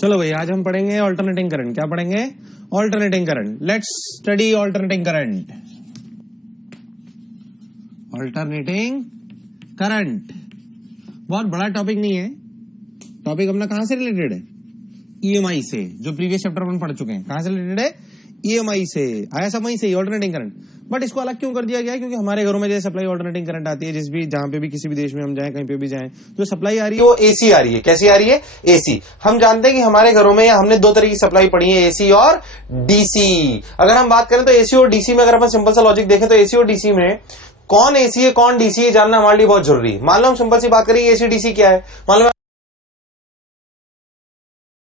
चलो भाई आज हम पढ़ेंगे ऑल्टरनेटिंग करंट। क्या पढ़ेंगे? Alternating current. Let's study alternating current. Alternating current बहुत बड़ा टॉपिक नहीं है। टॉपिक अपना कहां से रिलेटेड है? ईएमआई से, जो प्रीवियस चैप्टर अपन पढ़ चुके हैं। कहां से रिलेटेड है? ईएमआई से। आया सब वहीं से, ऑल्टरनेटिंग करंट। बट इसको अलग क्यों कर दिया गया है? क्योंकि हमारे घरों में जैसे सप्लाई ऑल्टरनेटिंग करंट आती है, जिस भी जहां पे भी किसी भी देश में हम जाएं, कहीं पे भी जाएं, जो सप्लाई आ रही है वो एसी आ रही है। कैसी आ रही है? एसी। हम जानते हैं कि हमारे घरों में हमने दो तरह की सप्लाई पढ़ी है, एसी और डीसी। अगर हम बात करें तो एसी और डीसी में अगर अपन सिंपल सा लॉजिक देखें तो एसी और डीसी में कौन एसी है कौन डीसी है जानना हमारे लिए बहुत जरूरी है। मान लो हम सिंपल सी बात करें एसी डीसी क्या है। मान लो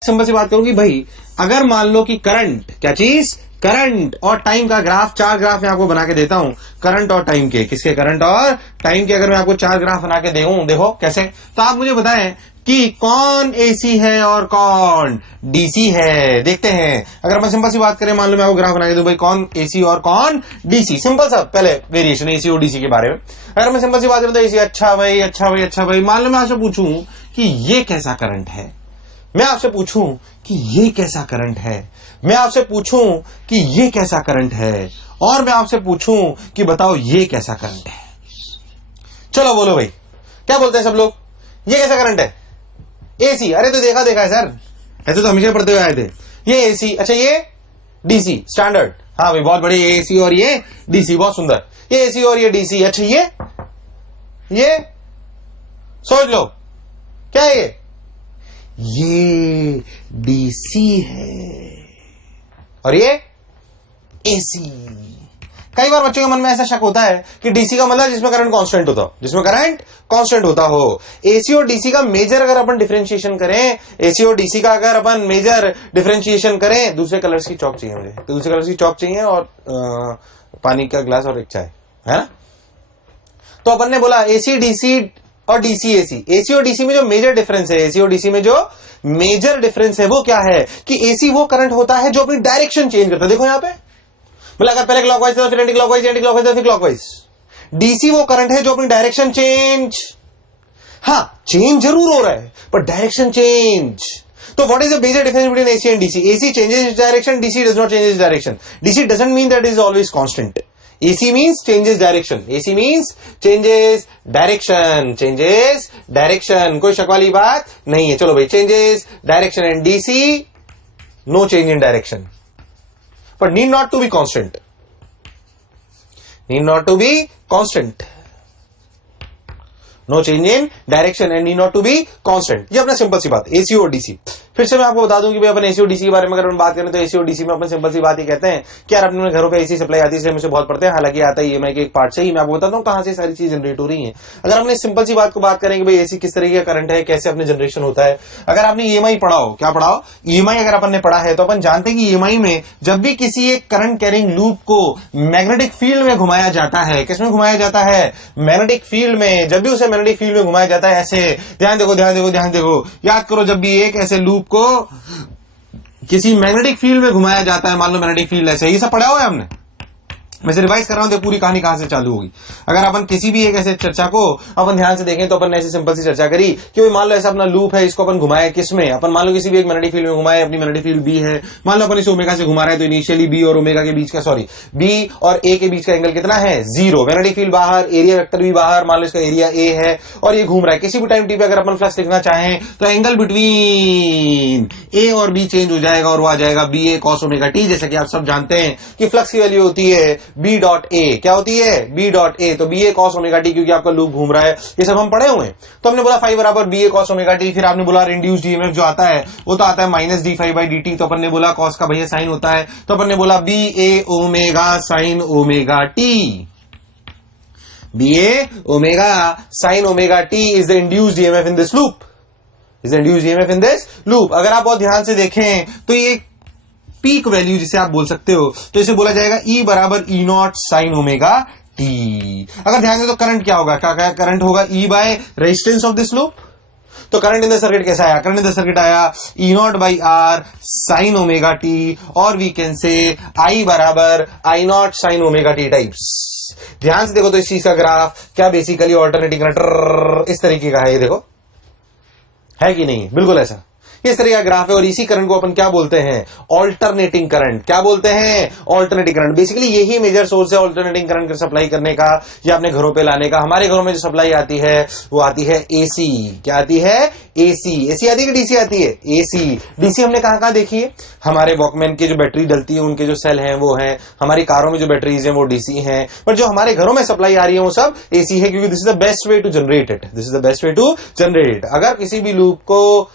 सिंपल सी बात करूंगी भाई, अगर मान लो कि करंट, क्या चीज? करंट और टाइम का ग्राफ, चार ग्राफ मैं आपको बना के देता हूं करंट और टाइम के। किसके? करंट और टाइम के। अगर मैं आपको चार ग्राफ बना के दूं, देखो कैसे, तो आप मुझे बताएं कि कौन एसी है और कौन डीसी है। देखते हैं। अगर मैं सिंपल सी बात करें, मान लो मैं आपको ग्राफ बना के दूं भाई कौन एसी और कौन डीसी। सिंपल सा पहले वेरिएशन एसी और डीसी के बारे में। अगर मैं सिंपल सी बात करूं तो एसी, अच्छा भाई अच्छा भाई अच्छा भाई। मान लो मैं आपसे पूछूं कि ये कैसा करंट है, मैं आपसे पूछूं कि ये कैसा करंट है, मैं आपसे पूछूं कि ये कैसा करंट है, और मैं आपसे पूछूं कि बताओ ये कैसा करंट है। चलो बोलो भाई, क्या बोलते हैं सब लोग? ये कैसा करंट है? एसी। अरे तो देखा है सर, ऐसे तो हमेशा पढ़ते हुए आए थे। ये एसी। अच्छा ये डीसी स्टैंडर्ड। हाँ भाई बहुत बड़ी, एसी और ये डीसी, बहुत सुंदर। ये एसी और ये डीसी। अच्छा ये सोच लो क्या है ये डीसी है और ये एसी। कई बार बच्चों के मन में ऐसा शक होता है कि डीसी का मतलब जिसमें करंट कांस्टेंट होता हो, जिसमें करंट कांस्टेंट होता हो। एसी और डीसी का मेजर अगर अपन डिफरेंशिएशन करें, एसी और डीसी का अगर अपन मेजर डिफरेंशिएशन करें, दूसरे कलर्स की चौक चाहिए मुझे, तो दूसरे कलर्स की चौक चाहिए और पानी का ग्लास और एक चाय, है ना। तो अपन ने बोला एसी डीसी और डीसी एसी। एसी और डीसी में जो मेजर डिफरेंस है, एसी और डीसी में जो मेजर डिफरेंस है वो क्या है कि एसी वो करंट होता है जो अपनी डायरेक्शन चेंज करता है। देखो यहां पे, मतलब अगर पहले क्लॉकवाइज था फिर एंटी क्लॉकवाइज, एंटी क्लॉकवाइज था फिर क्लॉकवाइज। डीसी वो करंट है जो अपनी डायरेक्शन चेंज, हाँ चेंज जरूर हो रहा है पर डायरेक्शन चेंज। तो what is the major difference between AC and DC? AC changes its direction, DC does not change its direction. DC doesn't mean that is always constant. AC means changes direction. AC means changes direction. Changes direction. कोई शक वाली बात नहीं है। चलो भाई, changes direction and DC no change in direction, but need not to be constant. Need not to be constant. No change in direction and need not to be constant. ये अपना सिंपल सी बात, एसी और DC. फिर से मैं आपको बता दूं कि भाई अपन एसी और डीसी के बारे में अगर हम बात करें तो एसी और डीसी में अपन सिंपल सी बात ही कहते हैं कि यार अपने घरों पे एसी सप्लाई आती है, इसलिए मुझे बहुत पड़ते हैं। हालांकि आता है ईएमआई के एक पार्ट से ही। मैं आपको बताता हूँ कहां से सारी चीज जनरेट हो रही है। अगर हमने सिंपल सी बात को बात करेंगे भाई एसी किस तरीके का करंट है, कैसे अपने जनरेशन होता है। अगर आपने ईएमआई पढ़ा हो, क्या पढ़ा हो? ईएमआई अगर अपन ने पढ़ा है तो अपन जानते हैं कि ईएमआई में जब भी किसी एक करंट कैरिंग लूप को मैग्नेटिक फील्ड में घुमाया जाता है, किसमें घुमाया जाता है? मैग्नेटिक फील्ड में। जब भी उसे मैग्नेटिक फील्ड में घुमाया जाता है, ऐसे ध्यान देखो ध्यान देखो ध्यान देखो, याद करो, जब भी एक ऐसे लूप को किसी मैग्नेटिक फील्ड में घुमाया जाता है, मान लो मैग्नेटिक फील्ड ऐसे, ये सब पढ़ा हुआ है हमने। मैं से रिवाइज कर रहा हूं, पूरी कहानी कहां से चालू होगी। अगर अपन किसी भी एक ऐसे चर्चा को अपन ध्यान से देखें तो अपन ने ऐसी सिंपल सी चर्चा करी कि भाई मान लो ऐसा अपना लूप है, इसको अपन घुमाए किसमें? अपन मान लो किसी भी एक मैग्नेटिक फील्ड में घुमाए, अपनी मैग्नेटिक फील्ड बी है, मान लो अपन इसे ओमेगा से घुमा रहे हैं, तो इनिशियली बी और ओमेगा के बीच का, सॉरी बी और ए के बीच का एंगल कितना है? 0। मैग्नेटिक फील्ड बाहर, एरिया वेक्टर भी बाहर, मान लो इसका एरिया ए है और ये घूम रहा है। किसी भी टाइम टी पे अगर अपन फ्लक्स लिखना चाहें तो एंगल बिटवीन ए और बी चेंज हो जाएगा और वो आ जाएगा B A cos omega T. जैसा कि आप सब जानते हैं कि फ्लक्स की वैल्यू होती है बी डॉट ए। क्या होती है? B dot A. तो B A cos omega t, क्योंकि आपका लूप घूम रहा है, ये सब हम पढ़े हुए हैं। तो हमने बोला फाई बराबर B A cos omega T. फिर आपने बोला इंड्यूस्ड ईएमएफ जो आता है वो तो आता है minus d phi by D T. तो अपन ने बोला कॉस का भैया साइन होता है, तो अपन ने बोला B A omega sine omega t. B A omega sine omega t is the induced EMF in this loop, is the induced EMF in this loop. अगर आप बहुत ध्यान से देखें तो ये पीक वैल्यू जिसे आप बोल सकते हो, तो इसे बोला जाएगा ई बराबर E not sine omega T. अगर ध्यान से तो करंट क्या होगा? क्या करंट होगा? E by resistance of this loop. तो करंट इन द सर्किट कैसा आया? करंट इन द सर्किट आया E naught by R sine omega T, और वी कैन से आई बराबर I naught sine omega T types. ध्यान से देखो तो इस चीज का ग्राफ क्या बेसिकली ऑल्टरनेटिंग करंट इस तरीके का है। ये देखो है कि नहीं? बिल्कुल ऐसा। इस तरह का ग्राफ है और इसी करंट को अपन क्या बोलते हैं, ऑल्टरनेटिंग करंट। क्या बोलते हैं, ऑल्टरनेटिंग करंट। बेसिकली यही मेजर सोर्स है ऑल्टरनेटिंग करंट सप्लाई करने का या अपने घरों पे लाने का। हमारे घरों में जो सप्लाई आती है वो आती है एसी। क्या आती है, एसी। एसी आती है कि डीसी आती है, एसी। डीसी हमने कहां कहां देखी है, हमारे वॉकमैन की जो बैटरी डलती है उनके जो सेल हैं वो है, हमारी कारों में जो बैटरीज हैं वो डीसी हैं, पर जो हमारे घरों में सप्लाई आ रही है वो सब एसी है, क्योंकि this is the best way to generate it. This is the best way to generate it. अगर किसी भी लूप को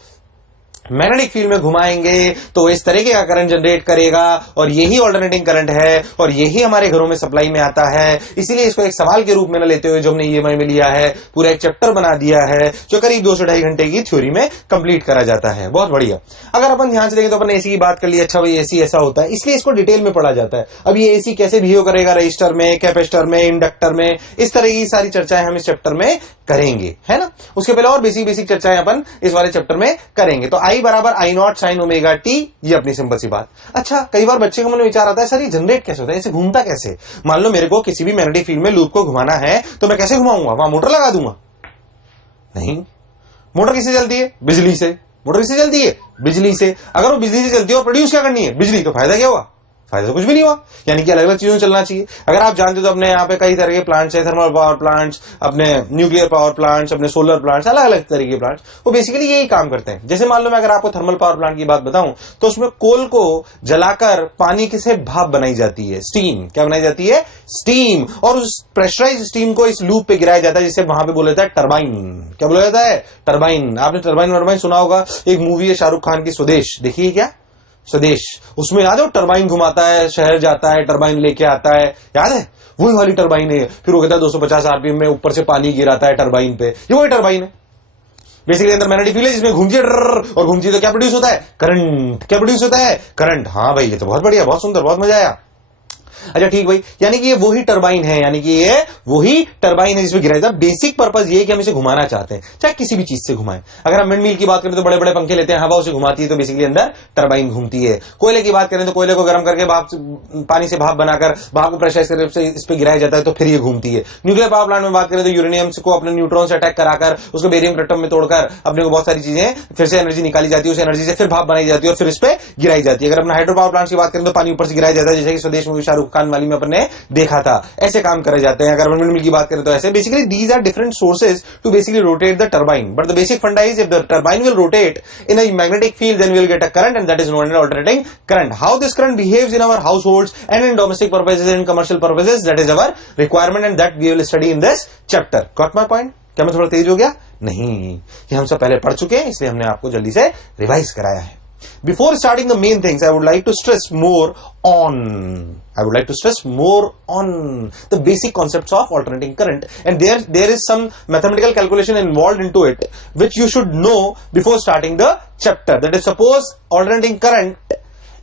मैग्नेटिक फील्ड में घुमाएंगे तो इस तरीके का करंट जनरेट करेगा और यही ऑल्टरनेटिंग करंट है और यही हमारे घरों में सप्लाई में आता है। इसीलिए इसको एक सवाल के रूप में न लेते हुए जो हमने ईएमआई में लिया है, पूरा एक चैप्टर बना दिया है जो करीब 2 से 2.5 घंटे की थ्योरी में कंप्लीट करा जाता है। बहुत बढ़िया। अगर अपन ध्यान से देखें तो अपन एसी की बात कर ली, अच्छा भाई एसी ऐसा होता है, इसलिए इसको डिटेल में पढ़ा जाता है। अब ये एसी कैसे बिहेव करेगा रजिस्टर में, कैपेसिटर में, इंडक्टर में, इस तरह की सारी चर्चाएं हम इस चैप्टर में करेंगे, है ना। उसके पहले और बेसिक चर्चाएं अपन इस वाले चैप्टर में करेंगे। तो आई बराबर I naught sine omega t, ये अपनी सिंपल सी बात। अच्छा, कई बार बच्चे के मन में विचार आता है सर ये जनरेट कैसे होता है, इसे घूमता कैसे। मान लो मेरे को किसी भी मैग्नेटिक फील्ड में लूप को घुमाना है तो मैं कैसे घुमाऊंगा, वहां मोटर लगा दूंगा? नहीं, मोटर किससे चलती है, बिजली से। मोटर किससे चलती है, बिजली से। अगर वो बिजली से चलती है और प्रोड्यूस क्या करनी है, बिजली, तो फायदा क्या हुआ, फायदा तो कुछ भी नहीं हुआ। यानी कि अलग अलग चीजों चलना चाहिए। अगर आप जानते हो तो अपने यहाँ पे कई तरह के प्लांट्स है, थर्मल पावर प्लांट्स, अपने न्यूक्लियर पावर प्लांट्स, अपने सोलर प्लांट्स, अलग अलग तरह के प्लांट्स, वो बेसिकली यही काम करते हैं। जैसे मान लो मैं अगर आपको थर्मल पावर प्लांट की बात बताऊं तो उसमें कोल को जलाकर पानी से भाप बनाई जाती है, स्टीम। क्या बनाई जाती है, स्टीम। और उस प्रेशराइज स्टीम को इस लूप पे गिराया जाता है जिसे वहां पे बोला जाता है टरबाइन। क्या बोला जाता है, टरबाइन। आपने टरबाइन सुना होगा, एक मूवी है शाहरुख खान की स्वदेश, देखिए क्या स्वदेश, उसमें याद है वो टरबाइन घुमाता है, शहर जाता है, टरबाइन लेके आता है, याद है, वही वाली टरबाइन है। फिर वो कहता है 250 आरपीएम में ऊपर से पानी गिराता है टरबाइन पे, ये वही टरबाइन है। बेसिकली अंदर मैग्नेटिक फील्ड है जिसमें घूमती है और घूमती है तो क्या प्रोड्यूस होता है, करंट। क्या प्रोड्यूस होता है, करंट। हाँ भाई, ये तो बहुत बढ़िया, बहुत सुंदर, बहुत मजा आया। अच्छा ठीक भाई, यानी कि ये वही टरबाइन है, यानी कि ये वही टरबाइन है जिसमें गिराया जाता है। बेसिक पर्पस ये है कि हम इसे घुमाना चाहते हैं, चाहे किसी भी चीज से घुमाएं। अगर हम विंडमिल की बात करें तो बड़े बड़े पंखे लेते हैं, हवा उसे घुमाती है तो बेसिकली अंदर टरबाइन घूमती है। कोयले की बात करें तो कोयले को गर्म करके भाप, पानी से भाप बनाकर भाप को प्रेशराइज करके इस पर गिराया जाता है तो फिर ये घूमती है। न्यूक्लियर पावर प्लांट में बात करें तो यूरेनियम को अपने न्यूट्रॉन से अटैक कराकर उसको बेरियम एटम में तोड़कर अपने को बहुत सारी चीजें फिर से एनर्जी निकाली जाती है, उस एनर्जी से फिर भाप बनाई जाती है और फिर इस पर गिराई जाती है। अगर अपना हाइड्रो पावर प्लांट की बात करें तो पानी ऊपर से गिराया जाता है, जैसे कि स्वदेश मूवी शाहरुख खान वाली में अपने देखा था, ऐसे काम करे जाते हैं। अगर विंडमिल की बात करें तो ऐसे। Basically these are different sources to basically rotate the turbine, but the basic funda is if the turbine will rotate in a magnetic field then we will get a current and that is known as alternating current. How this current behaves in our households and in domestic purposes and commercial purposes, that is our requirement and that we will study in this chapter. Got my point? क्या मैं थोड़ा तेज हो गया? नहीं, ये हम सब पहले पढ़ चुके हैं, इसलिए हमने आपको जल्दी से रिवाइज कराया है। Before starting the main things, I would like to stress more on the basic concepts of alternating current, and there is some mathematical calculation involved into it which you should know before starting the chapter. That is, suppose alternating current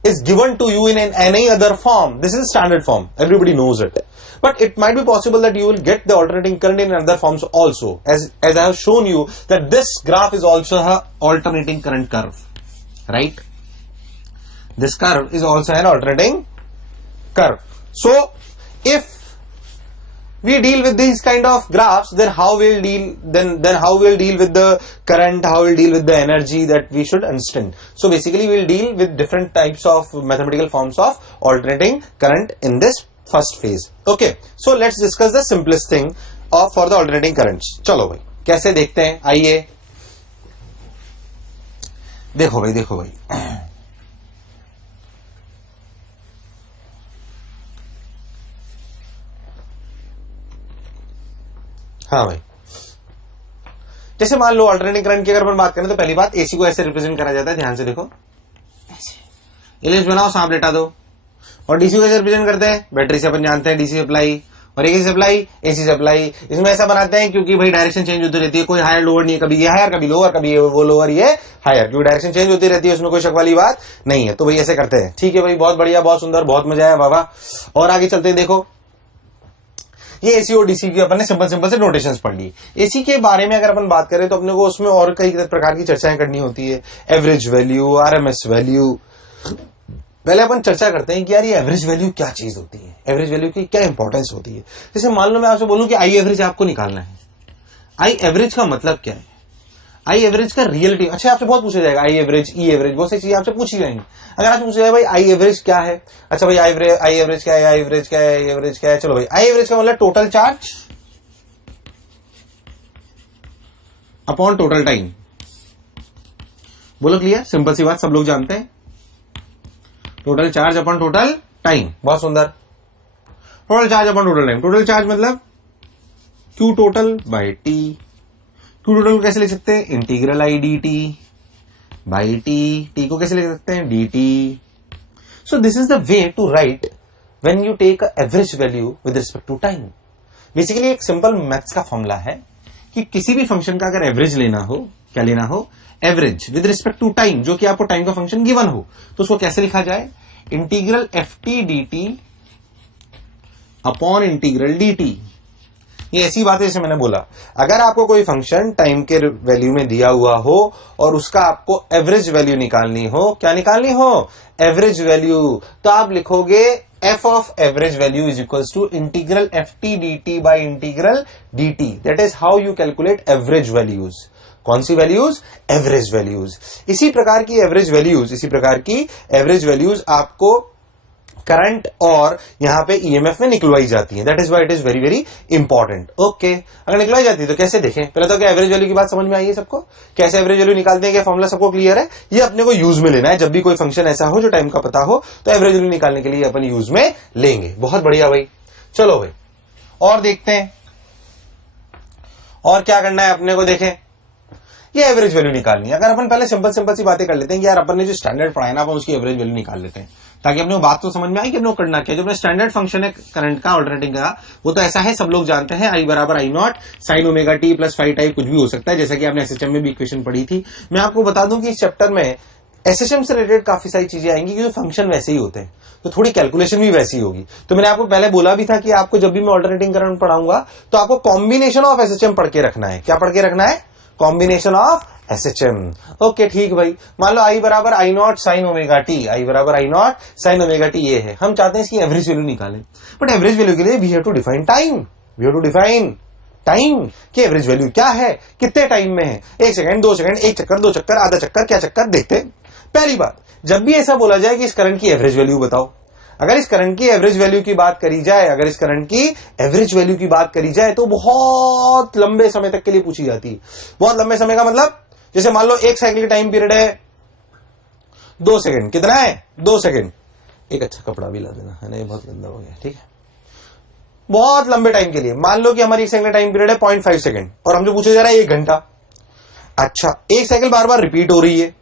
is given to you in any other form. This is standard form, everybody knows it, but it might be possible that you will get the alternating current in other forms also, as I have shown you that this graph is also an alternating current curve, right? This curve is also an alternating curve. So if we deal with these kind of graphs, then how we'll deal with the current, how we'll deal with the energy, that we should understand. So basically we'll deal with different types of mathematical forms of alternating current in this first phase. Okay, so let's discuss the simplest thing for the alternating currents. चलो भाई, कैसे देखते हैं, आइए देखो भाई हाँ भाई, जैसे मान लो अल्टरनेटिंग करंट की अगर अपन बात करें तो पहली बात एसी को ऐसे रिप्रेजेंट करा जाता है, ध्यान से देखो, ऐसे इलेक्ट्रिक बनाओ, सांप लेटा दो। और डीसी को कैसे रिप्रेजेंट करते हैं, बैटरी से अपन जानते हैं, डीसी सप्लाई और एसी सप्लाई, एसी सप्लाई। इसमें ऐसा बनाते हैं क्योंकि भाई डायरेक्शन चेंज होती रहती है, कोई हायर लोअर नहीं है, कभी ये हायर कभी लोअर, कभी वो लोअर ये हायर, क्योंकि डायरेक्शन चेंज होती रहती है, उसमें कोई शक वाली बात नहीं है। तो भाई ऐसे करते हैं, ठीक है भाई, बहुत बढ़िया, बहुत सुंदर, बहुत मजा आया बाबा। और आगे चलते हैं, देखो ये एसी और डीसी की अपन ने सिंपल से नोटेशंस पढ़ ली। एसी के बारे में अगर अपन बात करें तो अपने को उसमें और कई प्रकार की चर्चाएं करनी होती है, एवरेज वैल्यू, आरएमएस वैल्यू। पहले अपन चर्चा करते हैं कि यार ये एवरेज वैल्यू क्या चीज होती है, एवरेज वैल्यू की क्या इंपॉर्टेंस होती है। जैसे मान लो मैं आपसे बोलूं कि आई एवरेज आपको निकालना है, आई एवरेज का मतलब क्या है। आई एवरेज का रियल टी, अच्छा आपसे बहुत पूछा जाएगा आई एवरेज, ई एवरेज, बहुत सी चीजें आपसे पूछी जाएंगी। अगर आपसे पूछा जाए भाई आई एवरेज क्या है, अच्छा भाई आई एवरेज क्या है, आई एवरेज क्या है, आई एवरेज क्या है, चलो भाई आई एवरेज का मतलब total charge upon total time. बोलो क्लियर, सिंपल सी बात, सब लोग जानते हैं, total charge upon total time. बहुत सुंदर, total charge upon total time. Total charge मतलब Q total by T. Q total को कैसे लिख सकते हैं, integral I D T by T. T को कैसे लिख सकते हैं, D T. So this is the way to write when you take average value with respect to time. Basically एक सिंपल मैथ्स का फॉर्मूला है कि किसी भी फंक्शन का अगर एवरेज लेना हो, क्या लेना हो, average with respect to time, जो कि आपको टाइम का फंक्शन गिवन हो, तो उसको कैसे लिखा जाए, integral F T D T upon integral D T. ये ऐसी बात है जैसे मैंने बोला, अगर आपको कोई फंक्शन टाइम के वैल्यू में दिया हुआ हो और उसका आपको एवरेज वैल्यू निकालनी हो, क्या निकालनी हो, एवरेज वैल्यू, तो आप लिखोगे f of average value is equals to integral ft dt by integral dt. That is how you calculate average values. कौन सी वैल्यूज, एवरेज वैल्यूज। इसी प्रकार की एवरेज वैल्यूज आपको करंट और यहां पे ईएमएफ में निकलवाई जाती है। That is why it is very very important. Okay, अगर निकलवाई जाती है तो कैसे देखें, पहले तो क्या एवरेज वैल्यू की बात समझ में आई है सबको, कैसे एवरेज वैल्यू निकालते हैं, क्या फॉर्मूला सबको क्लियर है। ये अपने को यूज में लेना है, जब भी कोई फंक्शन ऐसा हो जो टाइम का पता हो तो एवरेज वैल्यू निकालने के लिए अपन यूज में लेंगे। बहुत बढ़िया भाई, चलो भाई और देखते हैं और क्या करना है अपने को। देखें, ये एवरेज वैल्यू निकालनी है। अगर अपन पहले सिंपल सी बातें कर लेते हैं कि यार अपन ने जो स्टैंडर्ड पढ़ा है ना, अपन उसकी एवरेज वैल्यू निकाल लेते हैं, ताकि अपने बात तो समझ में आई कि अपने करना क्या। जो अपना स्टैंडर्ड फंक्शन है करंट का, ऑल्टरनेटिंग का, वो तो ऐसा है, सब लोग जानते हैं, आई बराबर I naught sine omega T plus five type कुछ भी हो सकता है, जैसा कि आपने एसएचएम में भी इक्वेशन पढ़ी थी। मैं आपको बता दूं कि इस चैप्टर में एसएचएम से रिलेटेड काफी सारी चीजें आएंगी, क्योंकि फंक्शन वैसे ही होते हैं, तो थोड़ी कैलकुलेशन भी वैसी होगी। तो मैंने आपको पहले बोला भी था कि आपको जब भी मैं ऑल्टरनेटिंग करंट पढ़ाऊंगा तो आपको कॉम्बिनेशन ऑफ एसएचएम पढ़ के रखना है। क्या पढ़ के रखना है, कॉम्बिनेशन ऑफ एसएचएम। ओके ठीक भाई, मान लो आई बराबर I naught sine omega t, I बराबर I naught sine omega t ये है, हम चाहते हैं इसकी एवरेज वैल्यू निकालें। बट एवरेज वैल्यू के लिए we have to define time, we have to define time की एवरेज वैल्यू क्या है, कितने टाइम में है, 1 सेकंड 2 सेकंड, 1 चक्कर 2 चक्कर, आधा चक्कर, क्या चक्कर, देखते हैं। पहली बात, जब भी ऐसा बोला जाए कि इस करंट की एवरेज वैल्यू बताओ, अगर इस करंट की एवरेज वैल्यू की बात करी जाए, अगर इस करंट की एवरेज वैल्यू की बात करी जाए तो बहुत लंबे समय तक के लिए पूछी जाती है। बहुत लंबे समय का मतलब, जैसे मान लो एक साइकिल की टाइम पीरियड है 2 सेकंड, कितना है 2 सेकंड। एक अच्छा कपड़ा भी ला देना है ना, ये बहुत गंदा हो गया, ठीक है। बहुत लंबे टाइम के लिए, मान लो कि हमारी एक साइकिल का टाइम पीरियड है 0.5 सेकंड और हमसे पूछा जा रहा है 1 घंटा। अच्छा, एक साइकिल बार बार रिपीट हो रही है,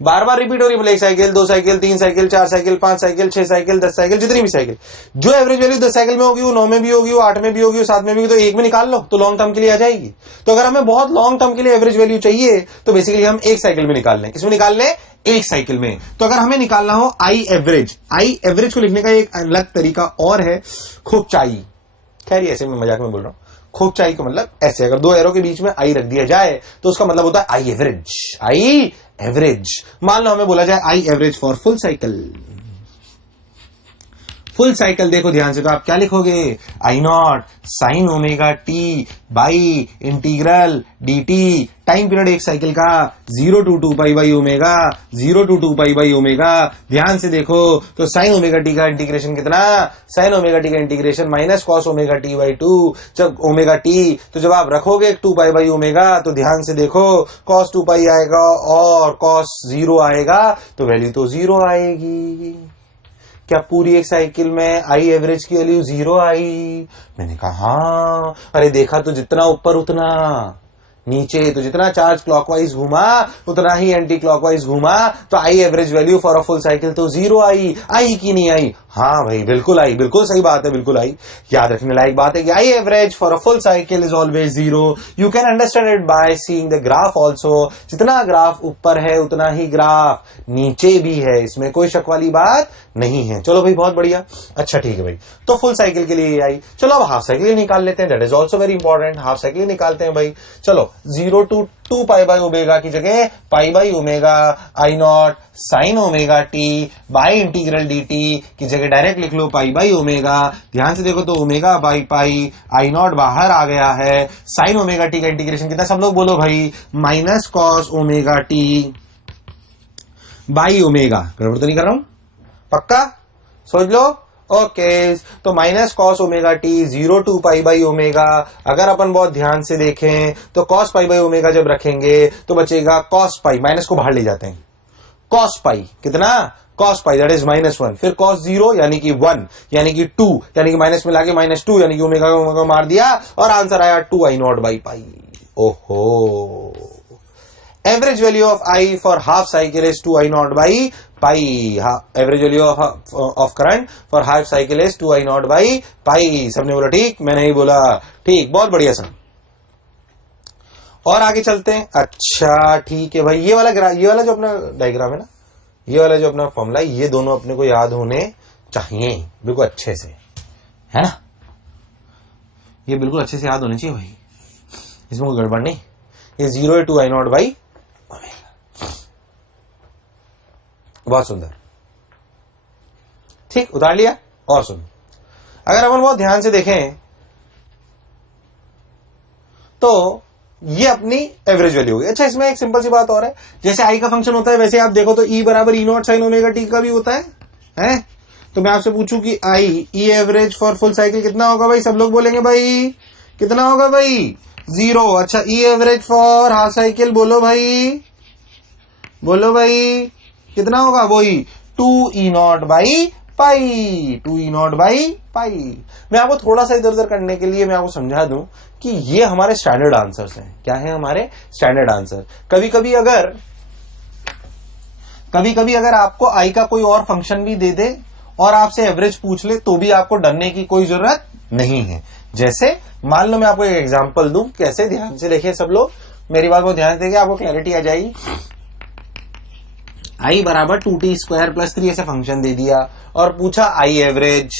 बार बार रिपीट हो रही है, बोले 1 cycle 2 cycle 3 cycle 4 cycle 5 cycle 6 cycle 10 cycle, जितनी भी साइकिल, जो एवरेज वैल्यू 10 साइकिल में होगी वो 9 में भी होगी, वो 8 में भी होगी, वो 7 में भी होगी, तो 1 में निकाल लो तो लॉन्ग टर्म के लिए आ जाएगी। तो अगर हमें बहुत लॉन्ग टर्म के लिए एवरेज वैल्यू चाहिए तो बेसिकली हम 1 साइकिल में निकाल लें। किसमें निकाल लें, 1 साइकिल में। तो अगर हमें निकालना हो आई एवरेज को लिखने का एक अलग तरीका और है, खोपचाई। खैर ये ऐसे मैं मजाक में बोल रहा हूं, खोपचाई का मतलब ऐसे, अगर 2 एरो के बीच में आई रख दिया जाए तो उसका मतलब होता है आई एवरेज। आई एवरेज, मान लो हमें बोला जाए I average for full cycle. Full cycle देखो ध्यान से, तो आप क्या लिखोगे, I naught sine omega T by integral D T, time period एक साइकिल का 0 to 2 pi by omega, 0 to 2 pi by omega. ध्यान से देखो तो साइन ओमेगा टी का इंटीग्रेशन कितना, साइन ओमेगा टी का integration minus cos omega T by 2, जब ओमेगा टी, तो जब आप रखोगे 2 पाई बाई ओमेगा तो ध्यान से देखो कॉस 2 पाई आएगा और कॉस 0 आएगा, तो वैल्यू तो 0 आएगी। क्या पूरी एक साइकिल में आई एवरेज की वैल्यू 0 आई? मैंने कहा हाँ। अरे देखा तो जितना ऊपर उतना नीचे, तो जितना चार्ज क्लॉकवाइज घूमा उतना ही एंटी क्लॉकवाइज घूमा, तो I average value for a full cycle तो 0 आई कि नहीं आई? हाँ भाई बिल्कुल आई, बिल्कुल सही बात है, बिल्कुल आई। याद रखने लायक बात है कि आई average for a full cycle is always 0। You can understand it by seeing the graph also. जितना ग्राफ ऊपर है उतना ही ग्राफ नीचे भी है, इसमें कोई शक वाली बात नहीं है। चलो भाई बहुत बढ़िया, अच्छा ठीक है भाई, तो फुल साइकिल के लिए आई। चलो अब हाफ साइकिल निकाल लेते हैं, that is also very important. Half cycle निकालते हैं भाई। चलो 0 to 2 पाई बाई ओमेगा की जगह पाई by omega I naught sine omega T by integral D T की जगह डायरेक्ट लिख लो पाई बाई ओमेगा। ध्यान से देखो तो omega by pi I naught बाहर आ गया है, साइन ओमेगा टी का इंटीग्रेशन कितना, सब लोग बोलो भाई, minus cos omega T by omega. गड़बड़ तो नहीं कर रहा हूं? पक्का सोच लो। ओके तो minus cos omega t 0 to pi by omega. अगर अपन बहुत ध्यान से देखें तो कॉस पाई बाई ओमेगा जब रखेंगे तो बचेगा कॉस पाई, माइनस को बाहर ले जाते हैं, कॉस पाई कितना, कॉस पाई दैट इज -1, फिर कॉस 0 यानी कि 1 यानी कि 2 यानी कि माइनस में लाके -2 यानी कि ओमेगा का ओमेगा मार दिया और आंसर आया 2 आई नॉट बाई पाई। ओहो, average value of I for half cycle is 2 I naught by pi. Average value of current for half cycle is 2 I naught by pi. सबने बोला ठीक, मैंने ही बोला ठीक, बहुत बढ़िया सर। और आगे चलते हैं। अच्छा ठीक है भाई, ये वाला जो अपना डायग्राम है ना, ये वाला जो अपना फॉर्मूला है, ये दोनों अपने को याद होने चाहिए बिल्कुल अच्छे से, है ना, ये बिल्कुल अच्छे से याद होने चाहिए भाई, इसमें कोई गड़बड़ नहीं। ये 0 2 आई नॉट बाई, बहुत सुंदर, ठीक, उतार लिया। और सुन, अगर अपन बहुत ध्यान से देखें तो ये अपनी एवरेज वैल्यू होगी। अच्छा, इसमें एक सिंपल सी बात और है, जैसे आई का फंक्शन होता है वैसे आप देखो तो ई बराबर E not sine omega T का भी होता है? तो मैं आपसे पूछूं कि आई ई एवरेज फॉर फुल साइकिल कितना होगा भाई? सब लोग बोलेंगे भाई कितना होगा भाई? 0। अच्छा, E average for half cycle बोलो भाई, बोलो भाई कितना होगा? वही 2 E naught by pi, 2 E naught by pi. मैं आपको थोड़ा सा इधर उधर करने के लिए मैं आपको समझा दूं कि ये हमारे स्टैंडर्ड आंसर्स हैं। क्या है हमारे स्टैंडर्ड आंसर? कभी कभी अगर आपको आई का कोई और फंक्शन भी दे दे और आपसे एवरेज पूछ ले तो भी आपको डरने की कोई जरूरत नहीं है। जैसे मान लो मैं आपको एक एग्जांपल दूं, कैसे, ध्यान से देखिए सब लोग, मेरी बात को ध्यान से देखिए, आपको क्लैरिटी आ जाएगी। आई बराबर 2t² + 3 ऐसे फंक्शन दे दिया और पूछा आई एवरेज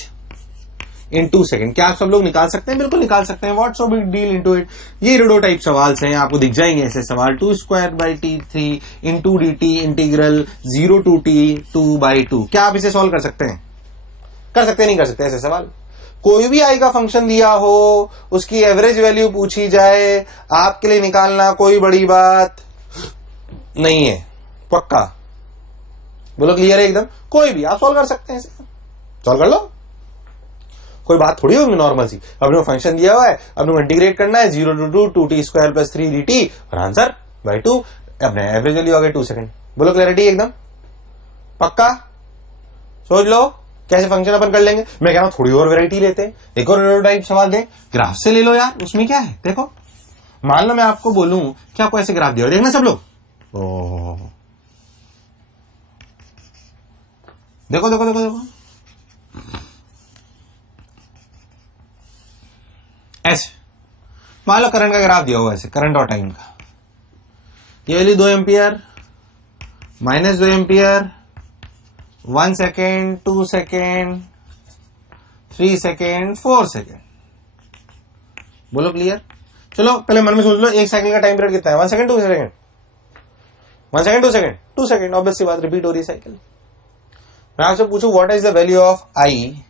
इन 2 सेकेंड। क्या आप सब लोग निकाल सकते हैं? बिल्कुल निकाल सकते हैं, what's so big deal into it. ये रिडो टाइप सवाल हैं, आपको दिख जाएंगे ऐसे सवाल। 2²/t3 into dt integral 0 to t 2/2। क्या आप इसे सॉल्व कर सकते हैं? कर सकते हैं, नहीं कर सकते ऐसे सवाल? कोई भी आई का फंक्शन दिया हो, उसकी एवरेज वैल्यू पूछी जाए, आपके लिए निकालना कोई बड़ी बात नहीं है, पक्का बोलो, क्लियर है एकदम? कोई भी आप सॉल्व कर सकते हैं, सॉल्व कर लो, कोई बात थोड़ी होगी, नॉर्मल सी। अपने को फंक्शन दिया हुआ है, अपने को इंटीग्रेट करना है 0 to 2t² + 3 dt और आंसर बाई 2, अपने एवरेज वैल्यू आ गई 2 सेकेंड। बोलो क्लैरिटी एकदम? पक्का? सोच लो कैसे फंक्शन अपन कर लेंगे। मैं कह रहा हूं थोड़ी और वैरायटी लेते हैं, एक और टाइप सवाल दे, ग्राफ से ले लो यार, उसमें क्या है। देखो मान लो मैं आपको बोलूं कि आपको ऐसे ग्राफ दिया, देखना सब लोग, देखो देखो देखो देखो, ऐसे मान लो करंट का ग्राफ दिया हुआ, ऐसे करंट और टाइम का। ये value 2 ampere, -2 ampere, 1 second, 2 second, 3 second, 4 second. बोलो क्लियर? चलो पहले मन में सोच लो, एक साइकिल का टाइम पीरियड कितना है? 1 second, 2 second, 1 second, 2 second, 2 second. Obvious सी बात, रिपीट हो रही साइकिल। मैं आपसे पूछूं what is the value of I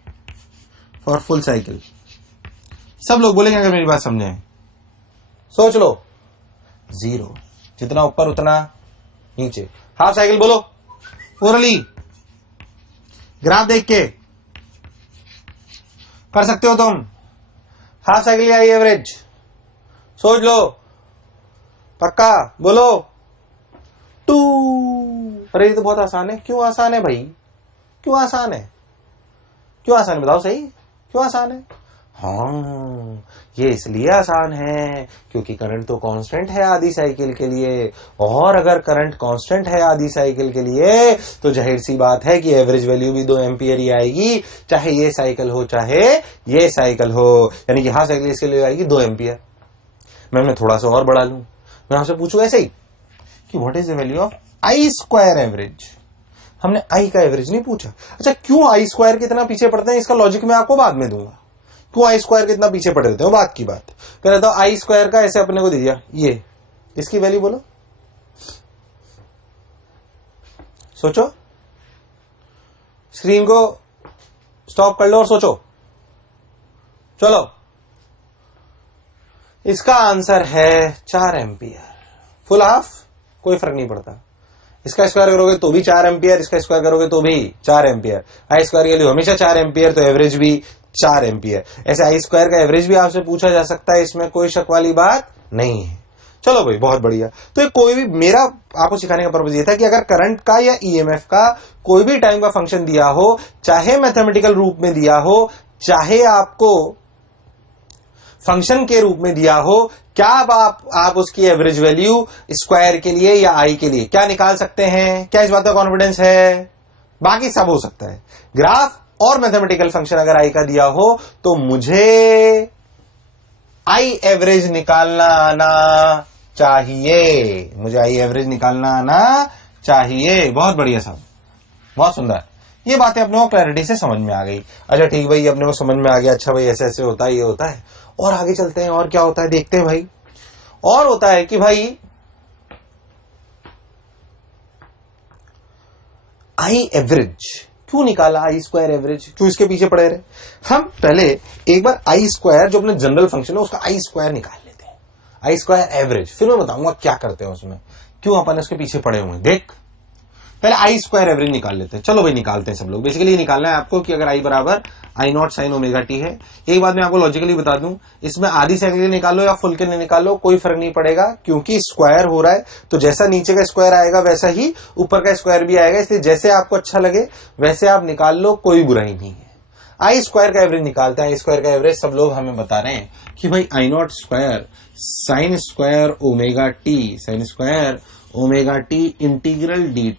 for full cycle? सब लोग बोलेंगे अगर मेरी बात समझे। सोच लो, 0, जितना ऊपर उतना नीचे। हाफ साइकिल बोलो ओरली, ग्राफ देख के कर सकते हो तुम। हाफ साइकिल या आई एवरेज सोच लो, पक्का बोलो 2। अरे ये तो बहुत आसान है। क्यों आसान है भाई? क्यों आसान है? क्यों आसान है बताओ सही, क्यों आसान है? हाँ, ये इसलिए आसान है क्योंकि करंट तो कांस्टेंट है आधी साइकिल के लिए, और अगर करंट कांस्टेंट है आधी साइकिल के लिए तो जाहिर सी बात है कि एवरेज वैल्यू भी 2 एम्पियर ही आएगी, चाहे ये साइकिल हो चाहे ये साइकिल हो, यानी कि हाफ साइकिल इसके लिए आएगी 2 एम्पियर। मैं थोड़ा सा और बढ़ा लूं, मैं आपसे पूछूं ऐसे ही कि what is the value of I² average? हमने आई का एवरेज नहीं पूछा। अच्छा, क्यों I² कितना पीछे पड़ते हैं, इसका लॉजिक मैं आपको बाद में दूंगा। क्यों I² कितना पीछे पड़ देते हो, बात की बात। कह रहा था I² का ऐसे अपने को दे दिया, ये इसकी वैल्यू बोलो, सोचो, स्क्रीन को स्टॉप कर लो और सोचो। चलो, इसका आंसर है 4 एम्पियर। फुल हाफ कोई फर्क नहीं पड़ता, इसका स्क्वायर करोगे तो भी 4 एम्पियर, इसका स्क्वायर करोगे तो भी 4 एम्पियर। आई स्क्वायर की वैल्यू हमेशा 4 एम्पियर, तो एवरेज भी 4 एम्पियर। ऐसे आई स्क्वायर का एवरेज भी आपसे पूछा जा सकता है, इसमें कोई शक वाली बात नहीं है। चलो भाई, बहुत बढ़िया। तो ये कोई भी, मेरा आपको सिखाने का पर्पज ये था कि अगर करंट का या ईएमएफ का कोई भी टाइम का फंक्शन दिया हो, चाहे मैथमेटिकल रूप में दिया हो, चाहे आपको फंक्शन के रूप में दिया हो, क्या आप उसकी एवरेज वैल्यू स्क्वायर के लिए या आई के लिए क्या निकाल सकते हैं? क्या इस बात का कॉन्फिडेंस है? बाकी सब हो सकता है। ग्राफ और मैथमेटिकल फंक्शन अगर आई का दिया हो तो मुझे आई एवरेज निकालना आना चाहिए, मुझे आई एवरेज निकालना आना चाहिए। बहुत बढ़िया साहब, बहुत सुंदर। ये बातें अपने को क्लैरिटी से समझ में आ गई। अच्छा ठीक भाई, अपने को समझ में आ गया। अच्छा भाई, ऐसे ऐसे होता है, ये होता है। और आगे चलते हैं, और क्या होता है देखते हैं भाई। और होता है कि भाई आई एवरेज क्यों निकाला, आई स्क्वायर एवरेज क्यों इसके पीछे पड़े रहे? हम पहले एक बार आई स्क्वायर जो अपने जनरल फंक्शन है उसका आई स्क्वायर निकाल लेते हैं, आई स्क्वायर एवरेज। फिर मैं बताऊंगा क्या करते हैं उसमें, क्यों अपन इसके पीछे पड़े हुए हैं। देख, पहले आई स्क्वायर एवरेज निकाल लेते हैं। चलो भाई, निकालते हैं सब लोग। बेसिकली ये निकालना है आपको कि अगर आई बराबर I naught sine omega T है। एक बात मैं आपको लॉजिकली बता दूं, इसमें आधी साइकिल के निकालो या फुल के निकालो, कोई फर्क नहीं पड़ेगा, क्योंकि स्क्वायर हो रहा है। तो जैसा नीचे का स्क्वायर आएगा वैसा ही ऊपर का स्क्वायर भी आएगा, इसलिए जैसे आपको अच्छा लगे वैसे आप निकाल लो, कोई बुराई नहीं है। आई स्क्वायर का एवरेज निकालते हैं। आई स्क्वायर का एवरेज सब लोग हमें बता रहे हैं कि भाई I naught square sine square omega T, sine square omega T integral D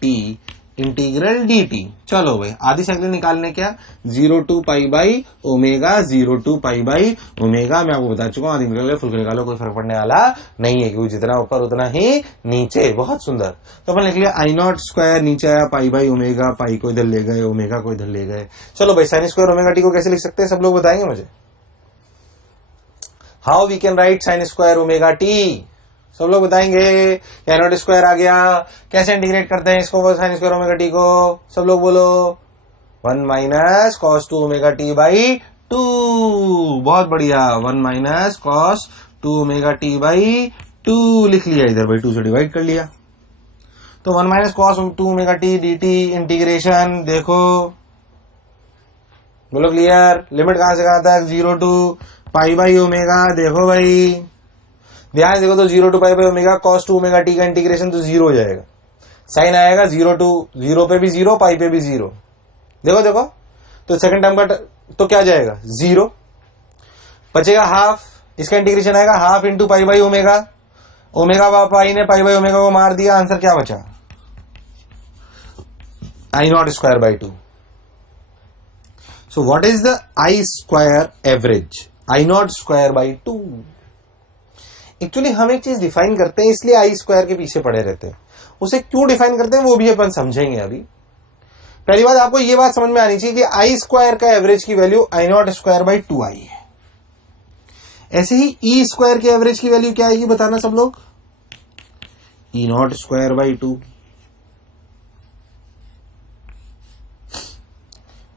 T. चलो भाई, आधी साइकिल निकालने क्या, 0 to pi by omega, 0 to pi by omega. मैं आपको बता चुका हूं, आधी निकालो फुल निकालो, कोई फर्क पड़ने वाला नहीं है, क्योंकि जितना ऊपर उतना ही नीचे। बहुत सुंदर। तो अपन लिख लिया आई नॉट स्क्वायर, नीचे आया पाई बाई ओमेगा, पाई को इधर ले गए, ओमेगा को इधर ले गए। चलो भाई, साइन स्क्वायर ओमेगा टी को कैसे लिख सकते हैं सब लोग बताएंगे मुझे? How we can write sine square omega t, सब लोग बताएंगे। आई नॉट स्क्वायर आ गया, कैसे इंटीग्रेट करते हैं इसको साइन स्क्वायर ओमेगा टी को? सब लोग बोलो, 1 minus cos 2 omega T by 2। बहुत बढ़िया, 1 minus cos 2 omega T by 2 लिख लिया इधर भाई, 2 से डिवाइड कर लिया। तो 1 minus cos 2 omega T D T integration, देखो बोलो क्लियर। लिमिट कहां से कहां तक, 0 टू पाई बाई ओमेगा। देखो भाई ध्यान से देखो, तो 0 to pi by omega cos 2 omega T का इंटीग्रेशन तो 0 हो जाएगा, साइन आएगा 0 टू 0 पे भी 0, पाई पे भी 0। देखो देखो, तो सेकंड टर्म का तो क्या जाएगा 0, बचेगा हाफ, इसका इंटीग्रेशन आएगा half into pi by omega. Omega pi ने पाई बाई ओमेगा को मार दिया, आंसर क्या बचा, I naught square by 2। So what is the I square average, I naught square by 2। Actually हम एक चीज डिफाइन करते हैं, इसलिए आई स्क्वायर के पीछे पड़े रहते हैं। उसे क्यों डिफाइन करते हैं वो भी अपन समझेंगे अभी। पहली बात आपको ये बात समझ में आनी चाहिए कि आई स्क्वायर का एवरेज की value I naught square by 2 आई है। ऐसे ही ई स्क्वायर के एवरेज की वैल्यू क्या आएगी बताना सब लोग, ई नॉट स्क्वायर बाई 2।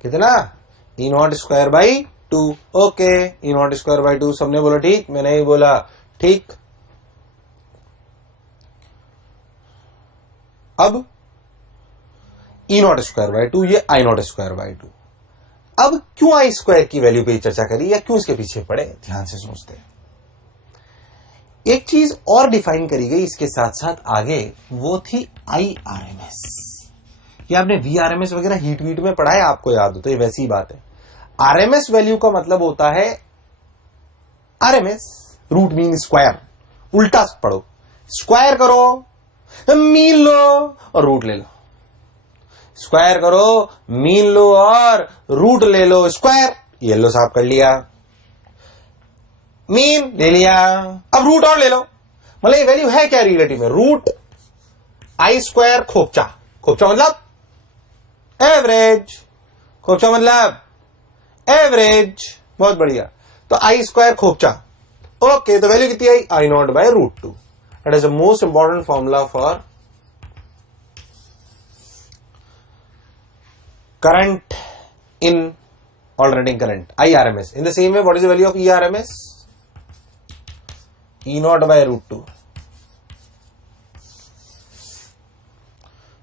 कितना, E naught square by 2। Okay, E naught square by 2 सबने बोला ठीक, मैंने ही बोला ठीक। अब ई नॉट स्क्वायर बाई 2, ये आई नॉट स्क्वायर बाई 2। अब क्यों आई स्क्वायर की वैल्यू पे चर्चा करी या क्यों इसके पीछे पड़े, ध्यान से सोचते हैं। एक चीज और डिफाइन करी गई इसके साथ साथ आगे, वो थी आई आर एम एस। ये आपने वी आर एम एस वगैरह हीट वीट में पढ़ा है, आपको याद हो तो ये वैसी ही बात है। आरएमएस वैल्यू का मतलब होता है आरएमएस रूट मीन स्क्वायर, उल्टा पढ़ो, स्क्वायर करो मीन लो और रूट ले लो, स्क्वायर करो मीन लो और रूट ले लो। स्क्वायर ये लो साफ कर लिया, मीन ले लिया, अब रूट और ले लो। मतलब ये वैल्यू है क्या रिलेटिव में, रूट आई स्क्वायर खोपचा, खोपचा मतलब एवरेज, खोपचा मतलब एवरेज। बहुत बढ़िया, तो आई स्क्वायर खोपचा। ओके, तो वैल्यू कितनी आई, I not by root 2। That is the most important formula for current in alternating current, IRMS. In the same way, what is the value of ERMS? E naught by root 2.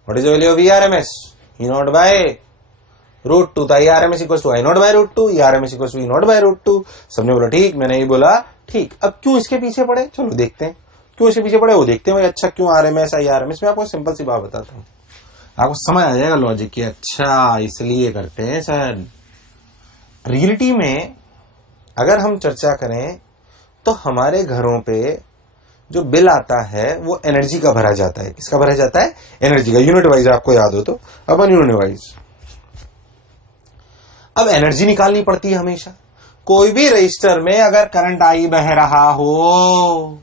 What is the value of ERMS? E naught by root 2. तो IRMS equal to I naught by root 2, ERMS equal to E naught by root 2. सबने बोला ठीक, मैंने ही बोला ठीक. अब क्यों इसके पीछे पड़े? चलो देखते हैं क्यों इसके पीछे पड़े, वो देखते हैं. अच्छा क्यों RMS IRMS? मैं आपको सिंपल सी बात बताता हूँ, आपको समझ आ जाएगा लॉजिक की. अच्छा इसलिए करते हैं सर. रियलिटी में अगर हम चर्चा करें तो हमारे घरों पे जो बिल आता है वो एनर्जी का भरा जाता है. किसका भरा जाता है? एनर्जी का. यूनिट वाइज आपको याद हो तो अपन यूनिट वाइज. अब एनर्जी निकालनी पड़ती है हमेशा. कोई भी रजिस्टर में अगर करंट आई बह रहा हो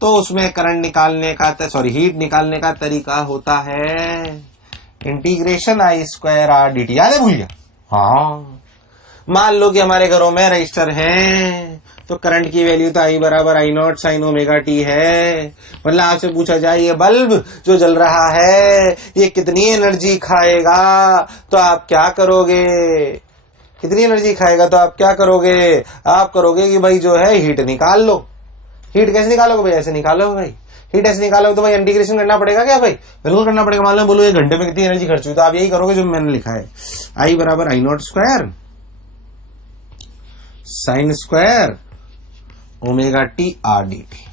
तो उसमें करंट निकालने का हीट निकालने का तरीका होता है integration I square are D T. याद है? भूल गया? हाँ. मान लो कि हमारे घरों में रजिस्टर हैं तो करंट की वैल्यू तो आई बराबर I naught sine omega T है. मतलब आपसे पूछा जाए ये बल्ब जो जल रहा है ये कितनी एनर्जी खाएगा, तो आप क्या करोगे? कितनी एनर्जी खाएगा तो आप क्या करोगे? आप करोगे कि भाई जो है हीट निकाल लो. हीट कैसे निकालोगे भाई? ऐसे निकालोगे भाई. हीट ऐसे निकालोगे तो भाई इंटीग्रेशन करना पड़ेगा क्या भाई? बिल्कुल करना पड़ेगा. मान लो बोलो एक घंटे में कितनी एनर्जी खर्च हुई, तो आप यही करोगे जो मैंने लिखा है, आई बराबर I naught square sine square omega T R D T.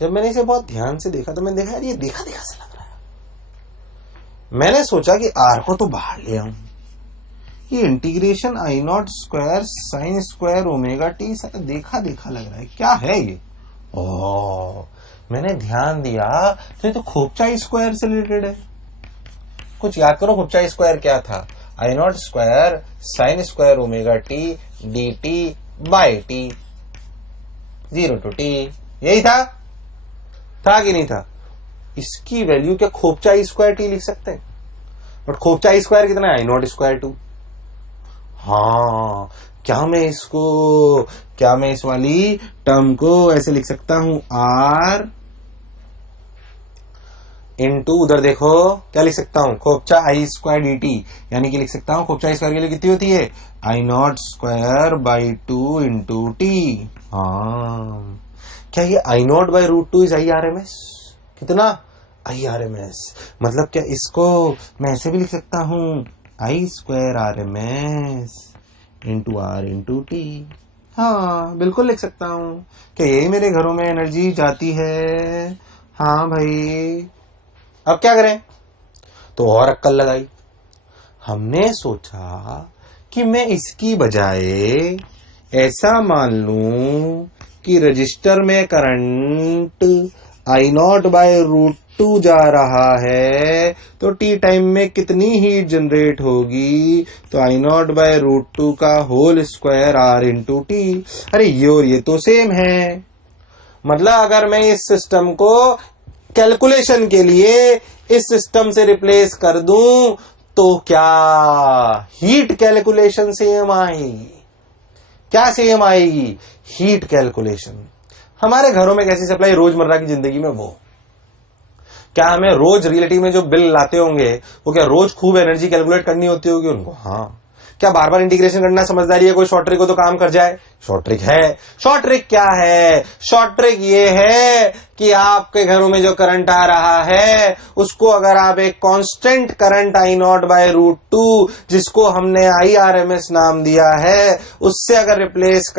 जब मैंने इसे बहुत ध्यान से देखा तो मैंने देखा यार ये देखा देखा सा लग रहा है. मैंने सोचा कि आर को तो बाहर ले आऊं. ये इंटीग्रेशन आई naught square sine square omega T देखा देखा लग रहा है. क्या है ये? ओह, मैंने ध्यान दिया तो ये तो खोपचाई स्क्वायर से रिलेटेड है. कुछ याद करो, खोपचाई स्क्वायर क्या था? I naught square sine square omega T D T by T 0 to t. यही था कि नहीं था? इसकी वैल्यू क्या खोपचाई स्क्वायर टी लिख सकते हैं? बट खोपचाई स्क्वायर कितना है? I naught square 2. हाँ, क्या मैं इस वाली टर्म को ऐसे लिख सकता हूं? आर इनटू, उधर देखो क्या लिख सकता हूं? खोपचा आई स्क्वायर डी टी. यानी कि लिख सकता हूं खोपचा स्क्वायर के लिए कितनी होती है? I naught square by 2 into T. हाँ, क्या ये I naught by root 2 is I R M S? कितना? I R M S. मतलब क्या इसको मैं ऐसे भी लिख सकता हूं? I square R M S into R into T. हाँ बिल्कुल लिख सकता हूं. क्या यही मेरे घरों में एनर्जी जाती है? हाँ भाई. अब क्या करें? तो और अक्कल लगाई. हमने सोचा कि मैं इसकी बजाय ऐसा मान लूं कि रजिस्टर में current I not by root 2 जा रहा है तो टी टाइम में कितनी हीट जनरेट होगी? तो आई नॉट बाय रूट 2 का whole square R into t. अरे ये और ये तो सेम है. मतलब अगर मैं इस सिस्टम को कैलकुलेशन के लिए इस सिस्टम से रिप्लेस कर दूं तो क्या हीट कैलकुलेशन सेम आएगी? क्या सेम आएगी? Heat calculation. हमारे घरों में कैसी सप्लाई रोजमर्रा की जिंदगी में, वो क्या हमें रोज रियलिटी में जो बिल लाते होंगे वो क्या रोज खूब एनर्जी कैलकुलेट करनी होती होगी उनको? हाँ. क्या बार बार इंटीग्रेशन करना समझदारी है? कोई शॉर्ट ट्रिक हो तो काम कर जाए. शॉर्ट ट्रिक है. शॉर्ट ट्रिक क्या है? शॉर्ट ट्रिक ये है कि आपके घरों में जो करंट आ रहा है उसको अगर आप एक constant current I not by root 2 जिसको हमने आई आर एम एस नाम दिया है उससे अगर रिप्लेस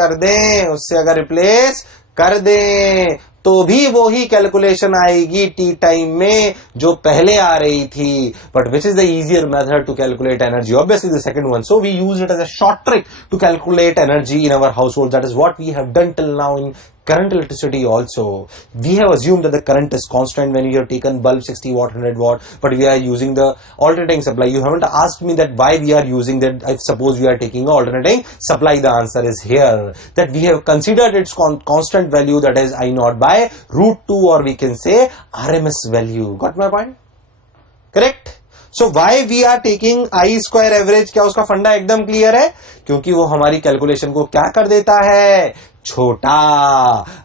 कर दें तो भी वो ही कैलकुलेशन आएगी टी टाइम में जो पहले आ रही थी. But which is the easier method to calculate energy? Obviously the second one. So we use it as a short trick to calculate energy in our household. That is what we have done till now in current electricity also. We have assumed that the current is constant when you have taken bulb 60 watt, 100 watt, but we are using the alternating supply. You haven't asked me that why we are using that. If suppose we are taking a alternating supply, the answer is here that we have considered its constant value, that is I naught by root 2, or we can say RMS value. Got my point? Correct? So why we are taking I square average? क्या उसका फंडा एकदम clear है? क्योंकि वो हमारी calculation को क्या कर देता है? छोटा।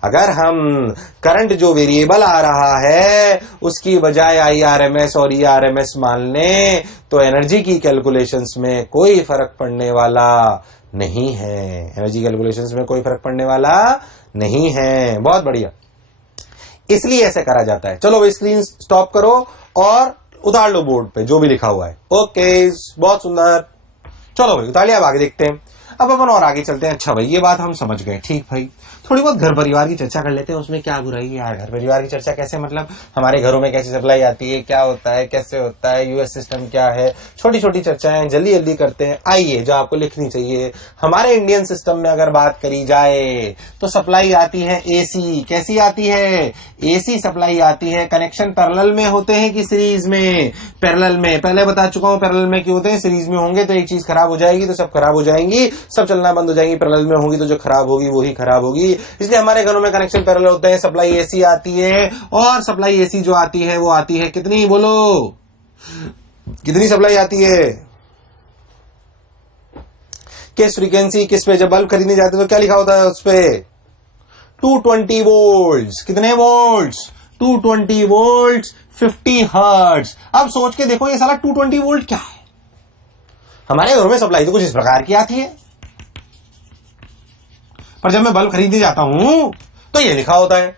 अगर हम करंट जो वेरिएबल आ रहा है उसकी बजाय IRMS और ERMS मान लें तो एनर्जी की कैलकुलेशंस में कोई फर्क पड़ने वाला नहीं है। एनर्जी कैलकुलेशंस में कोई फर्क पड़ने वाला नहीं है। बहुत बढ़िया, इसलिए ऐसे करा जाता है। चलो भाई स्क्रीन स्टॉप करो और उतार लो बोर्ड पे जो भी लिखा हुआ है। ओके, बहुत सुंदर। चलो भाई उतार लिया, अब आगे देखते हैं। अब अपन और आगे चलते हैं। अच्छा भाई ये बात हम समझ गए, ठीक भाई। थोड़ी बहुत घर परिवार की चर्चा कर लेते हैं, उसमें क्या बुराई है यार। घर परिवार की चर्चा कैसे, मतलब हमारे घरों में कैसी सप्लाई आती है, क्या होता है, कैसे होता है, यूएस सिस्टम क्या है, छोटी छोटी चर्चाएं जल्दी जल्दी करते हैं। आइए, जो आपको लिखनी चाहिए, हमारे इंडियन सिस्टम में अगर बात करी जाए तो सप्लाई आती है एसी। कैसी आती है? एसी सप्लाई आती है। कनेक्शन पैरेलल में होते हैं कि सीरीज में? पैरेलल में। पहले बता चुका हूं पैरेलल में क्यों होते हैं। सीरीज में होंगे तो एक चीज खराब हो जाएगी तो सब खराब हो जाएंगी, सब चलना बंद हो जाएंगी। पैरेलल में होगी तो जो खराब होगी वही खराब होगी। इसलिए हमारे घरों में कनेक्शन पैरेलल होते हैं। सप्लाई एसी आती है, और सप्लाई एसी जो आती है वो आती है कितनी, बोलो कितनी सप्लाई आती है? किस फ्रीक्वेंसी, किस पे? जब बल्ब खरीदने जाते तो क्या लिखा होता है उस पे? 220 वोल्ट्स। कितने वोल्ट्स? 220 volts, 50 hertz. अब सोच के देखो ये साला 220 वोल्ट क्या है। हमारे घरों में सप्लाई तो कुछ इस प्रकार की आती है, पर जब मैं बल्ब खरीदने जाता हूं तो ये लिखा होता है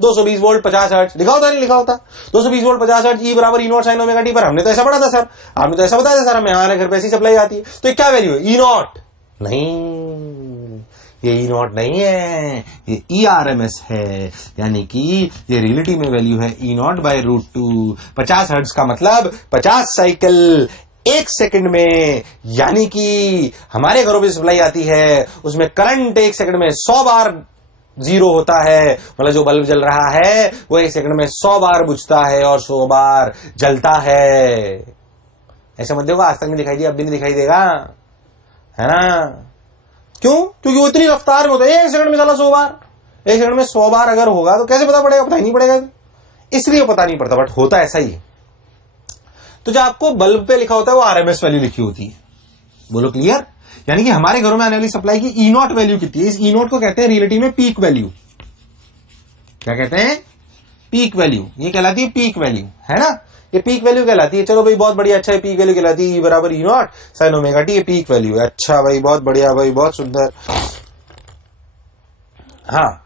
220 वोल्ट 50 हर्ट्ज। लिखा होता है, नहीं लिखा होता? 220 वोल्ट 50 हर्ट्ज, E बराबर E0 sin ओमेगा टी। पर हमने तो ऐसा पढ़ा था सर, आपने तो ऐसा बताया था सर, हमें हमारे घर पे ऐसी सप्लाई आती है। तो ये क्या वैल्यू है? E0 नहीं, ये E0 नहीं है, ये ERMS है। यानी कि ये रियलिटी में वैल्यू है E0/√2। 50 हर्ट्ज का मतलब 50 साइकिल एक सेकंड में। यानी कि हमारे घरों में सप्लाई आती है उसमें करंट एक सेकंड में 100 बार जीरो होता है। मतलब जो बल्ब जल रहा है वो एक सेकंड में 100 बार बुझता है और 100 बार जलता है। ऐसा मत देखो आज तक नहीं दिखाई दिया, अब भी नहीं दिखाई देगा, है ना? क्यों? क्योंकि वो इतनी रफ्तार में होता है, एक सेकंड में चला 100 बार। एक सेकंड में 100 बार अगर होगा तो कैसे पता पड़ेगा? पता ही नहीं पड़ेगा, इसलिए पता नहीं पड़ता, बट होता ऐसा ही है। तो जो आपको बल्ब पे लिखा होता है वो आरएमएस वैल्यू लिखी होती है। बोलो क्लियर? यानी कि हमारे घरों में आने वाली सप्लाई की E0 वैल्यू कितनी है? इस E0 को कहते हैं रियलिटी में पीक वैल्यू। क्या कहते हैं? Peak value. ये कहलाती है पीक वैल्यू, है ना? ये पीक वैल्यू कहलाती है। चलो भाई बहुत बढ़िया, अच्छा है, पीक वैल्यू कहलाती है E बराबर E0 sin ओमेगा टी। ये पीक वैल्यू है। अच्छा भाई बहुत बढ़िया भाई, बहुत सुंदर। हाँ,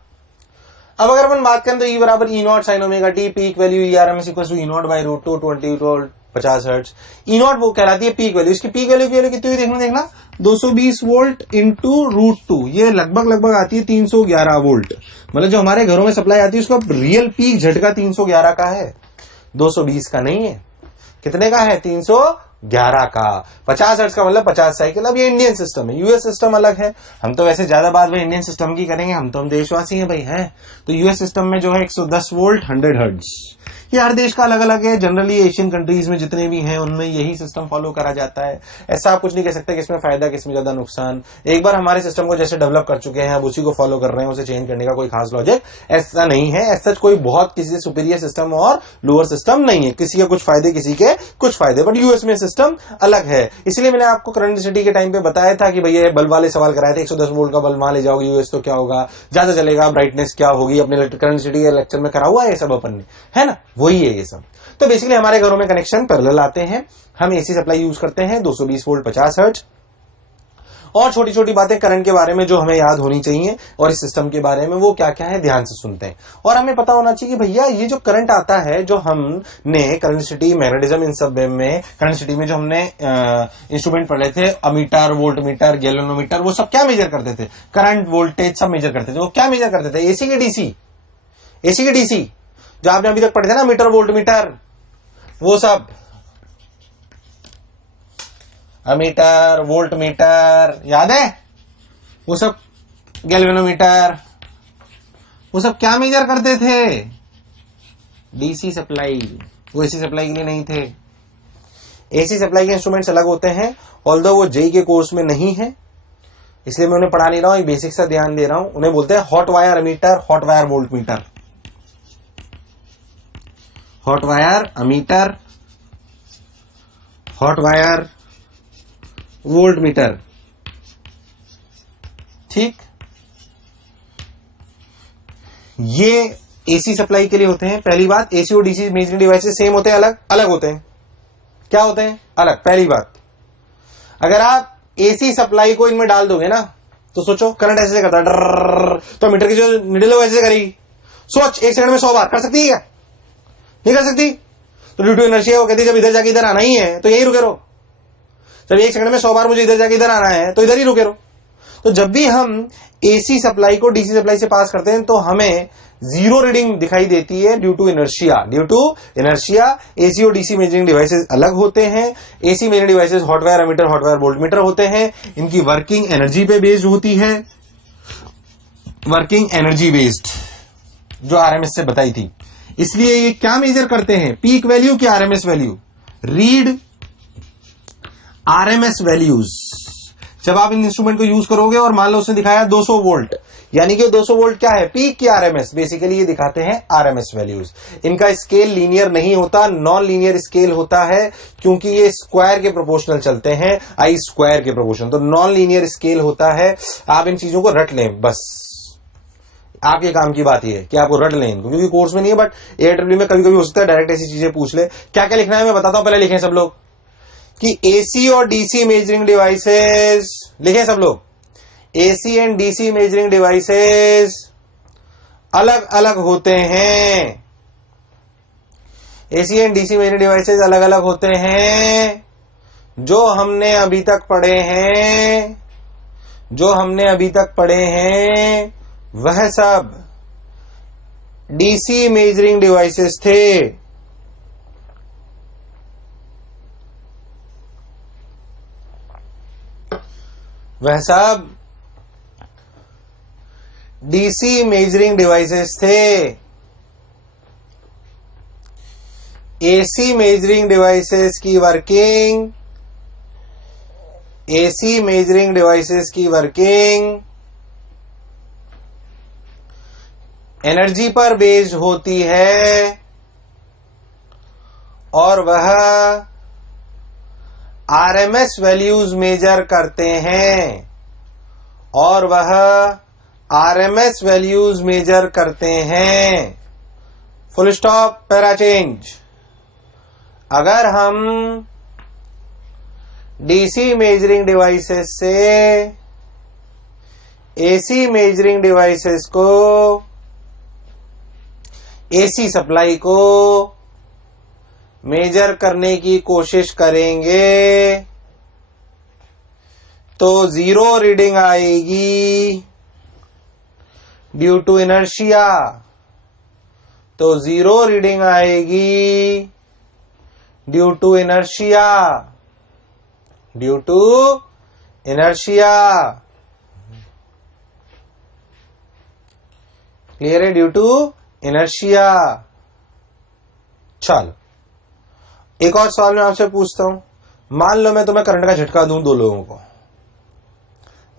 अब अगर अपन बात करें तो E बराबर E0 sin omega t, peak value ERMS equal to E0/√2 20 volt 50 hertz. E0 वो कहलाती है पीक वैल्यू। इसकी पीक वैल्यू की वैल्यू कितनी हुई देखना 220 वोल्ट इंटू √2, ये लगभग आती है 311 वोल्ट। मतलब जो हमारे घरों में सप्लाई आती है उसका रियल पीक झटका 311 का है, 220 का नहीं है। कितने का है? 311 का। 50 हर्ट्ज का मतलब 50 साइकिल। अब ये इंडियन सिस्टम है, यूएस सिस्टम अलग है। हम तो वैसे ज्यादा बात में इंडियन सिस्टम की करेंगे, हम देशवासी हैं भाई, हैं। तो यूएस सिस्टम में जो है 110 वोल्ट 100 हर्ट्ज। ये हर देश का अलग अलग है। जनरली एशियन कंट्रीज में जितने भी हैं उनमें यही सिस्टम फॉलो करा जाता है। ऐसा आप कुछ नहीं कह सकते कि इसमें फायदा किसमें ज्यादा नुकसान। एक बार हमारे सिस्टम को जैसे डेवलप कर चुके हैं अब उसी को फॉलो कर रहे हैं, उसे चेंज करने का कोई खास लॉजिक ऐसा नहीं है। ऐसा कोई बहुत किसी से सुपीरियर सिस्टम और लोअर सिस्टम नहीं है। किसी के कुछ फायदे, किसी के कुछ फायदे, बट यूएस में सिस्टम अलग है। इसलिए मैंने आपको करंट सिटी के टाइम पे बताया था कि भैया बल्ब वाले सवाल कराए थे, 110 वोल्ट का बल्ब वहां ले जाओगे यूएस तो क्या होगा, ज्यादा चलेगा, ब्राइटनेस क्या होगी। अपने करंट सिटी के लेक्चर में करा हुआ है ये सब अपन ने, है ना? वही है ये सब। तो बेसिकली हमारे घरों में कनेक्शन पैरेलल आते हैं। हम एसी सप्लाई यूज करते हैं 220 वोल्ट 50 हर्ट्ज। और छोटी छोटी बातें करंट के बारे में जो हमें याद होनी चाहिए और इस सिस्टम के बारे में वो क्या क्या है ध्यान से सुनते हैं। और हमें पता होना चाहिए कि भैया ये जो करंट आता है, जो हमने करंट सिटी, मैग्नेटिज्म, इन सब में करंट सिटी में जो हमने इंस्ट्रूमेंट पढ़े थे, अमीटर, वोल्ट मीटर, गैल्वेनोमीटर, वो सब क्या मेजर करते थे? करंट, वोल्टेज सब मेजर करते थे। वो क्या मेजर करते थे? एसी के डीसी, एसी के डीसी जो आपने अभी तक पढ़े थे ना, मीटर, वोल्ट मीटर, वो सब, अमीटर, वोल्ट मीटर, याद है? वो सब, गैल्वेनोमीटर, वो सब क्या मेजर करते थे? DC supply. वो एसी सप्लाई के लिए नहीं थे। एसी सप्लाई के इंस्ट्रूमेंट्स अलग होते हैं, ऑल्दो वो जेई के कोर्स में नहीं है, इसलिए मैं उन्हें पढ़ा नहीं रहा हूं, बेसिक सा ध्यान दे रहा हूं। उन्हें बोलते हैं hot wire ammeter, hot wire volt meter. Hot wire ammeter, hot wire volt meter, ठीक। ये एसी सप्लाई के लिए होते हैं। पहली बात, एसी और डीसी मेजरिंग डिवाइसेस सेम होते हैं, अलग अलग होते हैं। क्या होते हैं? अलग। पहली बात, अगर आप एसी सप्लाई को इनमें डाल दोगे ना, तो सोचो करंट ऐसे करता है, तो मीटर की जो निडल है वैसे करेगी। सोच, 1 सेकंड में 100 बार कर सकती है क्या? नहीं कर सकती। तो ड्यू टू इनर्शिया वो कहती है जब इधर जाके इधर आना ही है तो यही रुके रहो। जब 1 सेकंड में 100 बार मुझे इधर जाके इधर आना है तो इधर ही रुके रहो। तो जब भी हम एसी सप्लाई को डीसी सप्लाई से पास करते हैं तो हमें 0 रीडिंग दिखाई देती है due to inertia. Due to inertia AC और डीसी मेजरिंग डिवाइसेस अलग होते हैं। AC measuring devices hot wire ammeter, hot wire voltmeter होते हैं। इनकी वर्किंग एनर्जी पे बेस्ड होती है, वर्किंग एनर्जी बेस्ड, जो आरएमएस से बताई थी। इसलिए ये क्या मेजर करते हैं? पीक वैल्यू की RMS value. Read RMS values. जब आप इन इंस्ट्रूमेंट को यूज करोगे और मान लो उसने दिखाया 200 वोल्ट, यानी कि 200 वोल्ट क्या है? पीक की आरएमएस। बेसिकली ये दिखाते हैं आरएमएस वैल्यूज। इनका स्केल लीनियर नहीं होता, नॉन लीनियर स्केल होता है, क्योंकि ये स्क्वायर के प्रोपोर्शनल चलते हैं, आई स्क्वायर के प्रोपोर्शनल। तो नॉन लीनियर स्केल होता है। आप इन चीजों को रट लें, बस आपके काम की बात यह है कि आपको रट लें इनको, क्योंकि कोर्स में नहीं है, बट एआईईई में कभी कभी हो सकता है डायरेक्ट ऐसी चीजें पूछ ले। क्या क्या लिखना है मैं बताता हूं, पहले लिखें सब लोग कि एसी और डीसी मेजरिंग डिवाइसेस, लिखें सब लोग, AC and DC measuring devices अलग अलग होते हैं। AC and DC measuring devices अलग अलग होते हैं। जो हमने अभी तक पढ़े हैं, जो हमने अभी तक पढ़े हैं वह सब डीसी मेजरिंग डिवाइसेस थे। वह सब डीसी मेजरिंग डिवाइसेस थे। एसी मेजरिंग डिवाइसेस की वर्किंग, एसी मेजरिंग डिवाइसेस की वर्किंग एनर्जी पर बेस्ड होती है और वह आरएमएस वैल्यूज मेजर करते हैं, और वह आरएमएस वैल्यूज मेजर करते हैं। Full stop, para change. अगर हम डीसी मेजरिंग डिवाइसेस से एसी मेजरिंग डिवाइसेस को, एसी सप्लाई को मेजर करने की कोशिश करेंगे तो 0 रीडिंग आएगी ड्यू टू इनर्शिया। तो 0 रीडिंग आएगी due to inertia, due to inertia. Clear है? Due to inertia. चलो एक और सवाल मैं आपसे पूछता हूं। मान लो मैं तुम्हें करंट का झटका दूं 2 लोगों को,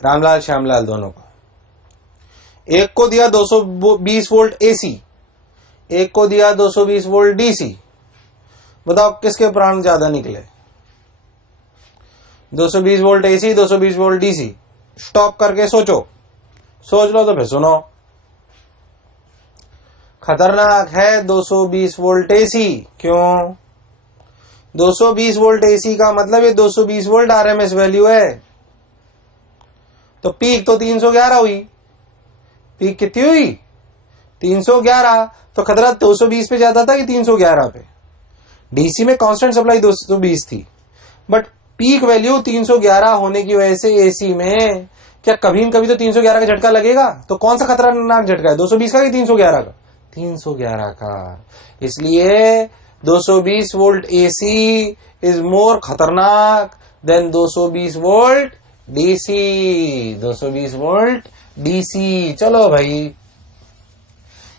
रामलाल श्यामलाल दोनों को। एक को दिया 220 वोल्ट एसी, एक को दिया 220 वोल्ट डीसी। बताओ किसके प्राण ज्यादा निकले? 220 volt AC, 220 volt DC. Stop करके सोचो, सोच लो तो फिर सुनो। खतरनाक है 220 वोल्ट एसी। क्यों? 220 वोल्ट एसी का मतलब ये 220 वोल्ट आरएमएस वैल्यू है। तो पीक तो 311 हुई। पीक कितनी हुई? 311। तो खतरा 220 पे जाता था कि 311 पे? डीसी में कांस्टेंट सप्लाई 220 थी, बट पीक वैल्यू 311 होने की वजह से एसी में क्या कभी न कभी तो 311 का झटका लगेगा। तो कौन सा खतरनाक झटका है, 220 का कि 311 का? 311 का। इसलिए 220 वोल्ट एसी इज मोर खतरनाक than 220 volt DC. 220 volt DC. चलो भाई,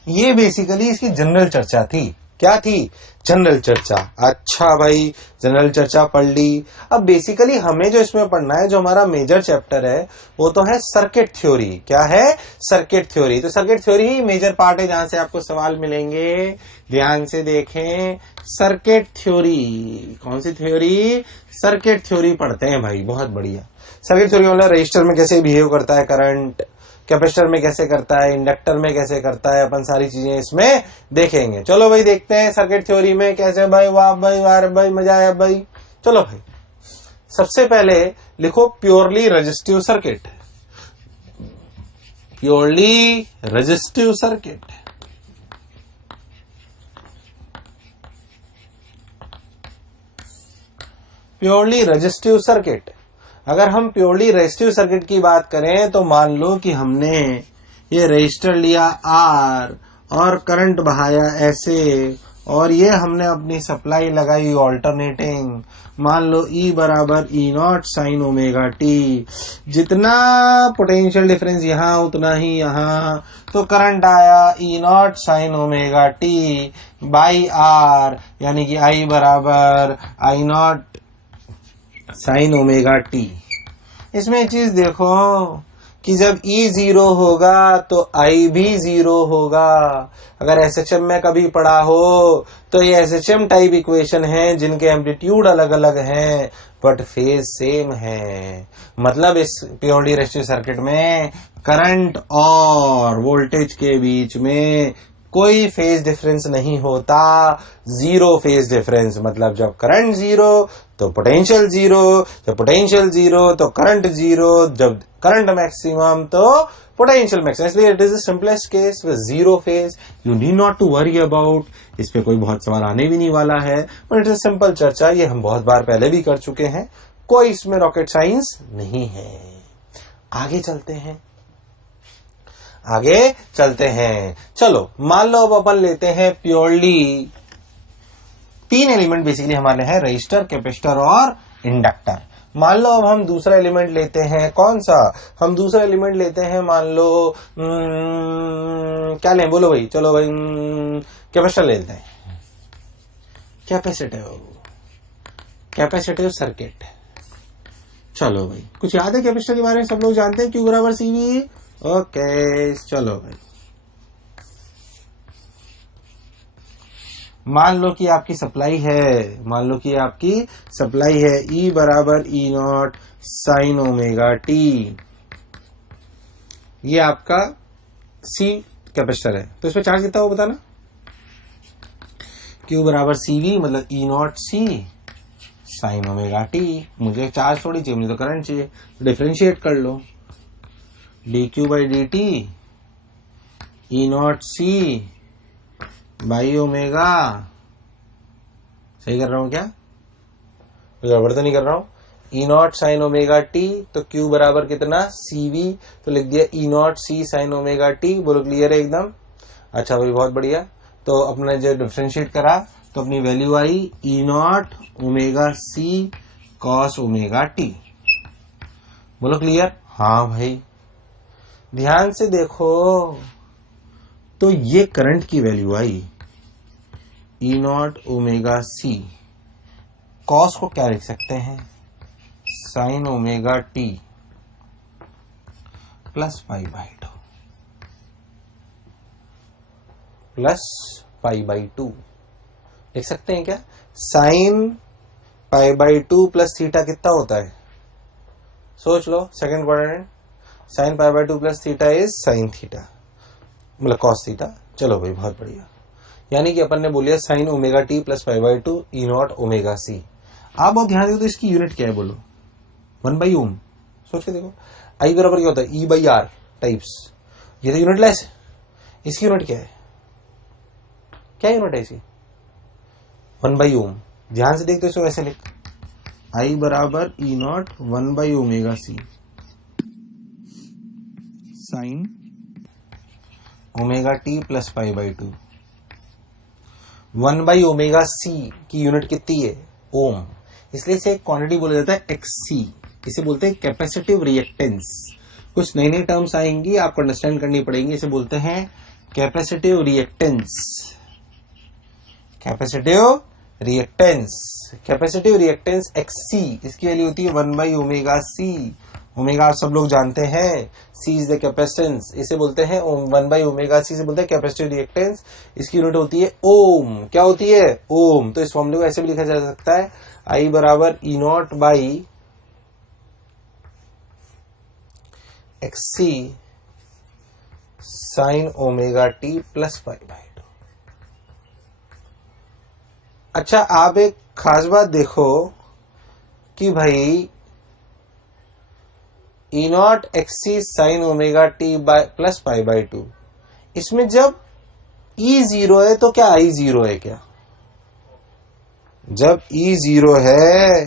ये बेसिकली इसकी जनरल चर्चा थी। क्या थी? जनरल चर्चा। अच्छा भाई, जनरल चर्चा पढ़ ली। अब बेसिकली हमें जो इसमें पढ़ना है, जो हमारा मेजर चैप्टर है, वो तो है सर्किट थ्योरी। क्या है? Circuit theory. तो सर्किट थ्योरी ही मेजर पार्ट है जहां से आपको सवाल मिलेंगे। ध्यान से देखें, सर्किट थ्योरी। कौन सी थ्योरी? सर्किट थ्योरी पढ़ते हैं भाई, बहुत बढ़िया। सर्किट थ्योरी मतलब रजिस्टर में कैसे बिहेव करता है करंट, कैपेसिटर में कैसे करता है, इंडक्टर में कैसे करता है, अपन सारी चीजें इसमें देखेंगे। चलो भाई देखते हैं सर्किट थ्योरी में कैसे। भाई वाह भाई, वाह भाई, मजा आया भाई। चलो भाई, सबसे पहले लिखो purely resistive circuit. Purely resistive circuit, purely resistive circuit. अगर हम प्योरली रेजिस्टिव सर्किट की बात करें तो मान लो कि हमने ये रेजिस्टर लिया R और करंट बहाया ऐसे, और ये हमने अपनी सप्लाई लगाई ऑल्टरनेटिंग। मान लो E बराबर E0 साइन ओमेगा टी। जितना पोटेंशियल डिफरेंस यहां उतना ही यहां, तो करंट आया E0 sign omega T by R, यानी कि I बराबर I0 साइन ओमेगा टी। इसमें एक चीज देखो कि जब E 0 होगा तो I भी 0 होगा। अगर SHM में कभी पढ़ा हो तो ये SHM टाइप इक्वेशन है जिनके एम्पलीट्यूड अलग अलग हैं बट फेज सेम है। मतलब इस प्योरली रेजिस्टिव सर्किट में करंट और वोल्टेज के बीच में कोई फेज डिफरेंस नहीं होता, जीरो फेज डिफरेंस। मतलब जब करंट जीरो तो पोटेंशियल जीरो, जब पोटेंशियल जीरो तो करंट जीरो, जब करंट मैक्सिमम तो पोटेंशियल मैक्सिमम। इसलिए it is the simplest case with zero phase. You need not to worry about. इस पे कोई बहुत सवाल आने भी नहीं वाला है, बट इट इज सिंपल चर्चा। ये हम बहुत बार पहले भी कर चुके हैं, कोई इसमें रॉकेट साइंस नहीं है। आगे चलते हैं, आगे चलते हैं। चलो मान लो अब अपन लेते हैं प्योरली तीन एलिमेंट बेसिकली हमारे हैं, रजिस्टर, कैपेसिटर और इंडक्टर। मान लो अब हम दूसरा एलिमेंट लेते हैं। कौन सा? हम दूसरा एलिमेंट लेते हैं, मान लो क्या लें, बोलो भाई। चलो भाई कैपेसिटर लेते हैं। Capacitive circuit. चलो भाई, कुछ याद है कैपेसिटर के बारे में? सब लोग जानते हैं Q बराबर CV। ओके चलो भाई, मान लो कि आपकी सप्लाई है, मान लो कि आपकी सप्लाई है E बराबर E0 साइन ओमेगा टी। ये आपका C कैपेसिटर है, तो इसमें चार्ज कितना हो बताना। Q बराबर CV मतलब E0 C sign omega T. मुझे चार्ज थोड़ी चाहिए, मुझे तो करंट चाहिए, डिफरेंशिएट कर लो। dq by dt E0 C by omega. सही कर रहा हूं क्या? गड़बड़ तो नहीं कर रहा हूं। E0 साइन ओमेगा टी, तो Q बराबर कितना CV, तो लिख दिया E0 C sign omega T. बोलो क्लियर है एकदम? अच्छा भाई, बहुत बढ़िया। तो अपने जो डिफरेंशिएट करा तो अपनी value I E0 omega C cos omega T. बोलो क्लियर? हाँ भाई, ध्यान से देखो तो ये करंट की value I E0 omega C। Cos को क्या लिख सकते हैं? Sine omega T plus pi by two, plus pi by two लिख सकते हैं क्या? Sine pi by two plus theta कितना होता है? सोच लो, second quadrant. Sine pi by two plus theta is sine theta, मतलब कॉस थीटा। चलो भाई, बहुत बढ़िया। यानी कि अपन ने बोलिया sign omega T plus pi by to E0 omega C। आप बहुत ध्यान दो तो इसकी यूनिट क्या है? बोलो 1 बाई ओम। सोच के देखो, I बराबर क्या होता है? E by R types. ये तो यूनिटलेस है, इसकी यूनिट क्या है? क्या यूनिट है इसकी? 1 बाई ओम। ध्यान से देखते हो, वैसे लिख I बराबर E0 1 by omega C sign omega T plus pi by to. 1 by omega C की यूनिट कितनी है? ओम। इसलिए इसे एक क्वांटिटी बोला जाता है XC। इसे बोलते हैं कैपेसिटिव रिएक्टेंस। कुछ नई नई टर्म्स आएंगी, आपको अंडरस्टैंड करनी पड़ेंगी। इसे बोलते हैं capacitive reactance. Capacitive reactance, capacitive reactance XC। इसकी वैल्यू होती है 1 बाई ओमेगा C। ओमेगा आप सब लोग जानते हैं, C इज द कैपेसिटेंस। इसे बोलते हैं 1 बाई ओमेगा C से बोलते हैं कैपेसिटिव रिएक्टेंस। इसकी यूनिट होती है ओम। क्या होती है? ओम। तो इस फॉर्मूले को ऐसे भी लिखा जा सकता है I बराबर E0 by XC sine omega T plus pi by 2। अच्छा, आप एक खास बात देखो कि भाई E naught X C sine omega T by plus pi by 2, इसमें जब ई जीरो है तो क्या आई जीरो है क्या? जब ई जीरो है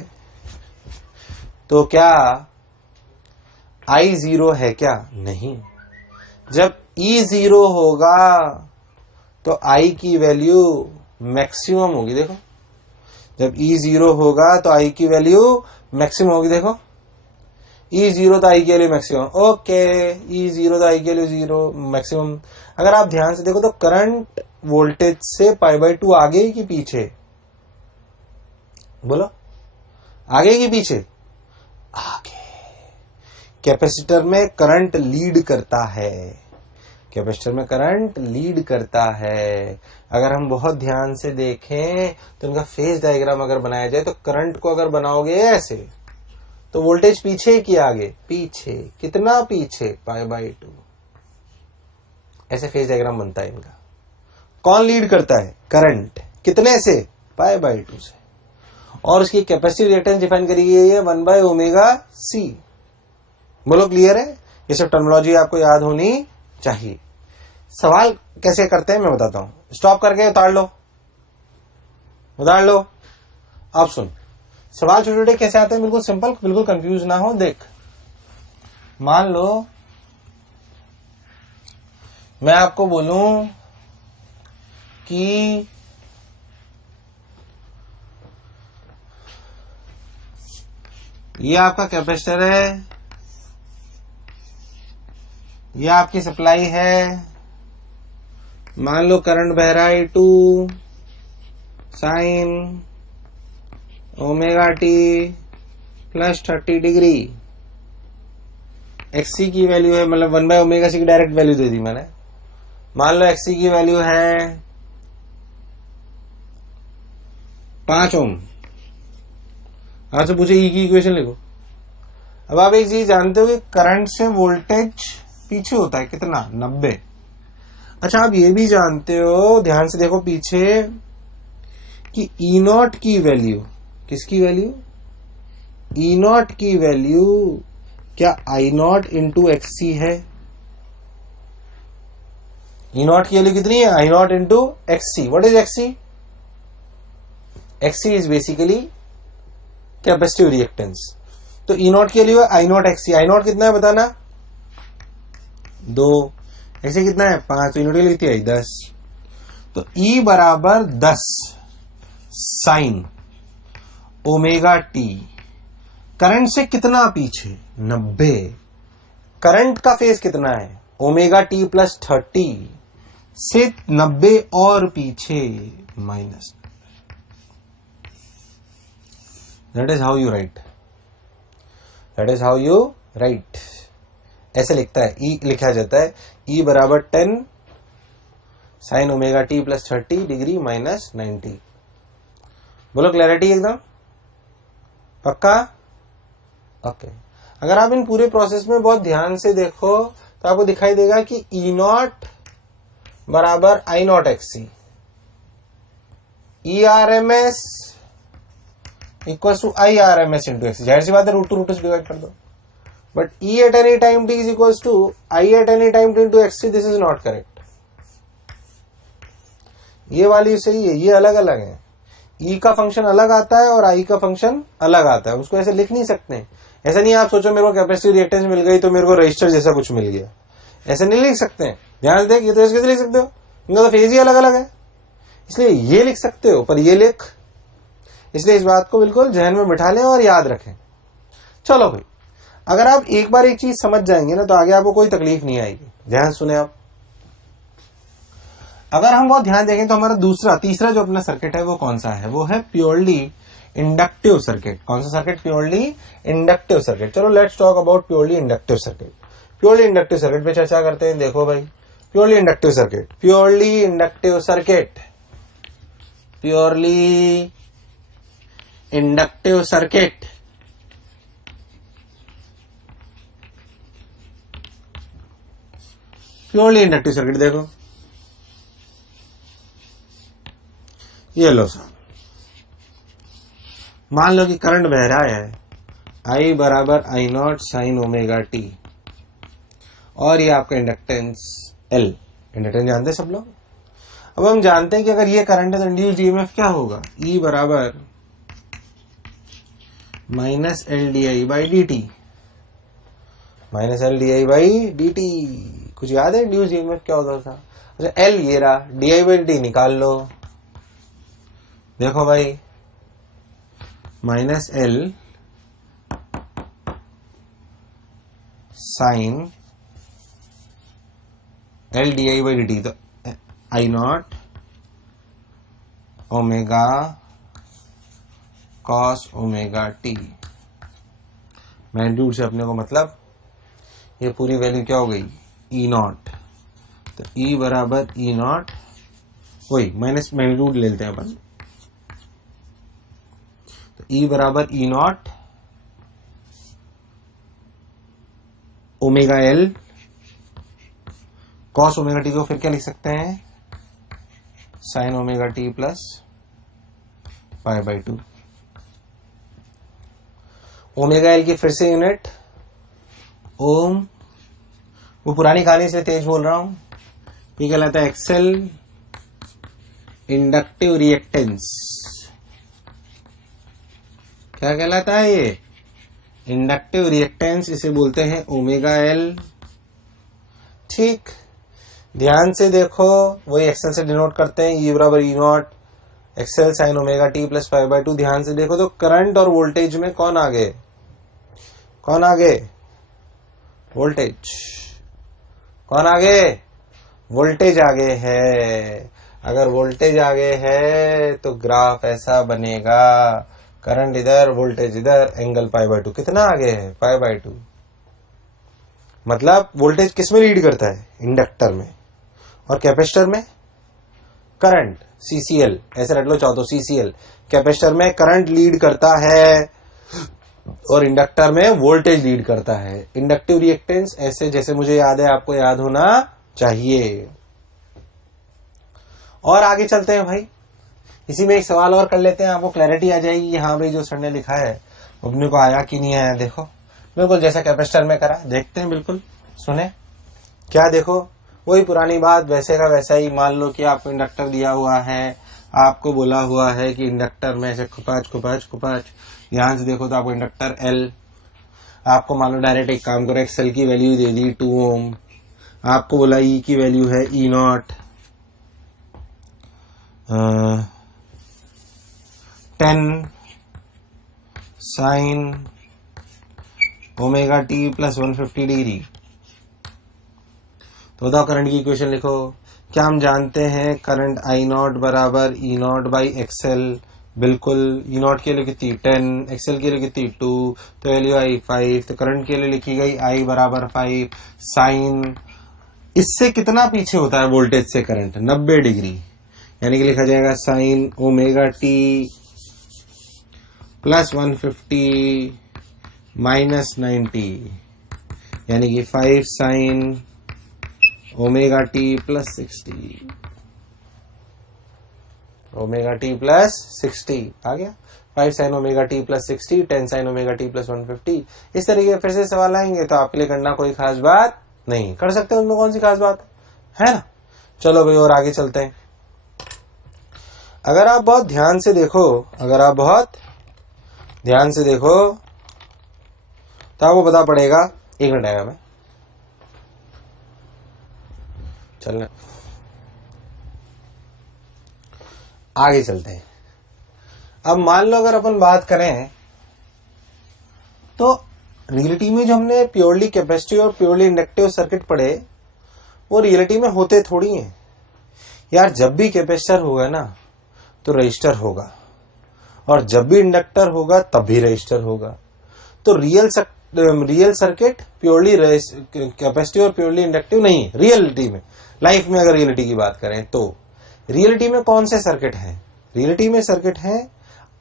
तो क्या आई जीरो है क्या? नहीं। जब ई जीरो होगा तो आई की वैल्यू मैक्सिमम होगी। देखो, जब ई जीरो होगा तो आई की वैल्यू मैक्सिमम होगी। देखो, ई जीरो तो आई की value maximum. Okay, E zero तो आई की वैल्यू जीरो मैक्सिमम। अगर आप ध्यान से देखो तो करंट वोल्टेज से पाई बाई 2 आगे कि पीछे? बोलो, आगे कि पीछे? आगे। कैपेसिटर में करंट लीड करता है। कैपेसिटर में करंट लीड करता है। अगर हम बहुत ध्यान से देखें तो इनका फेज डायग्राम अगर बनाया जाए तो करंट को अगर बनाओगे ऐसे तो वोल्टेज पीछे कि आगे? पीछे। कितना पीछे? पाई बाई 2। ऐसे फेज डायग्राम बनता है इनका। कौन लीड करता है? करंट। कितने से? पाई बाई 2 से। और उसकी कैपेसिटी रिएक्टेंस डिफाइन करी गई है 1 बाय ओमेगा सी। बोलो, क्लियर है? ये सब टर्मिनोलॉजी आपको याद होनी चाहिए। सवाल कैसे करते हैं मैं बताता हूं। स्टॉप करके उतार लो, उतार लो। अब सुन, सवाल छोटे छोटे कैसे आते हैं, बिल्कुल सिंपल, बिल्कुल कंफ्यूज ना हो। देख, मान लो मैं आपको बोलूं कि ये आपका कैपेसिटर है, ये आपकी सप्लाई है। मान लो करंट बह रहा है 2 sine omega T plus 30 degree. XC की वैल्यू है, मतलब 1 बाय ओमेगा सी की डायरेक्ट वैल्यू दे दी मैंने। मान लो एक्सी की वैल्यू है 5 ओम। आपसे पूछे ई की इक्वेशन लिखो। अब आप एक चीज जानते हो कि करंट से वोल्टेज पीछे होता है कितना? 90। अच्छा, आप ये भी जानते हो, ध्यान से देखो पीछे, कि ई नॉट की वैल्यू, किसकी वैल्यू? ई नॉट की वैल्यू क्या आई नॉट इंटू एक्सी है? ई नॉट की वैल्यू कितनी है? I naught into X C. What is X C? X C is basically capacitive reactance. तो ई नॉट की वैल्यू है I naught X C. I naught कितना है बताना? 2। ऐसे कितना है? 5। तो ई नॉट की लिखती है 10। तो ई बराबर 10 साइन ओमेगा टी। करंट से कितना पीछे? 90। करंट का फेज कितना है? ओमेगा टी प्लस 30 से 90 और पीछे minus. That is how you right. That is how you right. ऐसे लिखता है, ई लिखा जाता है ई बराबर 10 sine omega T plus 30 degree minus 90। बोलो, क्लैरिटी एकदम पक्का? ओके। अगर आप इन पूरे प्रोसेस में बहुत ध्यान से देखो तो आपको दिखाई देगा कि ई नॉट बराबर I naught X C, E R M S equal to I R M S into X C. जाहिर सी बात है, रूट टू से डिवाइड कर दो। But E at any time t is equal to I at any time t into XC. This is not correct. ये वाली सही है, ये अलग अलग है। ई का फंक्शन अलग आता है और आई का फंक्शन अलग आता है। उसको ऐसे लिख नहीं सकते। ऐसा नहीं आप सोचो मेरे को कैपेसिटिव रिएक्टेंस मिल गई तो मेरे को रजिस्टर जैसा कुछ मिल गया, ऐसे नहीं लिख सकते। ध्यान से देख, ये तो ऐसे कैसे लिख सकते हो? इनका तो फेज ही अलग अलग है, इसलिए ये लिख सकते हो पर ये लिख। इसलिए इस बात को बिल्कुल जहन में बिठा लें और याद रखें। चलो भाई, अगर आप एक बार एक चीज समझ जाएंगे ना तो आगे आपको कोई तकलीफ नहीं आएगी। ध्यान सुने आप। अगर हम बहुत ध्यान देखें तो हमारा तीसरा जो अपना सर्किट है वो कौन सा है? वो है प्योरली इंडक्टिव सर्किट। कौन सा सर्किट? Purely inductive circuit. चलो let's talk about purely inductive circuit. Purely inductive circuit पे चर्चा करते हैं। देखो भाई, purely inductive circuit, purely inductive circuit, purely inductive circuit. Purely inductive circuit देखो, ये लो साहब, मान लो कि करंट बह रहा है I बराबर I naught sine omega T, और ये आपका इंडक्टेंस L, इंडक्टेंस जानते हैं सब लोग। अब हम जानते हैं कि अगर ये करंट है तो इंड्यूस्ड ईएमएफ क्या होगा, E बराबर minus L D I by D T, minus L D I by D T. कुछ याद है इंड्यूस्ड ईएमएफ क्या होता था? अच्छा, L ये रहा, डी आई बाई डी निकाल लो, देखो भाई, minus L sine L D I by D T, तो I naught omega cos omega T. Magnitude से अपने को मतलब ये पूरी वैल्यू क्या हो गई, ई नॉट, तो ई बराबर ई नॉट, वही माइनस मैग्नीट्यूड ले लेते हैं अपन, तो ई बराबर E naught omega L cos omega T को फिर क्या लिख सकते हैं, sine omega T plus pi by 2। Omega L की फिर से यूनिट ओम, वो पुरानी कहानी से तेज बोल रहा हूं, ये कहलाता है एक्सेल इंडक्टिव रिएक्टेंस। क्या कहलाता है ये, इंडक्टिव रिएक्टेंस, इसे बोलते हैं ओमेगा एल। ठीक, ध्यान से देखो, वही एक्सेल से डिनोट करते हैं, ई बराबर E naught X L sine omega T plus pi by 2। ध्यान से देखो तो करंट और वोल्टेज में कौन आगे, कौन आगे, वोल्टेज, कौन आगे, वोल्टेज आगे है। अगर वोल्टेज आगे है तो ग्राफ ऐसा बनेगा, करंट इधर वोल्टेज इधर, एंगल पाई बाई 2। कितना आगे है, पाई बाई 2। मतलब वोल्टेज किस में लीड करता है, इंडक्टर में, और कैपेसिटर में करंट, सीसीएल, ऐसे रख लो चाहो तो, सीसीएल कैपेसिटर में करंट लीड करता है और इंडक्टर में वोल्टेज लीड करता है। इंडक्टिव रिएक्टेंस ऐसे जैसे मुझे याद है आपको याद होना चाहिए। और आगे चलते हैं भाई, इसी में एक सवाल और कर लेते हैं, आपको क्लैरिटी आ जाएगी। हाँ भाई, जो सर ने लिखा है अपने को आया कि नहीं आया, देखो बिल्कुल जैसा कैपेसिटर में करा, देखते हैं, बिल्कुल सुने क्या, देखो वही पुरानी बात, वैसे का वैसा ही। मान लो कि आपको इंडक्टर दिया हुआ है, आपको बोला हुआ है कि इंडक्टर में ऐसे खुपाच खुपाच खुपाच, ध्यान से देखो तो आपको इंडक्टर एल, आपको मान लो डायरेक्ट एक काम करो, एक्सएल की वैल्यू दे दी 2 ओम, आपको बोला ई की वैल्यू है E naught 10 sine omega T plus 150 degree. तो बताओ करंट की इक्वेशन लिखो। क्या हम जानते हैं करंट आई नॉट बराबर ई नॉट बाई एक्सएल, बिल्कुल। ई नॉट के लिए कितनी 10, एक्सएल के लिए कितनी 2, तो वैल्यू आई 5, तो करंट के लिए लिखी गई आई बराबर 5 साइन, इससे कितना पीछे होता है वोल्टेज से करंट, 90 डिग्री, यानी कि लिखा जाएगा sign omega T plus 150 minus 90, यानी कि 5 sign omega T plus 60, omega T plus 60 आ गया। 5 sign omega T plus 60, 10 sine omega T plus 150। इस तरीके फिर से सवाल आएंगे तो आपके लिए करना कोई खास बात नहीं, कर सकते हैं, उनमें कौन सी खास बात है ना। चलो भाई और आगे चलते हैं। अगर आप बहुत ध्यान से देखो, अगर आप बहुत ध्यान से देखो तो आपको पता पड़ेगा, एक मिनट आएगा मैं चलने, आगे चलते हैं। अब मान लो अगर अपन बात करें तो रियलिटी में जो हमने प्योरली कैपेसिटिव और प्योरली इंडक्टिव सर्किट पढ़े, वो रियलिटी में होते थोड़ी हैं यार। जब भी कैपेसिटर होगा ना तो रजिस्टर होगा, और जब भी इंडक्टर होगा तब भी रजिस्टर होगा। तो रियल सर्किट प्योरली कैपेसिटिव और प्योरली इंडक्टिव नहीं है रियलिटी में। लाइफ में अगर रियलिटी की बात करें तो रियलिटी में कौन से सर्किट हैं, रियलिटी में सर्किट है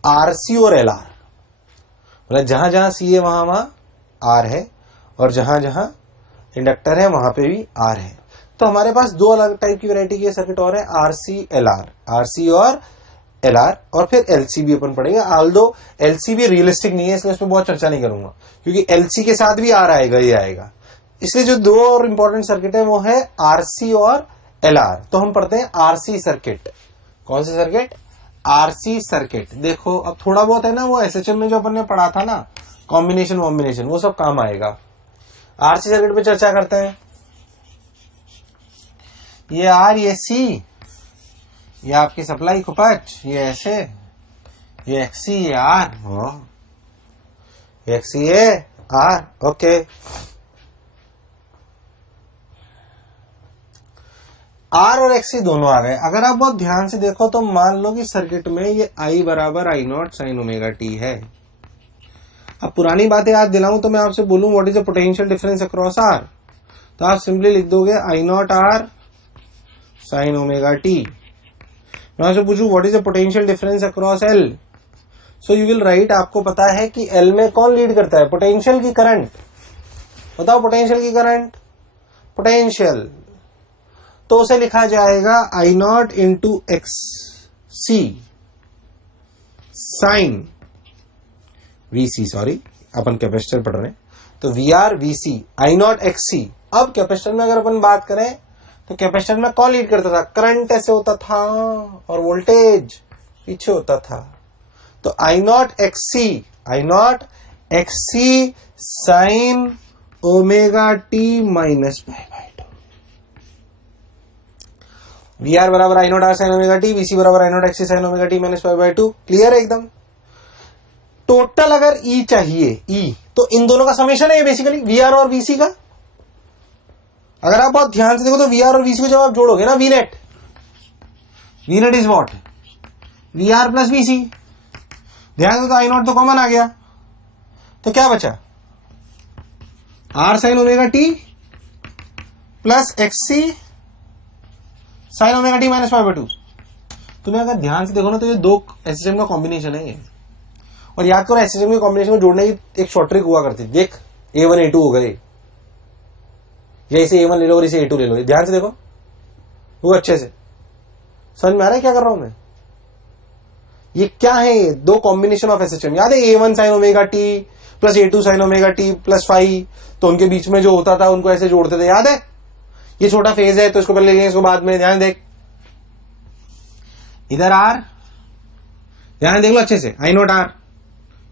आरसी और एलआर, मतलब जहां जहां सी है वहां आर है, और जहां जहां इंडक्टर है वहां पे भी आर है। तो हमारे पास दो अलग टाइप की वैरायटी के सर्किट और है, आरसी एलआर, आरसी और एलआर, और फिर एलसी भी अपन पढ़ेंगे। ऑल्दो एलसी भी रियलिस्टिक नहीं है, इसलिए उसमें बहुत चर्चा नहीं करूंगा, क्योंकि एलसी के साथ भी आर आएगा, ये आएगा। इसलिए जो दो और इंपॉर्टेंट सर्किट है वो है आरसी और एलआर। तो हम पढ़ते हैं आरसी सर्किट। कौन सी सर्किट? RC circuit. देखो अब थोड़ा बहुत है ना वो एसएचएम में जो अपन ने पढ़ा था ना, कॉम्बिनेशन वॉम्बिनेशन, वो सब काम आएगा। आरसी सर्किट पे चर्चा करते हैं। ये आर, ये सी, ये आपकी सप्लाई खपत, ये ऐसे, ये एक्सी, ये आर, ये एक्सी, ये आर, ओके। आर और एक्सी दोनों आ गए। अगर आप बहुत ध्यान से देखो तो मान लो कि सर्किट में ये आई बराबर I naught sine omega T है। अब पुरानी बातें याद दिलाऊं तो मैं आपसे बोलूं what is the potential difference across R, तो आप सिंपली लिख दोगे I naught R sine omega T. मैं आपसे पूछूं what is the potential difference across L, so you will write, आपको पता है कि एल में कौन लीड करता है? पोटेंशियल की करंट। बताओ पोटेंशियल की करंट, पोटेंशियल, तो उसे लिखा जाएगा I naught into X C sine V C, sorry अपन कैपेसिटर पढ़ रहे हैं, तो V R V C I naught X C. अब कैपेसिटर में अगर अपन बात करें तो कैपेसिटर में कौन लीड करता था? करंट ऐसे होता था और वोल्टेज पीछे होता था, तो I naught X C, I naught X C sine omega T minus pi by two. V R बराबर I naught R sine omega T, V C बराबर I naught X C sine omega T minus pi by two. Clear है एकदम? Total अगर ई चाहिए, ई, तो इन दोनों का summation है ये बेसिकली, वी आर और वीसी का। अगर आप बहुत ध्यान से देखो तो वी आर और वीसी को जब आप जोड़ोगे ना, V net is what? V R plus VC. ध्यान दो तो आई नॉट तो कॉमन आ गया, तो क्या बचा? R sine omega T plus X C sine omega T minus pi by two. तुम्हें अगर ध्यान से देखो ना तो ये दो एसएचएम का कॉम्बिनेशन है ये। और याद करो एसएचएम के कॉम्बिनेशन को जोड़ने की एक शॉर्ट ट्रिक हुआ करती, देख A1 A2 हो गए, या इसे A1 ले लो और इसे A2 ले लो, ध्यान से देखो वो अच्छे से समझ में आ रहा है क्या कर रहा हूं मैं? ये क्या है? ये दो कॉम्बिनेशन ऑफ एसएचएम। याद है A1 sine omega T plus A2 sine omega T plus phi, तो उनके बीच में जो होता था उनको ऐसे जोड़ते थे, याद है? ये छोटा फेज है तो इसको पहले लेंगे, इसको बाद में। ध्यान देख, इधर आर, ध्यान देख लो अच्छे से, आई नोट आर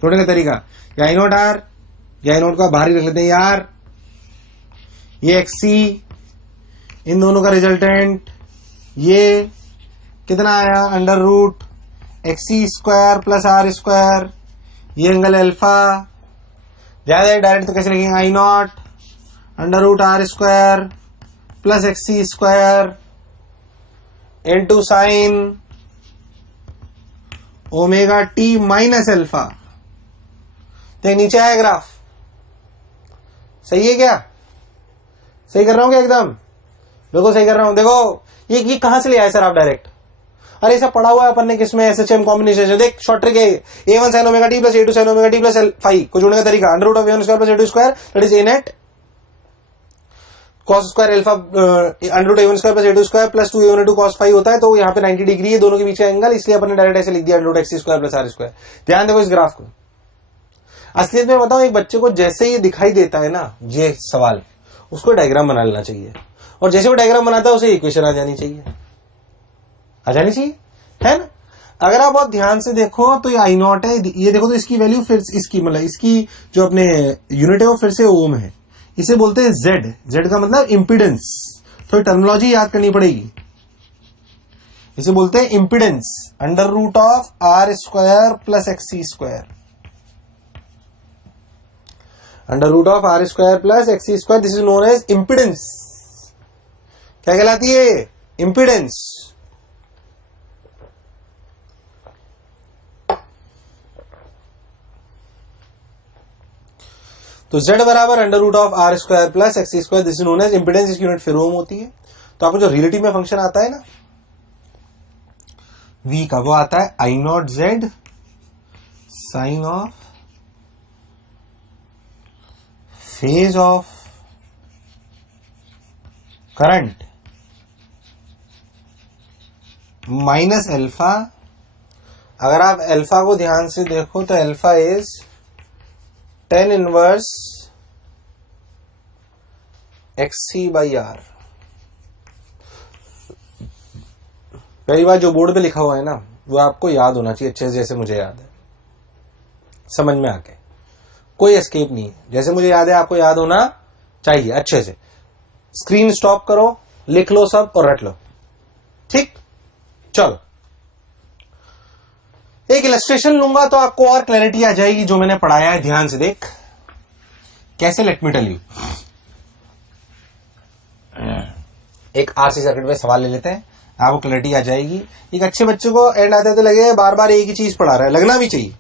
जोड़ने का तरीका, या आई नोट आर, या आई नोट को बाहर ही रख लेते हैं यार, ये एक्सी, इन दोनों का रिजल्टेंट ये कितना आया? Under root XC square plus R square, ये एंगल अल्फा। ध्यान दे डायरेक्ट तो कैसे लिखेंगे? I not under root R square plus XC square into sine omega T minus alpha. तो नीचे आया ग्राफ, सही है क्या? सही कर रहा हूं क्या? एकदम बिल्कुल सही कर रहा हूं। देखो ये कहां से ले आए सर आप डायरेक्ट? अरे सब पढ़ा हुआ है अपन ने किसमें? SHM combination. देख शॉर्ट ट्रिक है, A1 sine omega T plus A2 sine omega T plus phi को जोड़ने का तरीका, under root of A1 square plus A2 square that is A net cos square alpha, under root A1 square plus A2 square plus 2A1 A2 cos phi होता है, तो यहाँ पे 90 degree है दोनों के बीच का एंगल, इसलिए अपन ने डायरेक्ट ऐसे लिख दिया under root XC square plus R square. ध्यान देखो इस ग्राफ को। असलियत में बताओ, एक बच्चे को जैसे ये दिखाई देता है ना ये सवाल, उसको डायग्राम बना लेना चाहिए, और जैसे वो डायग्राम बनाता है उसे इक्वेशन आ जानी चाहिए, है ना? अगर आप बहुत ध्यान से देखो तो ये आई नॉट है, ये देखो तो इसकी वैल्यू फिर इसकी मतलब इसकी जो अपने यूनिट है वो फिर से ओम है, इसे बोलते हैं जेड। जेड का मतलब इंपिडेंस, तो टर्मिनोलॉजी याद करनी पड़ेगी। इसे बोलते हैं impedance, under root of R square plus XC square, under root of R square plus XC square, this is known as impedance. क्या कहलाती है? इंपिडेंस। तो z बराबर under root of R square plus XC square, this is known as impedance, इसकी unit फिर ohm होती है। तो आपको जो रिलेटिव में फंक्शन आता है ना v का, वो आता है I naught Z sine of phase of current minus alpha. अगर आप अल्फा को ध्यान से देखो तो alpha is 10 inverse XC by R. पहली बार जो बोर्ड पे लिखा हुआ है ना वो आपको याद होना चाहिए अच्छे से, जैसे मुझे याद है, समझ में आके, कोई एस्केप नहीं है। जैसे मुझे याद है आपको याद होना चाहिए अच्छे से। स्क्रीन स्टॉप करो, लिख लो सब और रट लो, ठीक। चलो एक इलस्ट्रेशन लूंगा तो आपको और क्लैरिटी आ जाएगी जो मैंने पढ़ाया है। ध्यान से देख कैसे, लेट मी टेल यू। एक आरसी सर्किट पे सवाल ले लेते हैं, आपको क्लैरिटी आ जाएगी। एक अच्छे बच्चे को एंड आते तो लगे बार बार एक ही चीज पढ़ा रहा है, लगना भी चाहिए,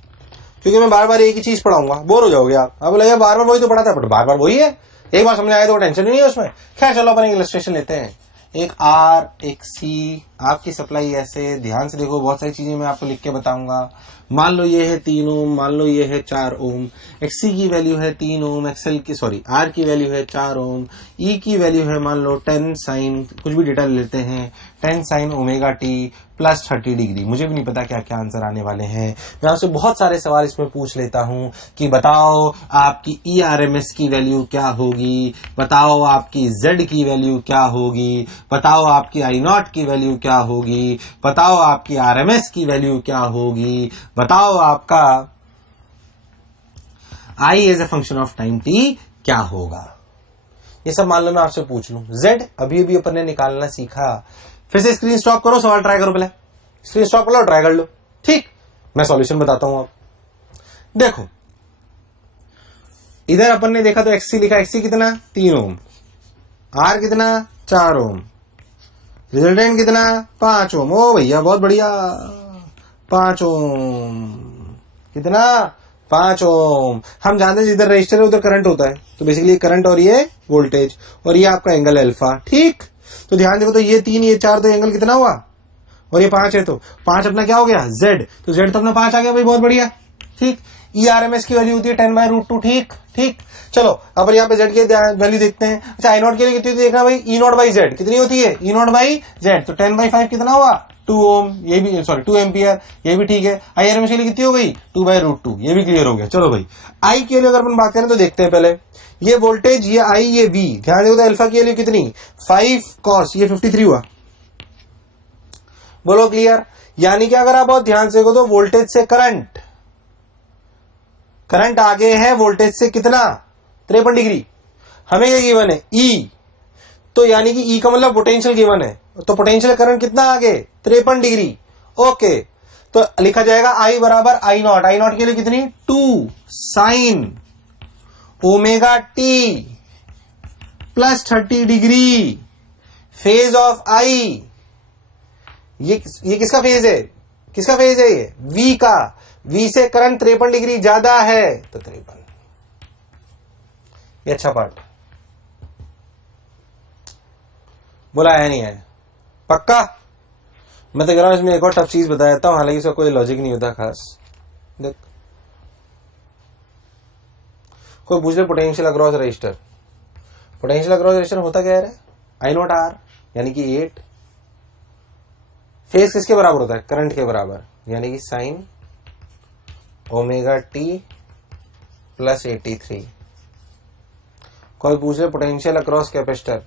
क्योंकि मैं बार बार एक ही चीज पढ़ाऊंगा, बोर हो जाओगे आप। अब लगे बार बार वही तो पढ़ाता है, बट बार बार वही है, एक बार समझ आया तो टेंशन नहीं है उसमें। खैर चलो अपन एक इलस्ट्रेशन लेते हैं। एक आर एक सी, आपकी सप्लाई ऐसे, ध्यान से देखो, बहुत सारी चीजें मैं आपको लिख के बताऊंगा। मान लो ये है 3 ओम, मान लो ये है 4 ओम। XC की वैल्यू है 3 ओम, आर की वैल्यू है 4 ओम, ई की वैल्यू है मान लो 10 साइन, कुछ भी डेटा लेते हैं, 10 sine omega T plus 30 degree. मुझे भी नहीं पता क्या क्या आंसर आने वाले हैं। मैं आपसे बहुत सारे सवाल इसमें पूछ लेता हूं कि बताओ आपकी ERMS की वैल्यू क्या होगी, बताओ आपकी Z की वैल्यू क्या होगी, बताओ आपकी I0 की वैल्यू क्या होगी, बताओ आपकी RMS की वैल्यू क्या होगी, बताओ आपका I as a function of time t क्या होगा। ये सब मान लो मैं आपसे पूछ लूं। Z अभी अभी अपन ने निकालना सीखा। फिर से स्क्रीन स्टॉप करो, सवाल ट्राई करो, पहले स्क्रीन स्टॉप कर लो, ट्राई कर लो, ठीक। मैं सॉल्यूशन बताता हूं। आप देखो इधर अपन ने देखा तो XC लिखा, XC कितना 3 ओम, R कितना 4 ओम, रिजल्टेंट कितना 5 ओम। ओ भैया बहुत बढ़िया, 5 ओम, कितना 5 ओम। हम जानते हैं जिधर रजिस्टर है उधर करंट होता है, तो बेसिकली करंट और ये वोल्टेज और ये आपका एंगल अल्फा, ठीक। तो ध्यान देखो, तो ये 3 ये 4, तो एंगल कितना हुआ, और ये 5 है, तो 5 अपना क्या हो गया Z, तो Z तो अपना 5 आ गया भाई, बहुत बढ़िया, ठीक। ERMS की वैल्यू होती है 10/√2, ठीक ठीक। चलो अब यहाँ पे Z की वैल्यू देखते हैं। अच्छा I0 के लिए कितनी होती है देखना भाई, E0 बाई Z कितनी होती है, E0 बाई Z, तो 10/5 कितना हुआ 2 ओम, ये भी सॉरी 2 एम्पियर, ये भी ठीक है। IRMS के लिए कितनी हो गई 2/√2, ये भी क्लियर हो गया। चलो भाई I के लिए अगर अपन बात करें तो देखते हैं पहले, ये वोल्टेज, ये I, ये V, ध्यान देखो अल्फा की वैल्यू कितनी 5 cos, ये 53 हुआ, बोलो क्लियर। यानी कि अगर आप बहुत ध्यान से देखो तो वोल्टेज से करंट आगे है वोल्टेज से कितना 53 डिग्री। हमें ये गिवन है E, तो यानी कि E का मतलब पोटेंशियल गिवन है, तो पोटेंशियल करंट कितना आगे 53 डिग्री। ओके, तो लिखा जाएगा I बराबर I0 के लिए कितनी 2 sine omega T plus 30 degree, phase of I। ये किसका फेज है, किसका फेज है, ये V का। V से करंट 53 डिग्री ज्यादा है, तो 53, ये अच्छा पार्ट बोला है नहीं है, पक्का। मैं तो कह रहा हूं इसमें एक और टफ चीज बता देता हूं, हालांकि इसका कोई लॉजिक नहीं होता खास। देख कोई पूछ ले potential across register, potential across register होता क्या है, I0 R यानी कि 8, फेज किसके बराबर होता है, करंट के बराबर, यानी कि साइन ओमेगा टी प्लस 83। कोई पूछ ले पोटेंशियल अक्रॉस कैपेसिटर,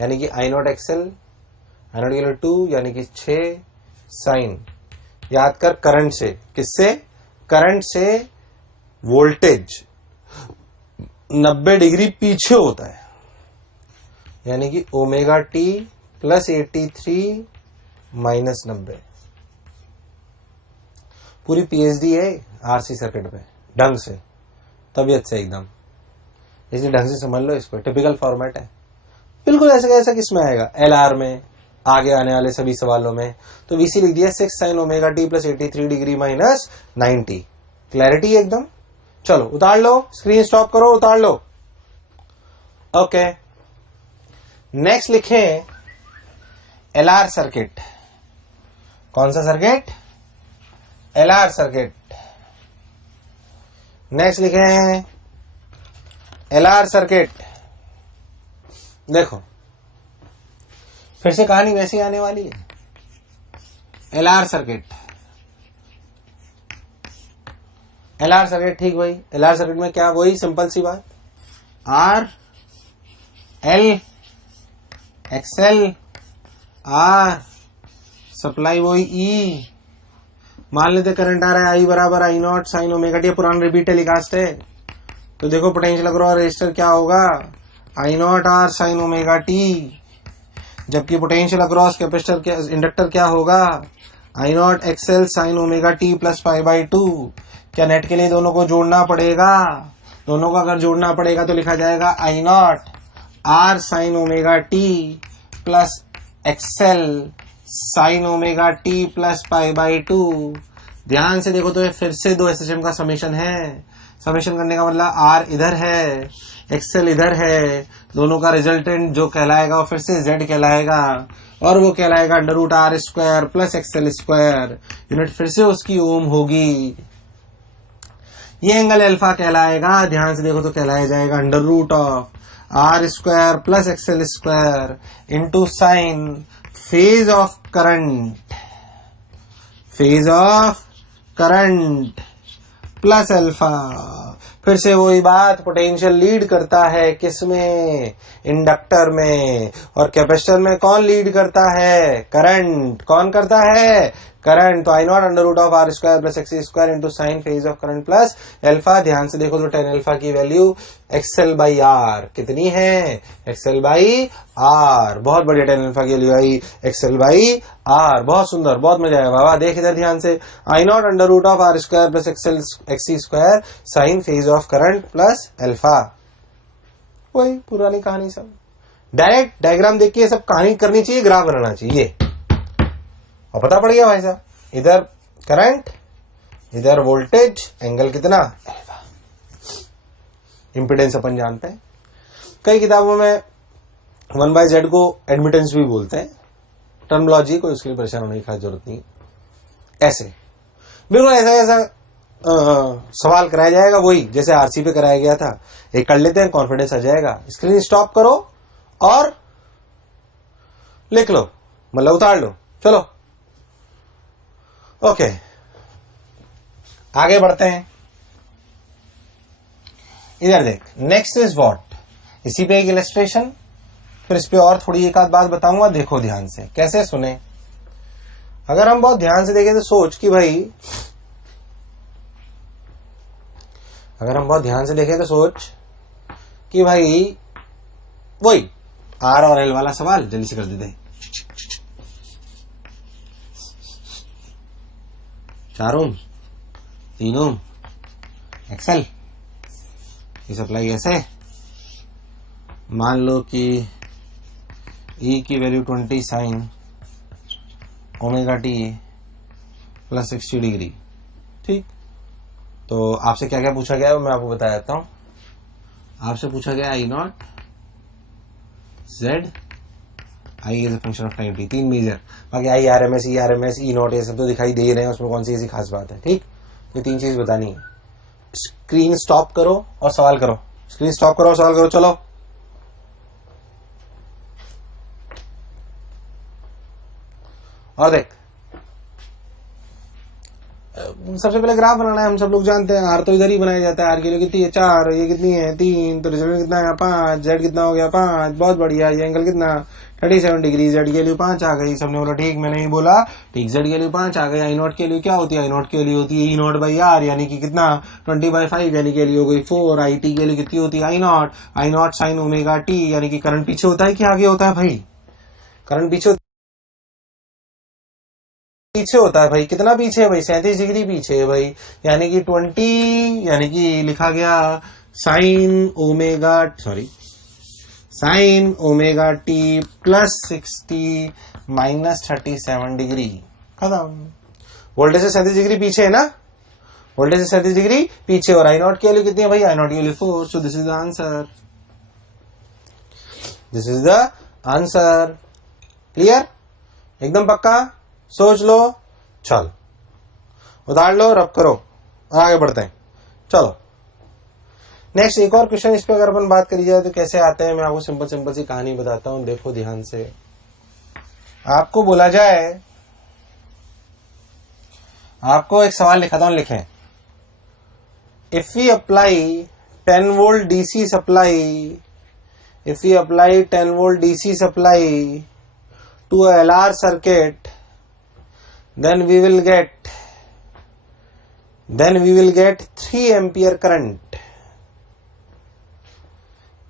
यानी कि I0 XL, I0 के लिए 2 यानी कि 6 साइन, याद कर करंट से, किससे, करंट से वोल्टेज 90 डिग्री पीछे होता है, यानी कि ओमेगा टी प्लस 83 माइनस 90। पूरी PhD है आरसी सर्किट पे, ढंग से, तबियत से एकदम, इसलिए ढंग से समझ लो इसको। टिपिकल फॉर्मेट है बिल्कुल ऐसा कैसा, किसमें आएगा LR में, आगे आने वाले सभी सवालों में। तो VC लिख दिया 6 sign omega T plus 83 degree minus 90। Clarity एकदम। चलो उतार लो, स्क्रीन स्टॉप करो, उतार लो। ओके, नेक्स्ट लिखें LR सर्किट। कौन सा सर्किट, LR सर्किट। नेक्स्ट लिखे हैं LR सर्किट। देखो फिर से कहानी वैसी आने वाली है, LR सर्किट, LR सर्किट, ठीक भाई। LR सर्किट में क्या, वही सिंपल सी बात, R L XL R supply वही E। मान लेते करंट आ रहा है I बराबर I not sine omega T, पुराना रिपीट टेलीकास्ट है। तो देखो पोटेंशियल अक्रॉस रेजिस्टर क्या होगा, I not R sine omega T, जबकि पोटेंशियल अक्रॉस कैपेसिटर इंडक्टर क्या होगा, I not XL sine omega T plus pi by 2। क्या नेट के लिए दोनों को जोड़ना पड़ेगा, दोनों को अगर जोड़ना पड़ेगा तो लिखा जाएगा I not R sine omega T plus XL sine omega T plus pi by 2। ध्यान से देखो तो ये फिर से दो एसएचएम का समेशन है। समेशन करने का मतलब R इधर है, XL इधर है, दोनों का रिजल्टेंट जो कहलाएगा वो फिर से Z कहलाएगा, और वो कहलाएगा under root R square plus XL square. Unit फिर से उसकी ओम होगी। ये एंगल अल्फा कहलाएगा, ध्यान से देखो तो कहलाया जाएगा under root of R square plus XL square into sine phase of current, phase of current plus alpha. फिर से वही बात, पोटेंशियल लीड करता है किसमें, इंडक्टर में, और कैपेसिटर में कौन लीड करता है, करंट। कौन करता है, करंट। तो I not under root of R square plus XC square into sine phase of current plus alpha. ध्यान से देखो तो tan अल्फा की वैल्यू XL बाई R कितनी है, XL बाई R। बहुत बढ़िया, tan अल्फा की value I XL by R। बहुत सुंदर, बहुत मजा आया बाबा। देख इधर ध्यान से, I not under root of R square plus XC square sine phase of current plus alpha. वही पुरानी कहानी सब। डायरेक्ट डायग्राम देख के सब कहानी करनी चाहिए, ग्राफ बनाना चाहिए, और पता पड़ गया भाई साहब। इधर करंट, इधर वोल्टेज, एंगल कितना, अल्फा। इंपिडेंस अपन जानते हैं, कई किताबों में 1/z को एडमिटेंस भी बोलते हैं। टर्मिनोलॉजी को इसके लिए परेशान होने की खास जरूरत नहीं। ऐसे बिल्कुल ऐसा सवाल कराया जाएगा, वही जैसे आरसी पे कराया गया था। एक कर लेते हैं, कॉन्फिडेंस आ जाएगा। स्क्रीन स्टॉप करो और लिख लो, मतलब उतार लो। चलो ओके, आगे बढ़ते हैं। इधर देख, नेक्स्ट इज व्हाट, इसी पे एक इलस्ट्रेशन, फिर इस पे और थोड़ी एक आध बात बताऊंगा। देखो ध्यान से, कैसे सुने। अगर हम बहुत ध्यान से देखें तो सोच कि भाई, अगर हम बहुत ध्यान से देखें तो सोच कि भाई वही R और L वाला सवाल जल्दी से कर देते हैं। 4 ओम, 3 ओम, XL ये सप्लाई ऐसे। मान लो कि E की value 20 sign omega T plus 60 degree, ठीक। तो आपसे क्या क्या पूछा गया है मैं आपको बता देता हूं। आपसे पूछा गया I naught Z, I is a function of time t, 3 major. बाकी I RMS, E RMS, E naught ये सब तो दिखाई दे रहे हैं, उसमें कौन सी ऐसी खास बात है, ठीक। ये 3 चीज बतानी है। स्क्रीन स्टॉप करो और सवाल करो, स्क्रीन स्टॉप करो और सवाल करो। चलो और देख, सबसे पहले ग्राफ बनाना है। हम सब लोग जानते हैं R तो इधर ही बनाया जाता है। R की वैल्यू कितनी है 4, ये कितनी है 3, तो रिजल्ट कितना है 5, Z कितना हो गया 5। बहुत बढ़िया। ये एंगल कितना 37 डिग्री, Z की वैल्यू 5 आ गई। सबने बोला ठीक, मैंने ही बोला ठीक, Z की वैल्यू 5 आ गई। I नॉट की वैल्यू क्या होती है, I नॉट की वैल्यू होती है E नॉट बाई R, यानी कि कितना 20/5, यानी कि वैल्यू हो गई 4। IT की वैल्यू कितनी होती है I not sine omega T, यानी कि करंट पीछे होता है कि आगे होता है भाई, करंट पीछे होता है भाई। कितना पीछे है भाई, 37 डिग्री पीछे है भाई, यानी कि 20, यानी कि लिखा गया sign omega T plus 60 minus 37 degree. खत्म। वोल्टेज से 37 डिग्री पीछे है ना, वोल्टेज से 37 डिग्री पीछे। और I नॉट की वैल्यू कितनी है भाई, I नॉट की value 4। So this is the answer, this is the answer. Clear, एकदम पक्का। सोच लो, चल उतार लो, रब करो और आगे बढ़ते हैं। चलो नेक्स्ट एक और क्वेश्चन। इस पे अगर अपन बात करी जाए तो कैसे आते हैं, मैं आपको सिंपल सी कहानी बताता हूं। देखो ध्यान से, आपको बोला जाए आपको एक सवाल लिखा था, लिखें। If we apply 10 volt DC supply, if we apply 10 volt DC supply to a LR circuit, then we will get 3 ampere current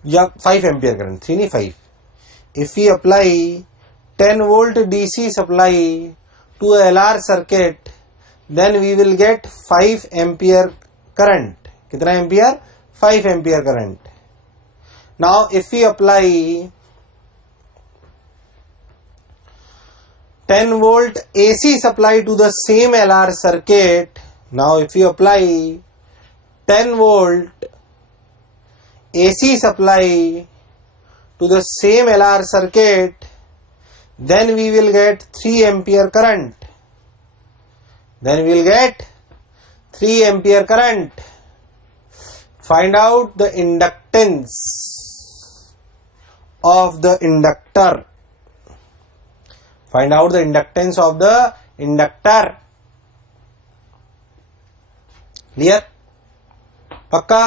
या 5 ampere current, 3 नहीं 5. If we apply 10 volt DC supply to a LR circuit, then we will get 5 ampere current. कितना ampere? 5 ampere current. Now if we apply 10 volt AC supply to the same LR circuit, now if we apply 10 volt AC supply to the same LR circuit, then we will get 3 ampere current. Then we will get 3 ampere current. Find out the inductance of the inductor. Find out the inductance of the inductor. Clear? पक्का?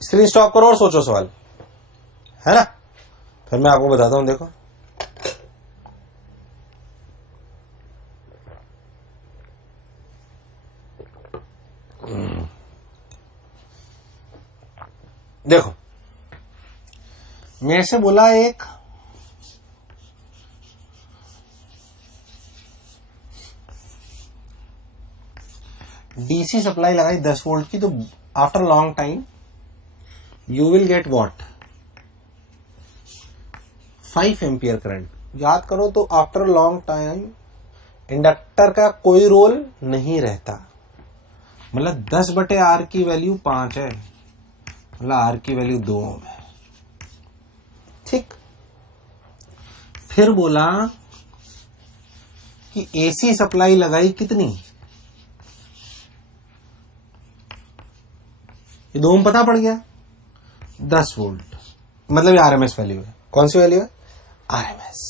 Screen stop करो और सोचो सवाल, है ना? फिर मैं आपको बताता हूं। देखो, देखो मेरे से बोला एक डीसी सप्लाई लगाई 10 वोल्ट की, तो after long time you will get what? 5 ampere current. याद करो तो आफ्टर लॉन्ग टाइम इंडक्टर का कोई रोल नहीं रहता, मतलब 10/R की वैल्यू 5 है, मतलब आर की वैल्यू 2 ओम है। ठीक, फिर बोला कि एसी सप्लाई लगाई कितनी? ये 2 ओम पता पड़ गया, 10 वोल्ट, मतलब ये आरएमएस वैल्यू है। कौन सी वैल्यू है? आरएमएस।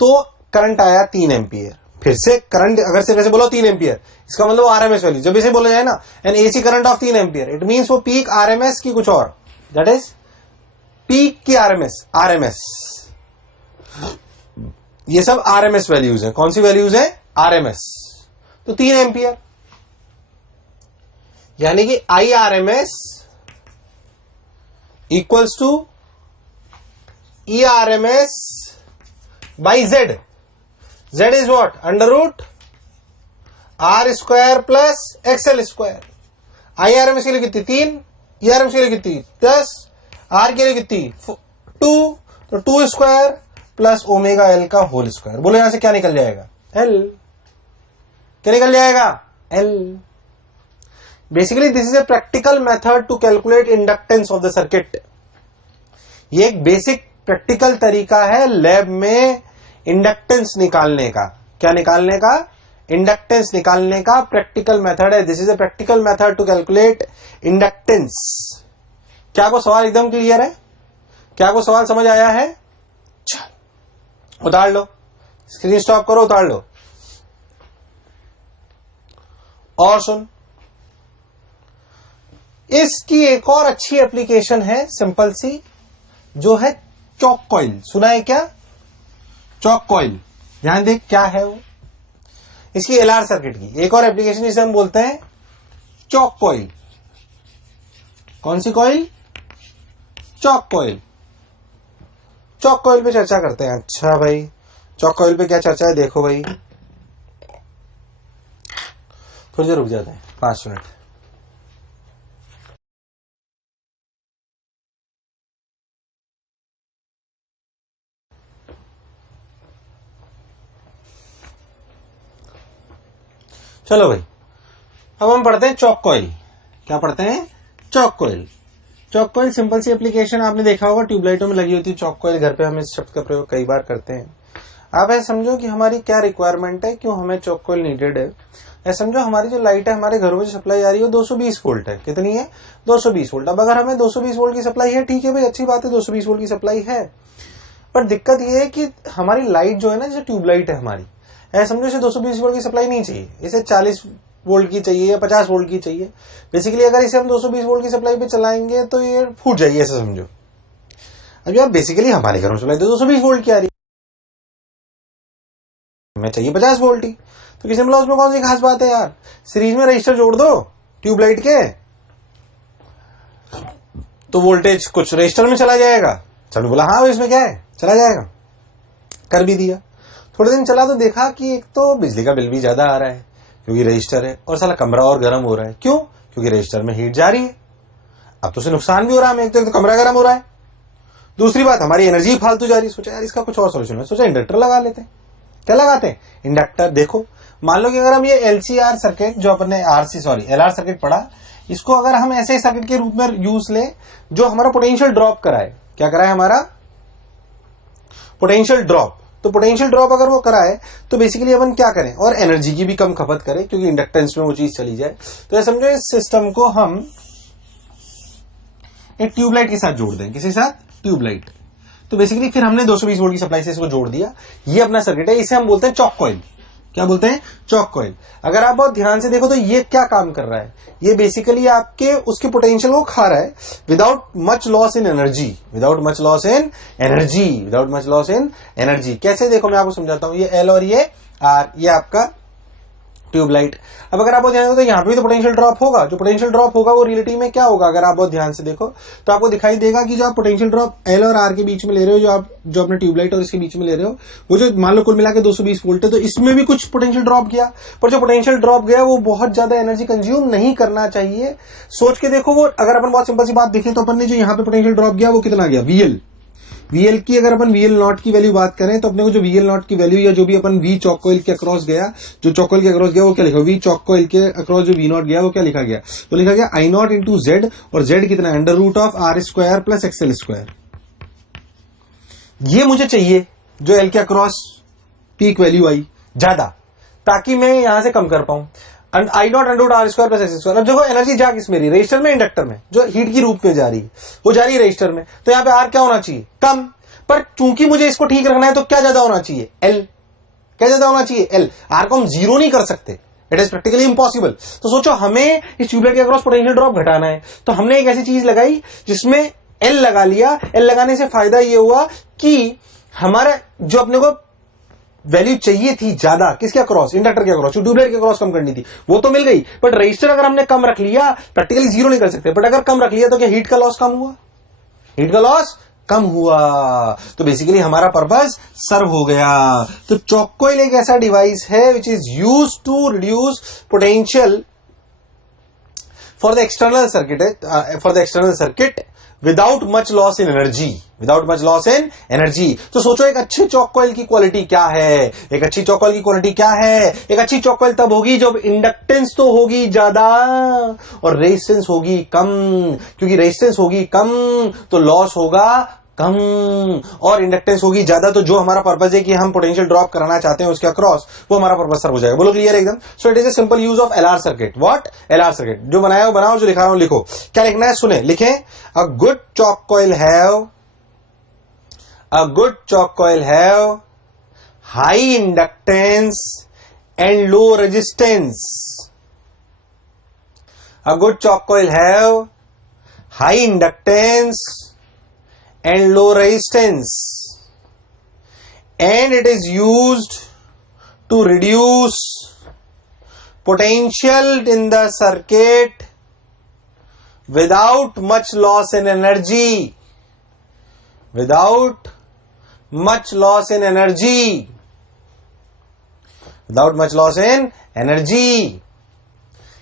तो करंट आया 3 एम्पियर। फिर से करंट अगर सिर्फ ऐसे बोलो 3 एम्पियर, इसका मतलब आरएमएस वैल्यू। जब इसे बोला जाए ना N AC current of 3 ampere, it means वो पीक आरएमएस की कुछ और, दैट इज पीक की आरएमएस। ये सब आरएमएस वैल्यूज है। कौन सी वैल्यूज है? आरएमएस। तो 3 एम्पियर, यानी कि I RMS equals to E RMS by Z. Z is what? Under root R square plus XL square. IRMS के लिए कितनी? 3, ERMS के लिए कितनी? 10, R के लिए कितनी? 2, तो 2 स्क्वायर प्लस ओमेगा L का होल स्क्वायर। बोलो यहां से क्या निकल जाएगा? L। क्या निकल जाएगा? L। Basically this is a practical method to calculate inductance of the circuit. ये एक बेसिक प्रैक्टिकल तरीका है लैब में इंडक्टेंस निकालने का। क्या निकालने का? इंडक्टेंस निकालने का प्रैक्टिकल मेथड है। This is a practical method to calculate inductance. क्या आपको सवाल एकदम क्लियर है? क्या आपको सवाल समझ आया है? चल उतार लो, स्क्रीन स्टॉप करो, उतार लो और सुन। इसकी एक और अच्छी एप्लीकेशन है, सिंपल सी, जो है चॉक कॉइल। सुना है क्या? Chalk coil. ध्यान देख क्या है वो। इसकी एलआर सर्किट की एक और एप्लीकेशन जिसे हम बोलते हैं चॉक कॉइल। कौन सी coil? Choke coil. Choke coil पे चर्चा करते हैं। अच्छा भाई, चॉक कॉइल पे क्या चर्चा है देखो भाई। थोड़ी देर रुक जाते हैं, 5 मिनट। चलो भाई, अब हम पढ़ते हैं चॉक कॉइल। क्या पढ़ते हैं? Choke coil. Choke coil simple सी एप्लीकेशन, आपने देखा होगा ट्यूबलाइटों में लगी होती है चॉक कॉइल। घर पे हम इस शब्द का प्रयोग कई बार करते हैं। आप ऐसा समझो कि हमारी क्या रिक्वायरमेंट है, क्यों हमें चॉक कॉइल नीडेड है। ऐसा समझो हमारी जो लाइट है, हमारे घरों में जो सप्लाई आ रही है वो 220 वोल्ट है। कितनी है? 220 वोल्ट। अब अगर हमें 220 वोल्ट की सप्लाई है, ठीक है भाई, अच्छी बात है, 220 वोल्ट की सप्लाई है। पर दिक्कत ये है कि हमारी लाइट जो है ना, जैसे ट्यूबलाइट है हमारी, ऐसा समझो इसे 220 वोल्ट की सप्लाई नहीं चाहिए, इसे 40 वोल्ट की चाहिए या 50 वोल्ट की चाहिए। बेसिकली अगर इसे हम 220 वोल्ट की सप्लाई पे चलाएंगे तो ये फूट जाएगी, ऐसा समझो। अब यार बेसिकली हमारे घर में सप्लाई तो 220 वोल्ट की आ रही है, हमें चाहिए 50 वोल्ट ही, तो किसी ने बोला उसमें कौन सी खास बात है यार, सीरीज में रजिस्टर जोड़ दो ट्यूबलाइट के, तो वोल्टेज कुछ रजिस्टर में चला जाएगा। सबने बोला हाँ इसमें क्या है, चला जाएगा, कर भी दिया। थोड़े दिन चला तो देखा कि एक तो बिजली का बिल भी ज्यादा आ रहा है क्योंकि रजिस्टर है, और साला कमरा और गर्म हो रहा है। क्यों? क्योंकि रजिस्टर में हीट जा रही है। अब तो उसे नुकसान भी हो रहा है, एक तो कमरा गर्म हो रहा है, दूसरी बात हमारी एनर्जी फालतू जा रही है। सोचा यार इसका कुछ और सोल्यूशन है, सोचा इंडक्टर लगा लेते हैं। क्या लगाते हैं? इंडक्टर। देखो मान लो कि अगर हम ये एलसीआर सर्किट जो अपने एलआर सर्किट पढ़ा, इसको अगर हम ऐसे सर्किट के रूप में यूज ले जो हमारा पोटेंशियल ड्रॉप कराए, क्या कराए हमारा पोटेंशियल ड्रॉप, तो पोटेंशियल ड्रॉप अगर वो कराए तो बेसिकली अपन क्या करें, और एनर्जी की भी कम खपत करें क्योंकि इंडक्टेंस में वो चीज चली जाए। तो ये समझो इस सिस्टम को हम एक ट्यूबलाइट के साथ जोड़ दें, किसी साथ, ट्यूबलाइट। तो बेसिकली फिर हमने 220 वोल्ट की सप्लाई से इसको जोड़ दिया। ये अपना सर्किट है, इसे हम बोलते हैं चॉक कॉइल। क्या बोलते हैं? Choke coil. अगर आप बहुत ध्यान से देखो तो ये क्या काम कर रहा है, ये बेसिकली आपके उसके पोटेंशियल को खा रहा है without much loss in energy, without much loss in energy, without much loss in energy. कैसे? देखो मैं आपको समझाता हूं। ये एल और ये आर, ये आपका ट्यूबलाइट। अब अगर आप बहुत ध्यान से तो यहां पे भी तो पोटेंशियल ड्रॉप होगा। जो पोटेंशियल ड्रॉप होगा वो रियलिटी में क्या होगा, अगर आप बहुत ध्यान से देखो तो आपको दिखाई देगा कि जो आप पोटेंशियल ड्रॉप एल और आर के बीच में ले रहे हो, जो अपने ट्यूबलाइट और इसके बीच में ले रहे हो, वो जो मान लो कुल मिला के 220 वोल्ट है, तो इसमें भी कुछ पोटेंशियल ड्रॉप गया, पर जो पोटेंशियल ड्रॉप गया वो बहुत ज्यादा एनर्जी कंज्यूम नहीं करना चाहिए। सोच के देखो, वो अगर अपन बहुत सिंपल सी बात देखें तो अपन ने जो यहाँ पे पोटेंशियल ड्रॉप गया वो कितना गया, VL की अगर अपन VL नॉट की वैल्यू बात करें तो अपने को जो VL नॉट की वैल्यू या जो भी अपन V चॉक कॉइल के अक्रॉस गया, जो चॉक कॉइल के अक्रॉस गया वो क्या लिखा, V चॉक कॉइल के अक्रॉस जो V नॉट गया वो क्या लिखा गया, तो लिखा गया I नॉट इंटू Z, और Z कितना है, √R² प्लस XL²। ये मुझे चाहिए जो L के अक्रॉस पीक वैल्यू आई ज्यादा, ताकि मैं यहां से कम कर पाऊं। I not √R² plus XL²। अब देखो एनर्जी जा किस में रही, रजिस्टर में, इंडक्टर में, जो हीट की रूप में जा रही है वो जा रही है रजिस्टर में। तो यहाँ पे R क्या होना चाहिए, कम, पर चूंकि मुझे इसको ठीक रखना है तो क्या ज्यादा होना चाहिए, L। क्या ज्यादा होना चाहिए, L। R को हम जीरो नहीं कर सकते, इट इज प्रैक्टिकली इम्पॉसिबल। तो सोचो हमें इस ट्यूबलाइट के अक्रॉस पोटेंशियल ड्रॉप घटाना है, तो हमने एक ऐसी चीज लगाई जिसमें L लगा लिया। L लगाने से फायदा ये हुआ कि हमारा जो अपने को वैल्यू चाहिए थी ज्यादा, किसके अक्रॉस, इंडक्टर के अक्रॉस, ट्यूबलाइट के अक्रॉस कम करनी थी, वो तो मिल गई। बट रजिस्टर अगर हमने कम रख लिया, प्रैक्टिकली जीरो नहीं कर सकते, बट अगर कम रख लिया तो क्या हीट का लॉस कम हुआ, हीट का लॉस कम हुआ, तो बेसिकली हमारा पर्पस सर्व हो गया। तो चॉक कॉइल एक ऐसा डिवाइस है which is used to reduce potential for the external circuit without much loss in energy, without much loss in energy. तो सोचो एक अच्छे चॉक कॉइल की क्वालिटी क्या है, एक अच्छी चॉक कॉइल की क्वालिटी क्या है, एक अच्छी चॉक कॉइल तब होगी जब इंडक्टेंस तो होगी ज्यादा और रेजिस्टेंस होगी कम, क्योंकि रेजिस्टेंस होगी कम तो लॉस होगा कम, और इंडक्टेंस होगी ज्यादा, तो जो हमारा पर्पस है कि हम पोटेंशियल ड्रॉप कराना चाहते हैं उसके अक्रॉस, वो हमारा पर्पस सर्व हो जाएगा। बोलो क्लियर एकदम। So it is a simple use of LR circuit. What? LR circuit. जो बनाया हो बनाओ, जो लिखा रहा हूं लिखो। क्या लिखना है सुने, लिखें, a good chalk coil have high inductance and low resistance. A good chalk coil have high inductance and low resistance, and it is used to reduce potential in the circuit without much loss in energy, without much loss in energy, without much loss in energy।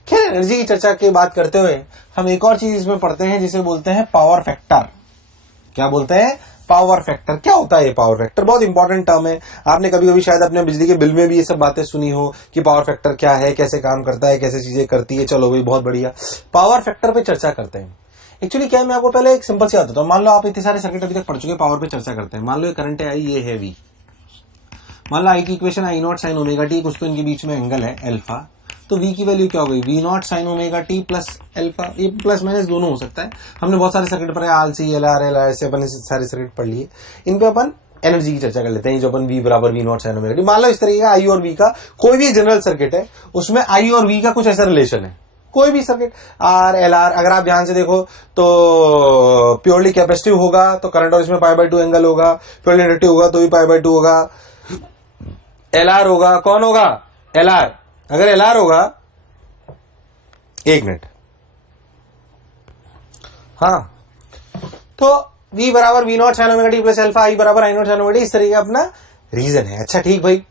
खैर energy की चर्चा की बात करते हुए हम एक और चीज इसमें पढ़ते हैं जिसे बोलते हैं पावर फैक्टर। क्या बोलते हैं? Power factor. क्या होता है ये पावर फैक्टर? बहुत इंपॉर्टेंट टर्म है, आपने कभी कभी शायद अपने बिजली के बिल में भी ये सब बातें सुनी हो कि पावर फैक्टर क्या है, कैसे काम करता है, कैसे चीजें करती है। चलो भाई बहुत बढ़िया, पावर फैक्टर पे चर्चा करते हैं। एक्चुअली क्या है, मैं आपको पहले एक सिंपल सी बात बताता हूं। मान लो आप इतने सारे सर्किट अभी तक पढ़ चुके, पावर पे चर्चा करते हैं। मान लो ये करंट है आई, ये है वी। मान लो आई की इक्वेशन आई नॉट साइन ओमेगा टी, कुछ तो इनके बीच में एंगल है अल्फा, तो V की वैल्यू क्या हो गई, V not sine omega T plus alpha. ये प्लस माइनस दोनों हो सकता है। हमने बहुत सारे सर्किट पढ़े, RC LR से अपन सारे सर्किट पढ़ लिए, इन पे अपन एनर्जी की चर्चा कर लेते हैं, जो अपन V बराबर V not sine omega T. मान लो इस तरीके का I और V का कोई भी जनरल सर्किट है, उसमें I और V का कुछ ऐसा रिलेशन है, कोई भी सर्किट R L R, अगर आप ध्यान से देखो तो प्योरली कैपेसिटिव होगा तो करंट और इसमें π/2 एंगल होगा, प्योरली इंडक्टिव होगा तो भी π/2 होगा। LR होगा, कौन होगा? LR। अगर LR होगा, एक मिनट, हाँ, तो V बराबर V not sine omega T plus alpha, I बराबर I not sine omega T, इस तरीके का अपना रीजन है। अच्छा ठीक भाई,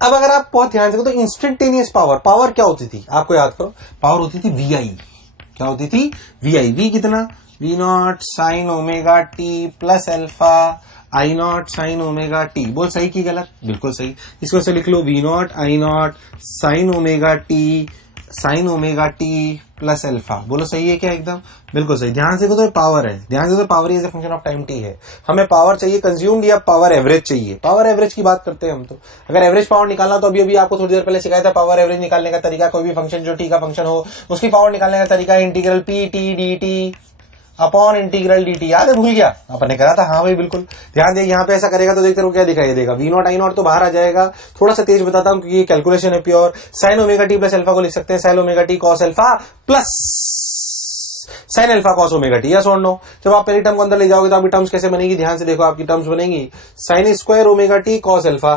अब अगर आप बहुत ध्यान से देखो तो इंस्टेंटेनियस पावर क्या होती थी, आपको याद करो, पावर होती थी VI। क्या होती थी? VI। V कितना? V not sine omega T plus alpha I not sine omega T. बोल सही की गलत? बिल्कुल सही। इसको से लिख लो V not I not sine omega T plus alpha. बोलो सही है क्या? एकदम बिल्कुल सही। ध्यान से देखो तो पावर है, ध्यान से देखो power is a function of time T है। हमें पावर चाहिए कंज्यूम्ड या पावर एवरेज चाहिए? पावर एवरेज की बात करते हैं हम तो। अगर एवरेज पावर निकालना तो अभी आपको थोड़ी देर पहले सिखाया था पावर एवरेज निकालने का तरीका। कोई भी फंक्शन जो टी का फंक्शन हो उसकी पावर निकालने का तरीका integral P T D T upon integral D T. याद है? भूल गया? अपन ने करा था। हाँ भाई बिल्कुल। ध्यान दे, यहाँ पे ऐसा करेगा तो देखते रहो क्या दिखाई देगा। V नॉट I नॉट तो बाहर आ जाएगा। थोड़ा सा तेज बताता हूँ क्योंकि ये कैलकुलेशन है pure. Sign omega T plus alpha को लिख सकते हैं sine omega T cos alpha plus sine alpha cos omega T. Yes और नो? जब आप पहली टर्म को अंदर ले जाओगे तो आपकी टर्म्स कैसे बनेगी? ध्यान से देखो, आपकी टर्म्स बनेगी sign square omega T cos alpha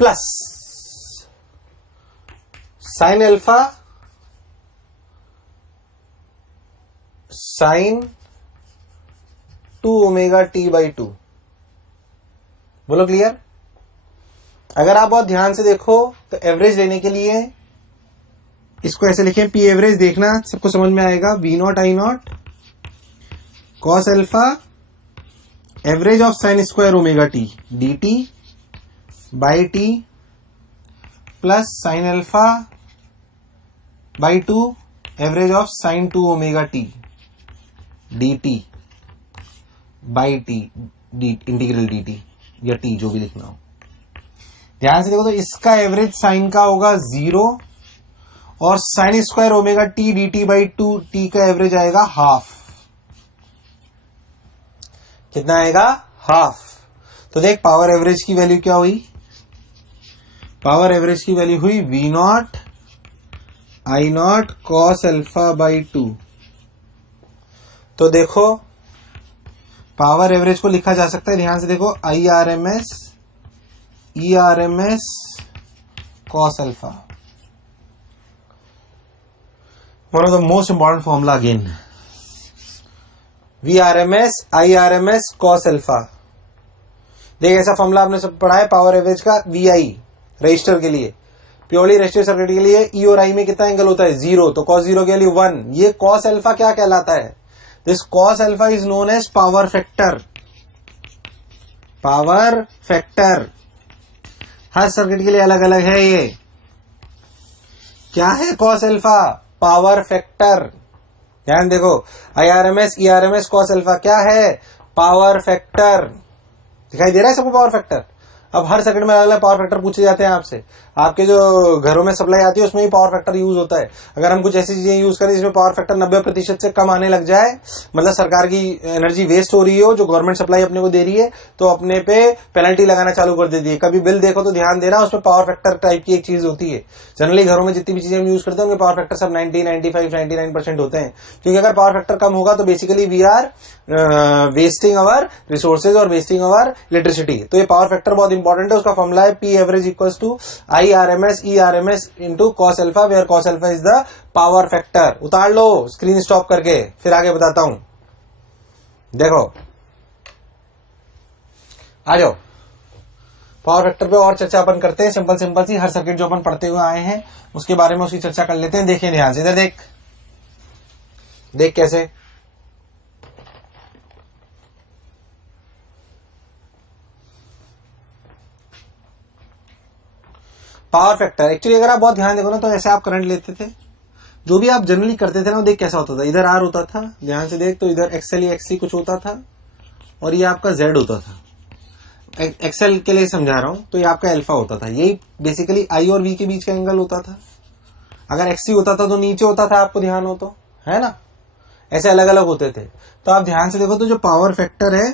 plus sine alpha sign 2 omega T by 2। बोलो क्लियर? अगर आप बहुत ध्यान से देखो तो एवरेज लेने के लिए इसको ऐसे लिखें, पी एवरेज देखना सबको समझ में आएगा। V not I not cos alpha average of sine square omega T D T by T plus sine alpha by 2 average of sine 2 omega T D T by T integral D T या T जो भी लिखना हो। ध्यान से देखो तो इसका एवरेज साइन का होगा 0 और sign square omega T D T by 2 T का एवरेज आएगा हाफ। कितना आएगा? हाफ। तो देख पावर एवरेज की वैल्यू क्या हुई? पावर एवरेज की वैल्यू हुई V not I not cos alpha by 2। तो देखो पावर एवरेज को लिखा जा सकता है, ध्यान से देखो, IRMS ERMS cos alpha। one of the most important formula again, VRMS IRMS cos alpha। देख ऐसा फॉर्मूला आपने सब पढ़ा है पावर एवरेज का। VI रजिस्टर के लिए, प्योरली रजिस्टर सर्किट के लिए E और I में कितना एंगल होता है? 0। तो cos 0 के लिए 1। ये cos अल्फा क्या कहलाता है? This cos alpha is known as power factor. Power factor हर सर्किट के लिए अलग अलग है। ये क्या है? cos alpha power factor. ध्यान देखो, IRMS ERMS cos अल्फा क्या है? Power factor. दिखाई दे रहा है सबको पावर फैक्टर? अब हर सर्किट में अलग अलग पावर फैक्टर पूछे जाते हैं आपसे। आपके जो घरों में सप्लाई आती है उसमें ही पावर फैक्टर यूज होता है। अगर हम कुछ ऐसी चीजें यूज करें जिसमें पावर फैक्टर 90% से कम आने लग जाए, मतलब सरकार की एनर्जी वेस्ट हो रही हो जो गवर्नमेंट सप्लाई अपने को दे रही है, तो अपने पे पेनल्टी लगाना चालू कर देती है। कभी बिल देखो तो ध्यान देना, उसमें पावर फैक्टर टाइप की एक चीज होती है। जनरली घरों में जितनी भी चीजें हम यूज करते हैं उनके पावर फैक्टर सब 90, 95, 99% होते हैं। क्योंकि अगर पावर फैक्टर कम होगा तो basically we are wasting our resources और वेस्टिंग अवर इलेक्ट्रिसिटी। तो ये पावर फैक्टर बहुत इंपॉर्टेंट है। उसका फॉर्मूला है P average equals to IRMS ERMS into cos alpha, where cos alpha is the power factor. उतार लो स्क्रीन स्टॉप करके, फिर आगे बताता हूं। देखो आ जाओ, पावर फैक्टर पे और चर्चा अपन करते हैं। सिंपल सिंपल सी हर सर्किट जो अपन पढ़ते हुए आए हैं उसके बारे में उसकी चर्चा कर लेते हैं। देखिए ध्यान से, इधर देख, देख कैसे। पावर फैक्टर एक्चुअली अगर आप बहुत ध्यान देखो ना तो ऐसे आप करंट लेते थे, जो भी आप जनरली करते थे ना, देख कैसा होता था। इधर R होता था, ध्यान से देख, तो इधर XL XC कुछ होता था और ये आपका Z होता था। XL के लिए समझा रहा हूं, तो ये आपका अल्फा होता था। यही बेसिकली I और V के बीच का एंगल होता था। अगर XC होता था तो नीचे होता था, आपको ध्यान हो तो, है ना। ऐसे अलग अलग होते थे। तो आप ध्यान से देखो तो जो पावर फैक्टर है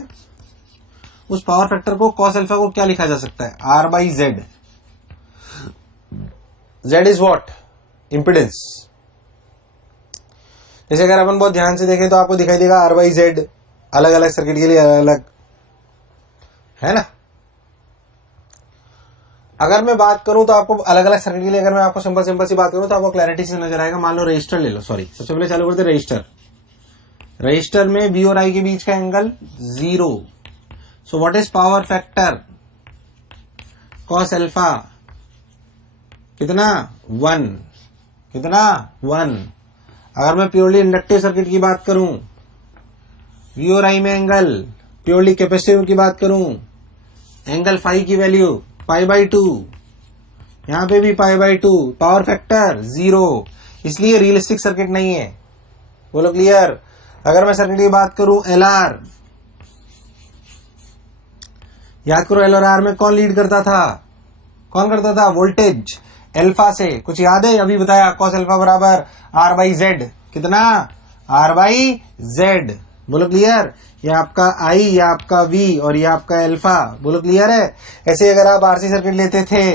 उस पावर फैक्टर को कॉस अल्फा को क्या लिखा जा सकता है, R by Z. Z is what, impedance. जैसे अगर अपन बहुत ध्यान से देखें तो आपको दिखाई देगा आर बाई जेड अलग अलग सर्किट के लिए अलग अलग है ना। अगर मैं बात करूं तो आपको अलग अलग सर्किट के लिए, अगर मैं आपको सिंपल सिंपल सी बात करूं तो आपको क्लैरिटी से नजर आएगा। मान लो रजिस्टर ले लो, सॉरी सबसे पहले चालू करते रजिस्टर। रजिस्टर में वी और आई के बीच का angle 0। So what is power factor cos alpha, कितना 1, कितना 1। अगर मैं प्योरली इंडक्टिव सर्किट की बात करूं, वी और आई में एंगल, प्योरली कैपेसिटिव की बात करूं, एंगल फाई की वैल्यू पाई बाई 2, यहां पे भी पाई बाई 2, पावर फैक्टर 0, इसलिए रियलिस्टिक सर्किट नहीं है। बोलो क्लियर। अगर मैं सर्किट की बात करूं एल आर, याद करो एल और आर में कौन लीड करता था, कौन करता था, वोल्टेज एल्फा से। कुछ याद है, अभी बताया कॉस अल्फा बराबर आर बाई जेड, कितना आर बाई जेड। बोलो क्लियर। ये आपका आई, ये आपका वी और ये आपका एल्फा। बोलो क्लियर है। ऐसे अगर आप आरसी सर्किट लेते थे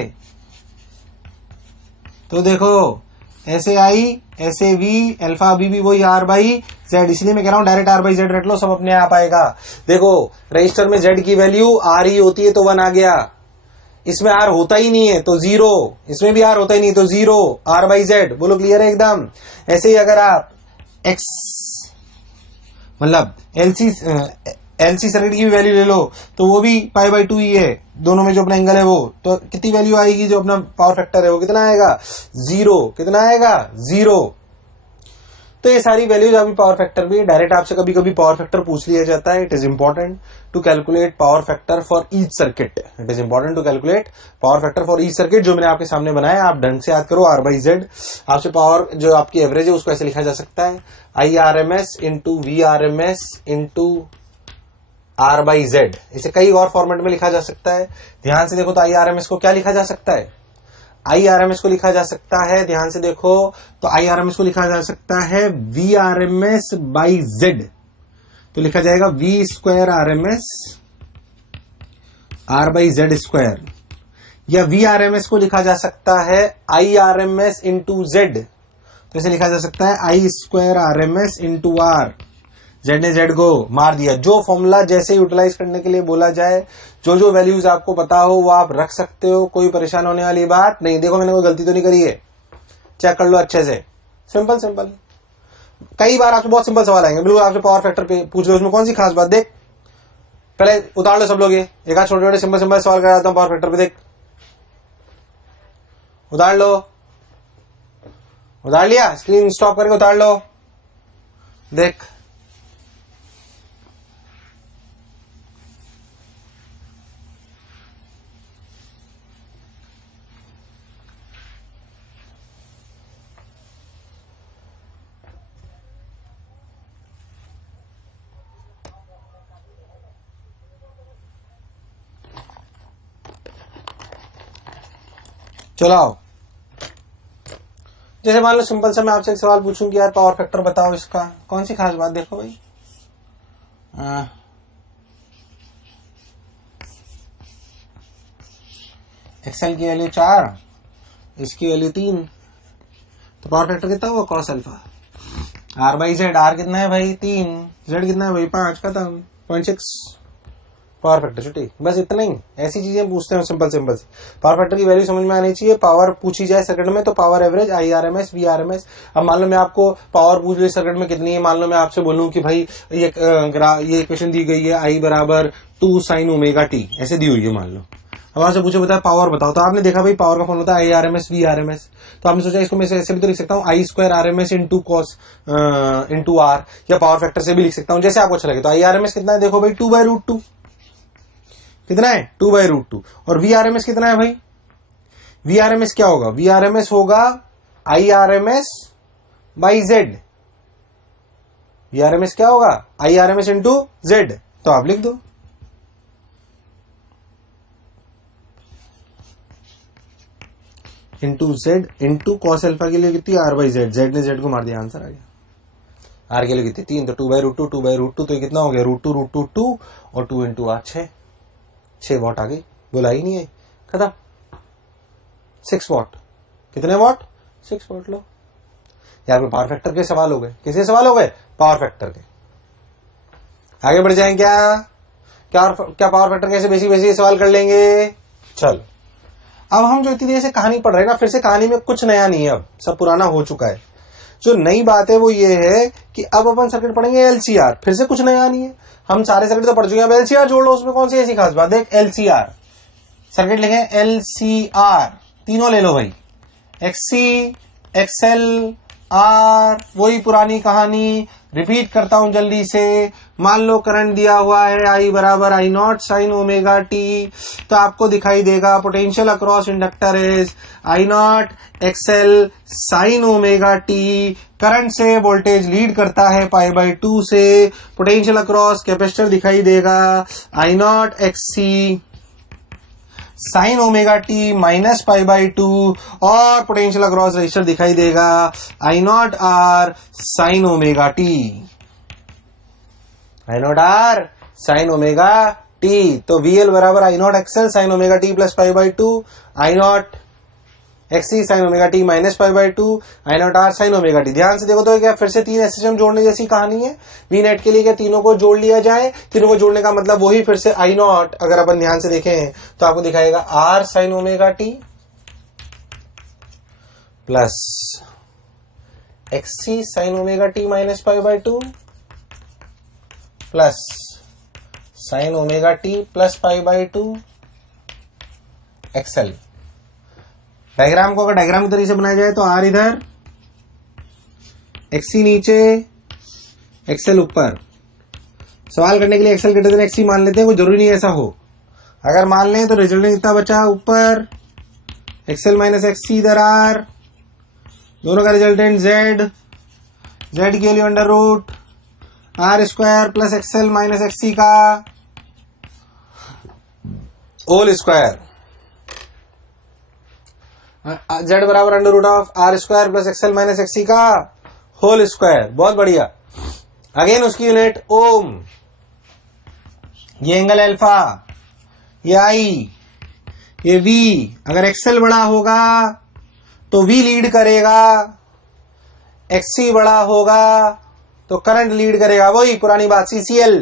तो देखो ऐसे आई, ऐसे वी, एल्फा अभी भी वही आर बाई जेड, इसलिए मैं कह रहा हूं डायरेक्ट आर बाई जेड रट लो, सब अपने आप आएगा। देखो रजिस्टर में जेड की वैल्यू आर ही होती है तो 1 आ गया, इसमें आर होता ही नहीं है तो 0, इसमें भी आर होता ही नहीं तो 0, आर बाई जेड। बोलो क्लियर है एकदम। ऐसे ही अगर आप एक्स मतलब एलसी सर्किट की भी वैल्यू ले लो तो वो भी पाई बाई 2 ही है, दोनों में जो अपना एंगल है वो, तो कितनी वैल्यू आएगी, जो अपना पावर फैक्टर है वो कितना आएगा 0, कितना आएगा 0। तो ये सारी वैल्यूज अभी पावर फैक्टर भी डायरेक्ट आपसे कभी कभी पावर फैक्टर पूछ लिया जाता है। It is important to calculate power factor for each circuit, it is important to calculate power factor for each circuit. जो मैंने आपके सामने बनाया आप ढंग से याद करो, आर बाई जेड। आपसे पावर जो आपकी एवरेज है उसको ऐसे लिखा जा सकता है, I R M S into V R M S into R by Z. इसे कई और फॉर्मेट में लिखा जा सकता है। ध्यान से देखो तो आई आर एम एस को क्या लिखा जा सकता है, आई आर एम एस को लिखा जा सकता है, ध्यान से देखो तो आई आर एम एस को लिखा जा सकता है V R M S by Z. तो लिखा जाएगा V square R M S R by Z square, या वी आर एम एस को लिखा जा सकता है I R M S into Z. तो इसे लिखा जा सकता है I square R M S into R. Z ने जेड को मार दिया। जो फॉर्मूला जैसे यूटिलाइज करने के लिए बोला जाए, जो जो वैल्यूज आपको पता हो वो आप रख सकते हो, कोई परेशान होने वाली बात नहीं। देखो मैंने कोई गलती तो नहीं करी है, चेक कर लो अच्छे से। सिंपल सिंपल, कई बार आपसे बहुत सिंपल सवाल आएंगे, बिल्कुल आपसे पावर फैक्टर पे पूछ लो, उसमें कौन सी खास बात। देख पहले उतार लो सब लोग, ये एक आध छोटे छोटे सिंपल सिंपल सवाल कराता हूं पावर फैक्टर पे। देख उतार लो, उतार लिया, स्क्रीन स्टॉप करके उतार लो। देख चलो आओ। जैसे मान लो सिंपल सा मैं आपसे एक सवाल पूछूं कि यार पावर फैक्टर बताओ, इसका कौन सी खास बात। देखो भाई एक्सएल की वैल्यू 4, इसकी वैल्यू 3, तो पावर फैक्टर कितना हुआ cos alpha R by Z. R कितना है भाई 3, जेड कितना है भाई 5, खत्म 0.6 पावर फैक्टर छुट्टी। बस इतना ही, ऐसी चीजें पूछते हैं सिंपल सिंपल सी। पावर फैक्टर की वैल्यू समझ में आनी चाहिए। पावर पूछी जाए सर्किट में तो power average I R M S V R M S. अब मान लो मैं आपको पावर पूछ ली सर्किट में कितनी है, मान लो मैं आपसे बोलूं कि भाई ये इक्वेशन दी गई है आई बराबर 2 sin ओमेगा टी, ऐसे दी हुई है मान लो। अब आपसे पूछे बताया पावर बताओ, तो आपने देखा भाई पावर का फॉर्मूला होता है I R M S V R M S. तो आपने सोचा इसको मैं ऐसे भी तो लिख सकता हूँ I square R M S into cos into R, या पावर फैक्टर से भी लिख सकता हूँ, जैसे आपको अच्छा लगे। तो आई आर एम एस कितना है देखो भाई 2/√2 कितना है 2/√2। और वी आर एम एस कितना है भाई, वी आर एम एस क्या होगा, वी आर एम एस होगा I R M S by Z. V R M S क्या होगा I R M S into Z. तो आप लिख दो into Z into cos alpha के लिए कितनी आर बाई जेड। जेड ने जेड को मार दिया, आंसर आ गया। आर की वैल्यू कितनी 3, तो 2/√2 2/√2 तो कितना हो गया √2 और 2 इंटू आर 6 वॉट आ गई। बोला ही नहीं है, खत्म। 6 वॉट, कितने वॉट 6 वॉट। लो यार पे पावर फैक्टर के सवाल हो गए। किसके सवाल हो गए? पावर फैक्टर के। आगे बढ़ जाएं क्या पावर फैक्टर कैसे बेसिक सवाल कर लेंगे। चल अब हम जो इतनी देर से कहानी पढ़ रहे हैं ना, फिर से कहानी में कुछ नया नहीं है, अब सब पुराना हो चुका है। जो नई बात है वो ये है कि अब अपन सर्किट पढ़ेंगे एलसीआर। फिर से कुछ नया नहीं है, हम सारे सर्किट तो पढ़ चुके हैं। अब एलसीआर जोड़ लो, उसमें कौन सी ऐसी खास बात। देख एलसीआर सर्किट लिखे एलसीआर, तीनों ले लो भाई, एक्ससी एक्सएल आर, वही पुरानी कहानी रिपीट करता हूं जल्दी से। मान लो करंट दिया हुआ है I बराबर I0 साइन ओमेगा टी, तो आपको दिखाई देगा potential across inductor is I0 XL sine omega T. Current से वोल्टेज लीड करता है π/2 से। पोटेंशियल अक्रॉस कैपेसिटर दिखाई देगा I0 XC sine omega T minus π/2, और पोटेंशियल अक्रॉस रजिस्टर दिखाई देगा I0 R sine omega T. I0 R sine omega T, तो VL बराबर I0 XL sine omega T plus π/2, I0 XC sine omega T minus π/2, I0 R sine omega T. ध्यान से देखो तो क्या फिर से 3 एसएसएम जोड़ने जैसी कहानी है। वी नेट के लिए क्या तीनों को जोड़ लिया जाए। तीनों को जोड़ने का मतलब वही फिर से I0, अगर अपन ध्यान से देखें तो आपको दिखाएगा R sine omega T plus XC sine omega T minus π/2 plus sine omega T plus π/2 XL। Diagram को अगर डायग्राम की तरीके से बनाया जाए तो आर इधर, एक्सी नीचे, एक्सएल ऊपर। सवाल करने के लिए एक्सएल ग्रेटर देन एक्सी मान लेते हैं, कोई जरूरी नहीं ऐसा हो। अगर मान लें तो रिजल्टेंट कितना बचा ऊपर, एक्सएल माइनस एक्सी इधर आर, दोनों का रिजल्टेंट जेड की value under root R square plus XL minus XC का होल स्क्वायर, जेड बराबर under root of R square plus XL minus XC का होल स्क्वायर। बहुत बढ़िया। अगेन उसकी यूनिट ओम, ये एंगल अल्फा, ये आई, ये वी। अगर एक्सएल बड़ा होगा तो वी लीड करेगा, एक्सी बड़ा होगा तो करंट लीड करेगा। वही पुरानी बात, सीसीएल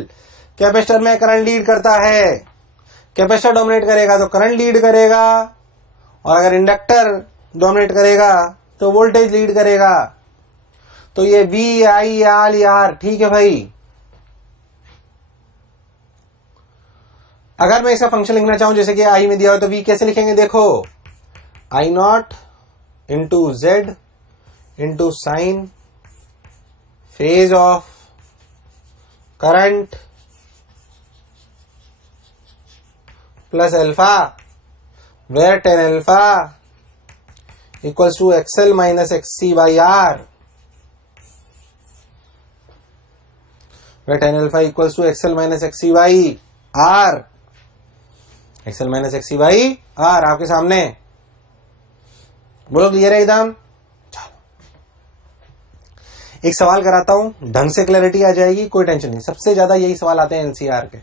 कैपेसिटर में करंट लीड करता है, कैपेसिटर डोमिनेट करेगा तो करंट लीड करेगा, और अगर इंडक्टर डोमिनेट करेगा तो वोल्टेज लीड करेगा। तो ये वी आई आल आर, ठीक है भाई। अगर मैं इसका फंक्शन लिखना चाहूं जैसे कि आई में दिया हो तो वी कैसे लिखेंगे, देखो I0 into Z into sine phase of current plus alpha, where tan alpha equals to XL minus XC by R, where tan alpha equals to XL minus XC by R, XL minus XC by R आपके सामने। बोलो clear है एकदम। चलो एक सवाल कराता हूं, ढंग से क्लैरिटी आ जाएगी, कोई टेंशन नहीं। सबसे ज्यादा यही सवाल आते हैं एनसीआर के,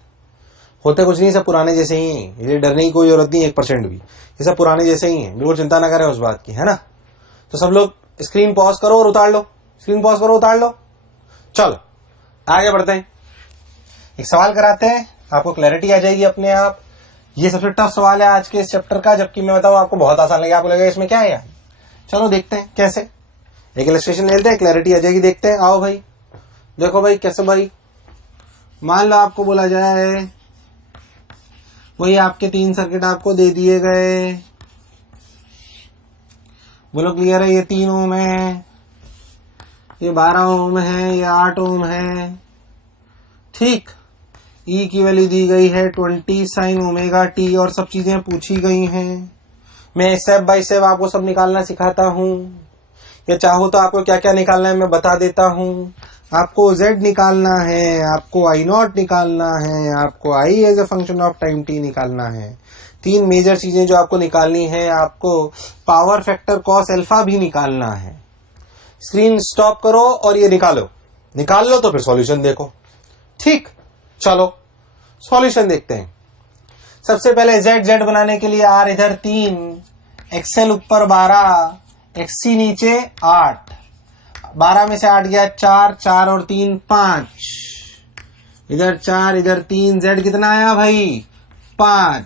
होते कुछ नहीं, सब पुराने जैसे ही हैं। ये डरने की कोई जरूरत नहीं 1% भी, ये सब पुराने जैसे ही हैं, बिल्कुल चिंता ना करें उस बात की, है ना। तो सब लोग स्क्रीन पॉज करो और उतार लो, स्क्रीन पॉज करो उतार लो। चलो आगे बढ़ते हैं, एक सवाल कराते हैं, आपको क्लैरिटी आ जाएगी अपने आप। ये सबसे टफ सवाल है आज के इस चैप्टर का, जबकि मैं बताऊं आपको बहुत आसान लगेगा, आपको लगेगा इसमें क्या है यार। चलो देखते हैं कैसे, एक इलस्ट्रेशन ले लेते हैं, क्लैरिटी आ जाएगी। देखते हैं, आओ भाई देखो भाई कैसे। भाई मान लो आपको बोला जाए वही आपके 3 सर्किट आपको दे दिए गए, बोलो क्लियर है। ये 3 ओम है, ये 12 ओम है, ये 8 ओम है, ठीक। ई की वैल्यू दी गई है 20 साइन ओमेगा टी, और सब चीजें पूछी गई हैं। मैं स्टेप बाय स्टेप आपको सब निकालना सिखाता हूं, या चाहो तो आपको क्या क्या निकालना है मैं बता देता हूं। आपको Z निकालना है, आपको I0 निकालना है, आपको I as a function of time t निकालना है। 3 मेजर चीजें जो आपको निकालनी है। आपको पावर फैक्टर कॉस अल्फा भी निकालना है। स्क्रीन स्टॉप करो और ये निकालो, निकाल लो तो फिर सॉल्यूशन देखो। ठीक, चलो सॉल्यूशन देखते हैं। सबसे पहले जेड जेड बनाने के लिए आर इधर 3, एक्सएल ऊपर 12, एक्ससी नीचे 8, 12 में से 8 गया 4, 4 और 3 5, इधर 4 इधर 3, जेड कितना आया भाई 5,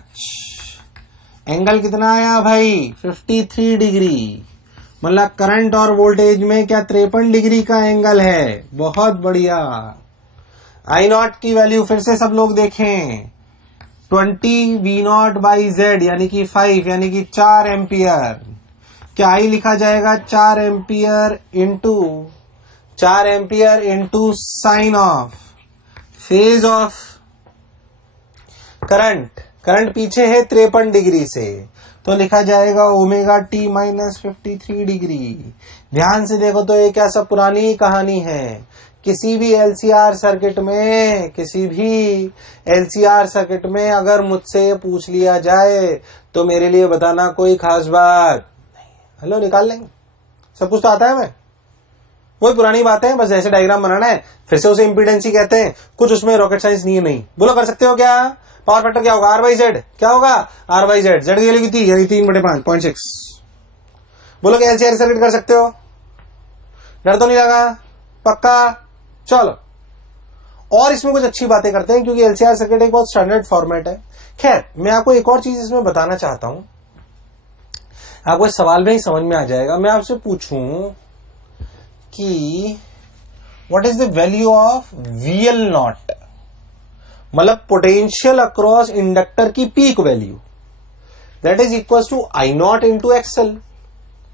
एंगल कितना आया भाई 53 डिग्री, मतलब करंट और वोल्टेज में क्या 53 डिग्री का एंगल है। बहुत बढ़िया। आई नॉट की वैल्यू फिर से सब लोग देखें, 20 वी नॉट बाई जेड यानी कि 5 यानी कि 4 एम्पियर। क्या आई लिखा जाएगा 4 ampere into sine of phase of current. Current पीछे है 53 डिग्री से, तो लिखा जाएगा ओमेगा टी माइनस 53 डिग्री। ध्यान से देखो तो ये क्या सब पुरानी ही कहानी है। किसी भी एलसीआर सर्किट में अगर मुझसे पूछ लिया जाए तो मेरे लिए बताना कोई खास बात नहीं। हेलो निकाल लेंगे, सब कुछ तो आता है हमें। वही पुरानी बात है, बस ऐसे डायग्राम बनाना है, फिर से उसे इम्पीडेंसी कहते हैं। कुछ उसमें रॉकेट साइंस नहीं। बोलो कर सकते हो क्या? पावर फैक्टर क्या होगा? R/Z। क्या होगा? R/Z। जेड की वैल्यू कितनी? यानी 3/5 0.6। बोलो क्या एलसीआर सर्किट कर सकते हो? डर तो नहीं लगा? पक्का? चलो, और इसमें कुछ अच्छी बातें करते हैं क्योंकि एलसीआर सर्किट एक बहुत स्टैंडर्ड फॉर्मेट है। खैर, मैं आपको एक और चीज इसमें बताना चाहता हूं, आपको इस सवाल में ही समझ में आ जाएगा। मैं आपसे पूछूं कि what is the value of VL0, मतलब पोटेंशियल अक्रॉस इंडक्टर की peak value, that is equal to I0 into XL।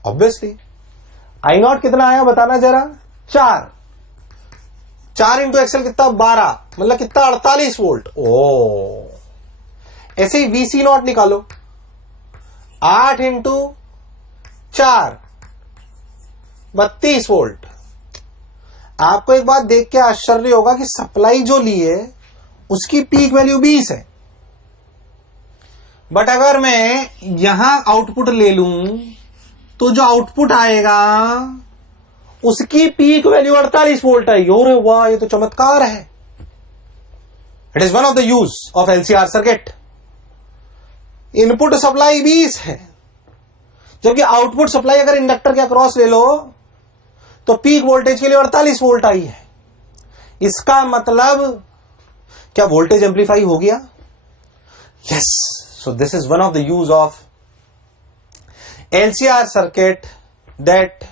Obviously I0 कितना आया बताना जरा? 4 इंटू XL कितना? 12, मतलब कितना? 48 वोल्ट। ओ, ऐसे ही VC0 निकालो, 8 इंटू 4 32 वोल्ट। आपको एक बात देख के आश्चर्य होगा कि सप्लाई जो ली है उसकी पीक वैल्यू 20 है, बट अगर मैं यहां आउटपुट ले लूं तो जो आउटपुट आएगा उसकी पीक वैल्यू 48 वोल्ट है। अरे वाह, ये तो चमत्कार है। It is one of the use of LCR circuit. Input supply 20 है, जबकि आउटपुट सप्लाई अगर इंडक्टर के अक्रॉस ले लो तो पीक वोल्टेज के लिए 48 वोल्ट आई है। इसका मतलब क्या वोल्टेज एम्पलीफाई हो गया? Yes. So this is one of the use of LCR circuit, that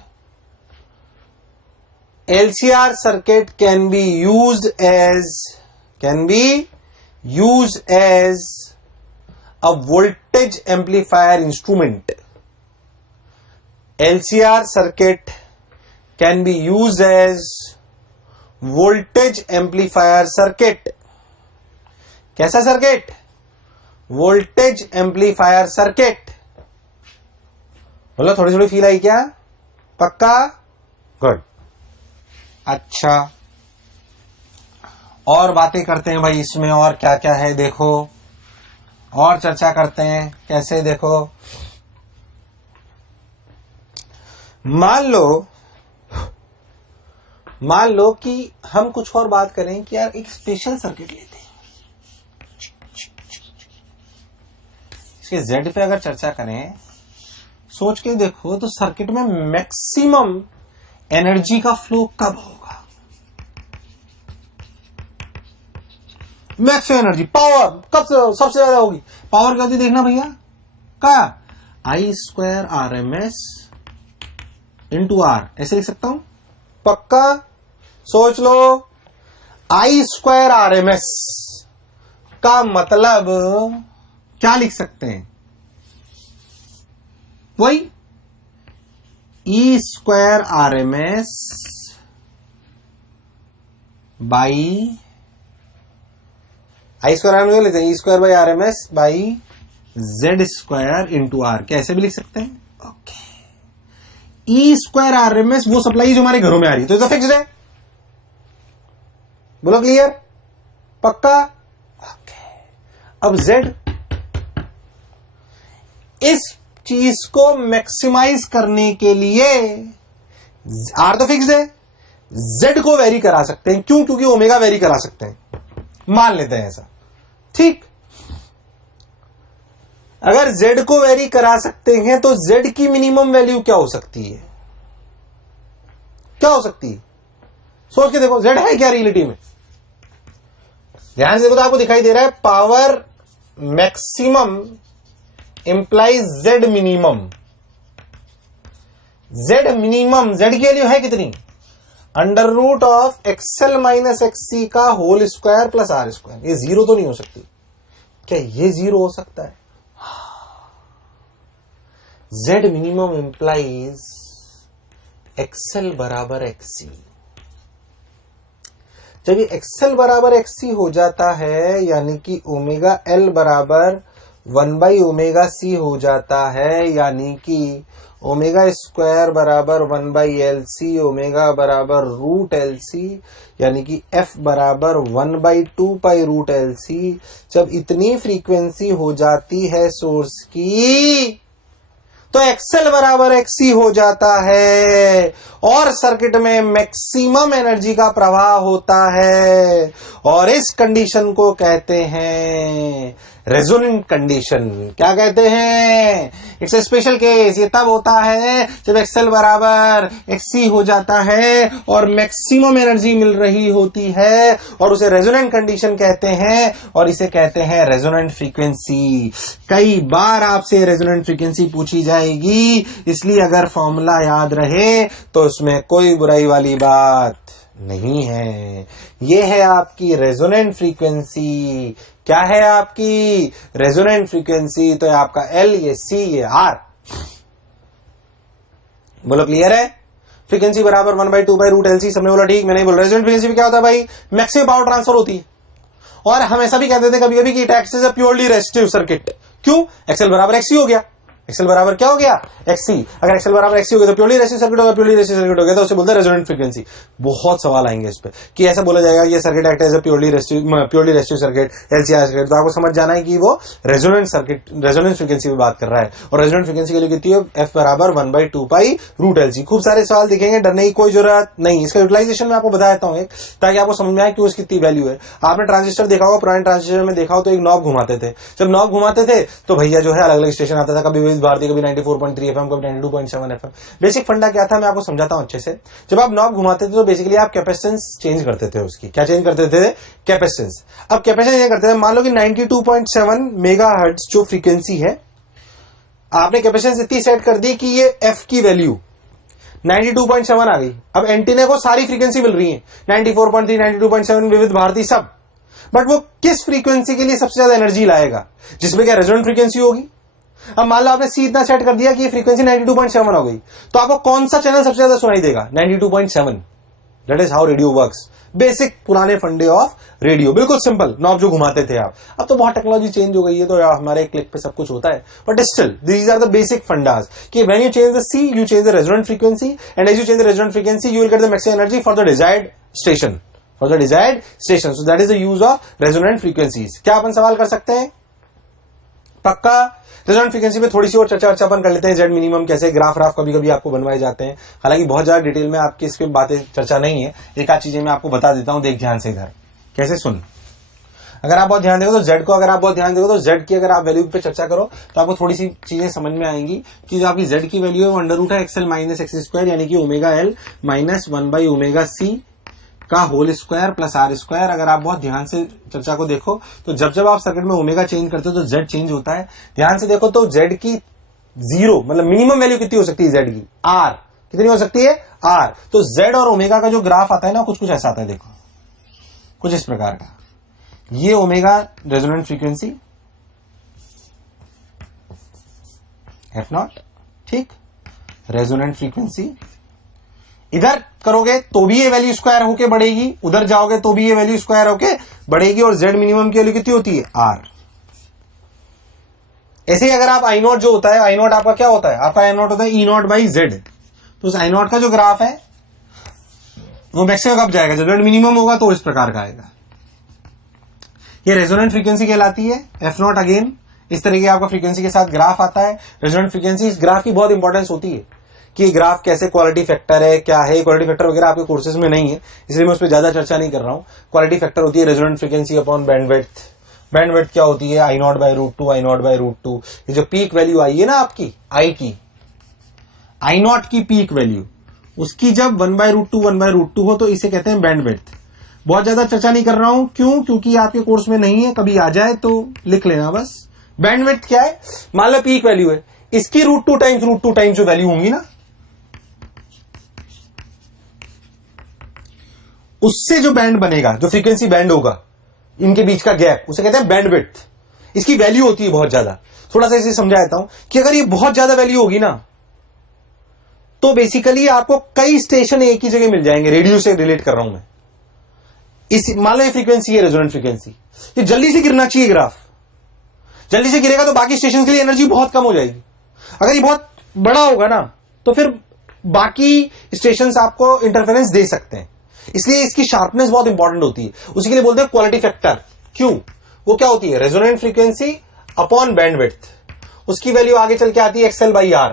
LCR circuit can be used as a voltage amplifier instrument. LCR circuit can be used as voltage amplifier circuit. कैसा circuit? Voltage amplifier circuit. बोलो थोड़ी थोड़ी feel I क्या? पक्का? Good. अच्छा, और बातें करते हैं भाई इसमें, और क्या क्या है देखो, और चर्चा करते हैं। कैसे? देखो, मान लो कि हम कुछ और बात करें कि यार एक स्पेशल सर्किट लेते हैं। इसके जेड पे अगर चर्चा करें, सोच के देखो तो सर्किट में मैक्सिमम एनर्जी का फ्लो कब होगा? मैक्सिमम एनर्जी, पावर कब सबसे ज्यादा होगी? पावर क्या होती देखना भैया, क्या? I² RMS इंटू R, ऐसे लिख सकता हूं? पक्का? सोच लो, I² RMS का मतलब क्या लिख सकते हैं? वही E² RMS by I² RMS लेते हैं, E² by RMS by Z² into R, कैसे भी लिख सकते हैं। ओके, E² RMS वो सप्लाई जो हमारे घरों में आ रही है, तो इसे फिक्स्ड है। बोलो क्लियर? पक्का? ओके। अब Z, इस चीज को मैक्सिमाइज करने के लिए R तो फिक्स्ड है, Z को वेरी करा सकते हैं। क्यों? क्योंकि ओमेगा वेरी करा सकते हैं, मान लेते हैं ऐसा, ठीक। अगर Z को वेरी करा सकते हैं तो Z की मिनिमम वैल्यू क्या हो सकती है? क्या हो सकती है? सोच के देखो, Z है क्या रियलिटी में? ध्यान से देखो तो आपको दिखाई दे रहा है power maximum implies Z minimum. Z minimum, Z की वैल्यू है कितनी? Under root of XL minus XC का whole square plus R square. ये जीरो तो नहीं हो सकती। क्या ये जीरो हो सकता है? Z मिनिमम इंप्लाइज XL बराबर XC। जब ये XL बराबर XC हो जाता है, यानी कि ओमेगा L बराबर 1/ओमेगा C हो जाता है, यानी कि ओमेगा स्क्वायर बराबर 1/LC, ओमेगा बराबर रूट LC, यानी कि F बराबर 1/2 पाई रूट LC। जब इतनी फ्रीक्वेंसी हो जाती है सोर्स की, तो XL बराबर XC हो जाता है और सर्किट में मैक्सिमम एनर्जी का प्रवाह होता है, और इस कंडीशन को कहते हैं रेजोनेंट कंडीशन। क्या कहते हैं? It's a special case. ये तब होता है जब XL बराबर XC हो जाता है और मैक्सिमम एनर्जी मिल रही होती है, और उसे रेजोनेंट कंडीशन कहते हैं, और इसे कहते हैं रेजोनेंट फ्रीक्वेंसी। कई बार आपसे रेजोनेंट फ्रीक्वेंसी पूछी जाएगी, इसलिए अगर फॉर्मूला याद रहे तो उसमें कोई बुराई वाली बात नहीं है। ये है आपकी रेजोनेंट फ्रीक्वेंसी। क्या है आपकी रेजोनेंट फ्रीक्वेंसी? तो आपका L, ये C, ये R। बोलो क्लियर है? फ्रीक्वेंसी बराबर 1/2 बाई रूट LC। सबने बोला ठीक, मैंने बोला रेजोनेंट फ्रीक्वेंसी में क्या होता है भाई? मैक्सिमम पावर ट्रांसफर होती है। और हम ऐसा भी कहते थे कभी कभी कि it acts as a purely resistive circuit. क्यों? XL बराबर XC हो गया। XL बराबर क्या हो गया? XC। अगर XL बराबर XC हो गया तो प्योरली रेजिस्टिव सर्किट होगा, प्योरली रेजिस्टिव सर्किट हो गया तो उसे बोलते हैं रेजोनेंट फ्रीक्वेंसी। बहुत सवाल आएंगे इस पे कि ऐसा बोला जाएगा ये circuit act as a purely resistive circuit, LCR circuit. तो आपको समझ जाना है कि वो रेजोनेंट सर्किट, रेजोनेंट फ्रीक्वेंसी पे बात कर रहा है। और रेजोनेंट फ्रीक्वेंसी के लिए कितनी है? F बराबर 1/2 पाई रूट LC। खूब सारे सवाल दिखेंगे, डरने की कोई जरूरत नहीं। इसका यूटिलाइजेशन में आपको बता देता हूं एक, ताकि आपको समझ में आए कि उसकी कितनी वैल्यू है। आपने ट्रांजिस्टर देखा होगा, पुराने ट्रांजिस्टर में देखा हो तो एक नॉब घुमाते थे। जब नॉब घुमाते थे तो भैया जो है अलग अलग स्टेशन आता था, कभी विविध भारती, कभी 94.3 FM, कभी 92.7 FM। बेसिक फंडा क्या था मैं आपको समझाता हूं अच्छे से। जब आप नॉब घुमाते थे तो बेसिकली आप कैपेसिटेंस चेंज करते थे उसकी। क्या चेंज करते थे? कैपेसिटेंस। अब कैपेसिटेंस चेंज करते थे, मान लो कि 92.7 मेगाहर्ट्ज जो फ्रीक्वेंसी है, आपने कैपेसिटेंस इतनी सेट कर दी कि ये F की वैल्यू 92.7 आ गई। अब एंटीने को सारी फ्रीक्वेंसी मिल रही है, 94.3, 92.7, विविध भारती, सब। बट वो किस फ्रीक्वेंसी के लिए सबसे ज्यादा एनर्जी लाएगा? जिसमें क्या रेजोनेंट फ्रीक्वेंसी होगी। अब मान लो आपने सी इतना सेट कर दिया कि ये फ्रीक्वेंसी 92.7 हो गई, तो आपको कौन सा चैनल सबसे ज्यादा सुनाई देगा? 92.7। That is how radio works. Basic पुराने फंडे ऑफ रेडियो, बिल्कुल सिंपल नॉब जो घुमाते थे आप। अब तो बहुत टेक्नोलॉजी चेंज हो गई है, तो हमारे क्लिक पे सब कुछ होता है, but still these are the basic fundas कि when you change the C, you change the resonant frequency, and as you change the resonant frequency, you will get the maximum energy for the desired station, for the desired station. So that is the use of resonant frequencies. क्या अपन सवाल कर सकते हैं? पक्का। Resonant frequency में थोड़ी सी और चर्चा अपन कर लेते हैं। जेड मिनिमम कैसे ग्राफ कभी कभी आपको बनवाए जाते हैं, हालांकि बहुत ज्यादा डिटेल में आपकी इस पे बातें चर्चा नहीं है। एक आध चीजें मैं आपको बता देता हूं, देख ध्यान से इधर कैसे सुन। अगर आप बहुत ध्यान देखो तो जेड को, अगर आप बहुत ध्यान देखो तो जेड की अगर आप वैल्यू पे चर्चा करो तो आपको थोड़ी सी चीजें समझ में आएंगी कि जो आपकी जेड की वैल्यू है वो अंडर रूट है XL माइनस एक्स स्क्वायर, यानी कि ओमेगा L माइनस 1/ओमेगा C का whole square plus R square. अगर आप बहुत ध्यान से चर्चा को देखो तो जब जब आप सर्किट में ओमेगा चेंज करते हो तो जेड चेंज होता है। ध्यान से देखो तो जेड की जीरो मतलब मिनिमम वैल्यू कितनी हो सकती है? जेड की R कितनी हो सकती है? R। तो जेड और ओमेगा का जो ग्राफ आता है ना, कुछ कुछ ऐसा आता है, देखो कुछ इस प्रकार का। ये ओमेगा रेजोनेंट फ्रीक्वेंसी F0, ठीक, रेजोनेंट फ्रीक्वेंसी। इधर करोगे तो भी ये वैल्यू स्क्वायर होके बढ़ेगी, उधर जाओगे तो भी ये वैल्यू स्क्वायर होके बढ़ेगी, और जेड मिनिमम की वैल्यू कितनी होती है? R। ऐसे ही अगर आप आई नॉट जो होता है, आई नॉट आपका क्या होता है? आपका आई नॉट होता है E0 बाई जेड। तो उस आई नॉट का जो ग्राफ है वो मैक्सिमम कब जाएगा? जब जेड मिनिमम होगा तो इस प्रकार का आएगा। ये रेजोनेंट फ्रीक्वेंसी कहलाती है F0। अगेन इस तरह की आपका फ्रीक्वेंसी के साथ ग्राफ आता है रेजोनेंट फ्रीक्वेंसी। इस ग्राफ की बहुत इंपॉर्टेंस होती है कि ग्राफ कैसे क्वालिटी फैक्टर है, क्या है क्वालिटी फैक्टर वगैरह आपके कोर्सेज में नहीं है, इसलिए मैं उस पर ज्यादा चर्चा नहीं कर रहा हूं। क्वालिटी फैक्टर होती है resonant frequency upon bandwidth. Bandwidth क्या होती है? I not by root two, I not by root two. ये जो पीक वैल्यू आई है ना आपकी आई की, आई नॉट की पीक वैल्यू, उसकी जब 1/√2 1/√2 हो तो इसे कहते हैं बैंडविड्थ। बहुत ज्यादा चर्चा नहीं कर रहा हूं, क्यों? क्योंकि आपके कोर्स में नहीं है, कभी आ जाए तो लिख लेना बस। बैंडविड्थ क्या है? मान लो पीक वैल्यू है, इसकी √2 टाइम्स जो वैल्यू होंगी ना, उससे जो बैंड बनेगा, जो फ्रीक्वेंसी बैंड होगा, इनके बीच का गैप, उसे कहते हैं बैंडविड्थ। इसकी वैल्यू होती है बहुत ज्यादा। थोड़ा सा इसे समझा देता हूं कि अगर ये बहुत ज्यादा वैल्यू होगी ना, तो बेसिकली आपको कई स्टेशन एक ही जगह मिल जाएंगे। रेडियो से रिलेट कर रहा हूं मैं। इस मान लो ये फ्रीक्वेंसी है रेजोनेंट फ्रीक्वेंसी, ये जल्दी से गिरना चाहिए ग्राफ, जल्दी से गिरेगा तो बाकी स्टेशन के लिए एनर्जी बहुत कम हो जाएगी। अगर ये बहुत बड़ा होगा ना, तो फिर बाकी स्टेशन आपको इंटरफेरेंस दे सकते हैं, इसलिए इसकी शार्पनेस बहुत इंपॉर्टेंट होती है। उसी के लिए बोलते हैं क्वालिटी फैक्टर। क्यों? वो क्या होती है? Resonant frequency upon bandwidth. उसकी वैल्यू आगे चल के आती है XL/R।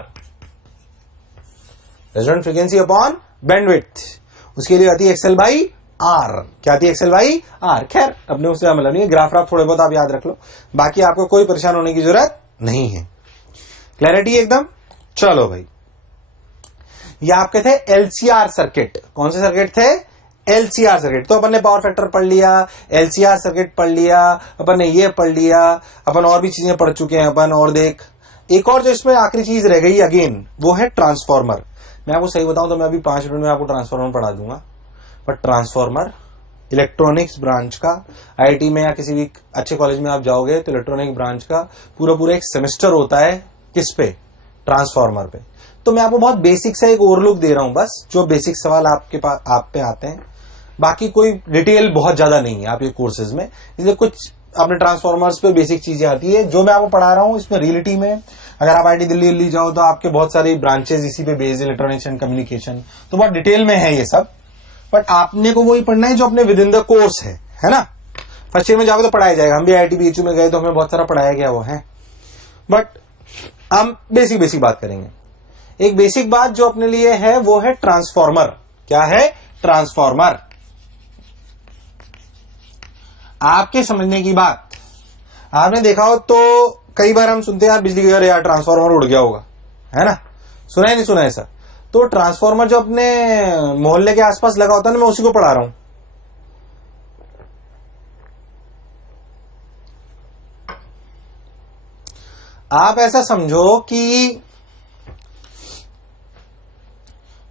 Resonant frequency upon bandwidth, उसके लिए आती है XL/R। क्या आती है? XL/R। खैर अपने उससे मतलब नहीं है, ग्राफ राफ थोड़े बहुत आप याद रख लो, बाकी आपको कोई परेशान होने की जरूरत नहीं है। क्लैरिटी एकदम। चलो भाई, ये आपके थे LCR सर्किट। कौन से सर्किट थे? LCR circuit. तो अपन ने पावर फैक्टर पढ़ लिया, LCR सर्किट पढ़ लिया, अपन ने ये पढ़ लिया, अपन और भी चीजें पढ़ चुके हैं अपन। और देख, एक और जो इसमें आखिरी चीज रह गई अगेन, वो है ट्रांसफॉर्मर। मैं आपको सही बताऊं तो मैं अभी 5 मिनट में आपको ट्रांसफॉर्मर पढ़ा दूंगा, बट ट्रांसफॉर्मर इलेक्ट्रॉनिक्स ब्रांच का, IIT में या किसी भी अच्छे कॉलेज में आप जाओगे तो इलेक्ट्रॉनिक ब्रांच का पूरा एक सेमेस्टर होता है किस पे? ट्रांसफॉर्मर पे। तो मैं आपको बहुत बेसिक सा एक ओवरलुक दे रहा हूं बस, जो बेसिक सवाल आपके पास आप पे आते हैं, बाकी कोई डिटेल बहुत ज्यादा नहीं है आपके कोर्सेज में, इसलिए कुछ अपने ट्रांसफॉर्मर्स पे बेसिक चीजें आती है। जो मैं आपको पढ़ा रहा हूं इसमें रियलिटी में, अगर आप IIT दिल्ली जाओ तो आपके बहुत सारी ब्रांचेस इसी पे बेस्ड, इलेक्ट्रॉनिक्स एंड कम्युनिकेशन, तो बहुत डिटेल में है ये सब। बट आपने को वही पढ़ना है जो अपने विद इन द कोर्स है ना। फर्स्ट ईयर में जाओगे तो पढ़ाया जाएगा। हम भी IIT BHU में गए तो हमें बहुत सारा पढ़ाया गया वो है, बट हम बेसिक बात करेंगे। एक बेसिक बात जो अपने लिए है वो है ट्रांसफॉर्मर। क्या है? ट्रांसफॉर्मर। आपके समझने की बात, आपने देखा हो तो कई बार हम सुनते हैं यार बिजली का यार ट्रांसफॉर्मर उड़ गया होगा, है ना? सुना है नहीं सुना ऐसा? तो ट्रांसफॉर्मर जो अपने मोहल्ले के आसपास लगा होता है ना, मैं उसी को पढ़ा रहा हूं। आप ऐसा समझो कि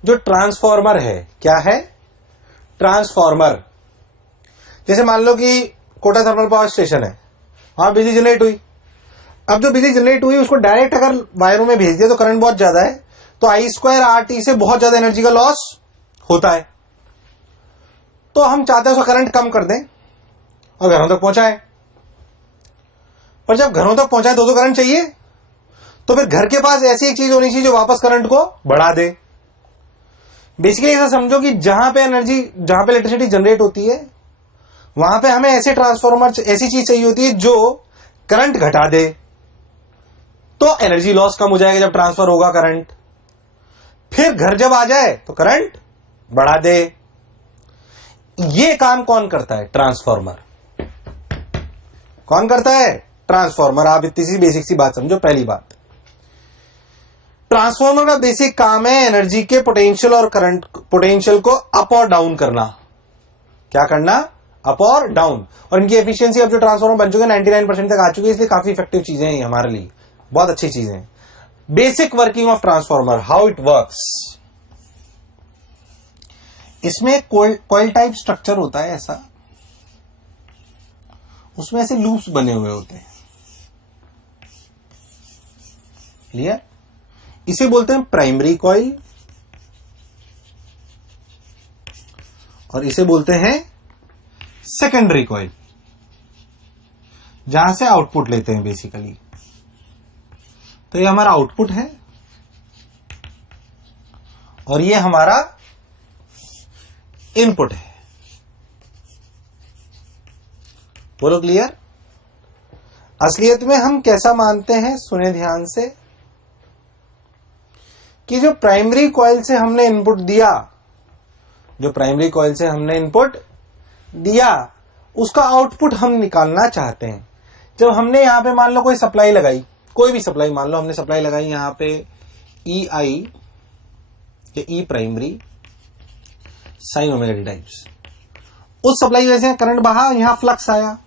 जो ट्रांसफॉर्मर है, क्या है? ट्रांसफॉर्मर। जैसे मान लो कि कोटा थर्मल पावर स्टेशन है, वहां बिजली जनरेट हुई। अब जो बिजली जनरेट हुई उसको डायरेक्ट अगर वायरों में भेज दिया तो करंट बहुत ज्यादा है, तो I2RT से बहुत ज्यादा एनर्जी का लॉस होता है। तो हम चाहते हैं उसका करंट कम कर दें और घरों तक पहुंचाए। पर जब घरों तक पहुंचाए तो करंट चाहिए, तो फिर घर के पास ऐसी एक चीज होनी चाहिए जो वापस करंट को बढ़ा दे। बेसिकली ऐसा समझो कि जहां पे इलेक्ट्रिसिटी जनरेट होती है, वहां पे हमें ऐसे ट्रांसफॉर्मर, ऐसी चीज चाहिए होती है जो करंट घटा दे, तो एनर्जी लॉस कम हो जाएगा जब ट्रांसफर होगा करंट। फिर घर जब आ जाए तो करंट बढ़ा दे। ये काम कौन करता है? ट्रांसफॉर्मर। कौन करता है? ट्रांसफॉर्मर। आप इतनी सी बेसिक सी बात समझो। पहली बात, ट्रांसफॉर्मर का बेसिक काम है एनर्जी के पोटेंशियल और करंट पोटेंशियल को अप और डाउन करना। क्या करना? अप और डाउन। और इनकी एफिशिएंसी अब जो ट्रांसफॉर्मर बन चुके हैं 99% तक आ चुकी है, इसलिए काफी इफेक्टिव चीजें हैं हमारे लिए, बहुत अच्छी चीजें हैं। Basic working of transformer, how it works. इसमें कॉइल टाइप स्ट्रक्चर होता है ऐसा, उसमें ऐसे लूप्स बने हुए होते हैं। क्लियर? इसे बोलते हैं प्राइमरी कॉइल और इसे बोलते हैं सेकेंडरी कॉइल, जहां से आउटपुट लेते हैं बेसिकली। तो ये हमारा आउटपुट है और ये हमारा इनपुट है। बोलो क्लियर? असलियत में हम कैसा मानते हैं, सुने ध्यान से, कि जो प्राइमरी कॉइल से हमने इनपुट दिया, जो प्राइमरी कॉइल से हमने इनपुट दिया, उसका आउटपुट हम निकालना चाहते हैं। जब हमने यहां पे मान लो कोई सप्लाई लगाई, कोई भी सप्लाई, मान लो हमने सप्लाई लगाई यहां पे EI या E primary sine omega D types, उस सप्लाई की वजह से करंट बहा, यहां फ्लक्स आया।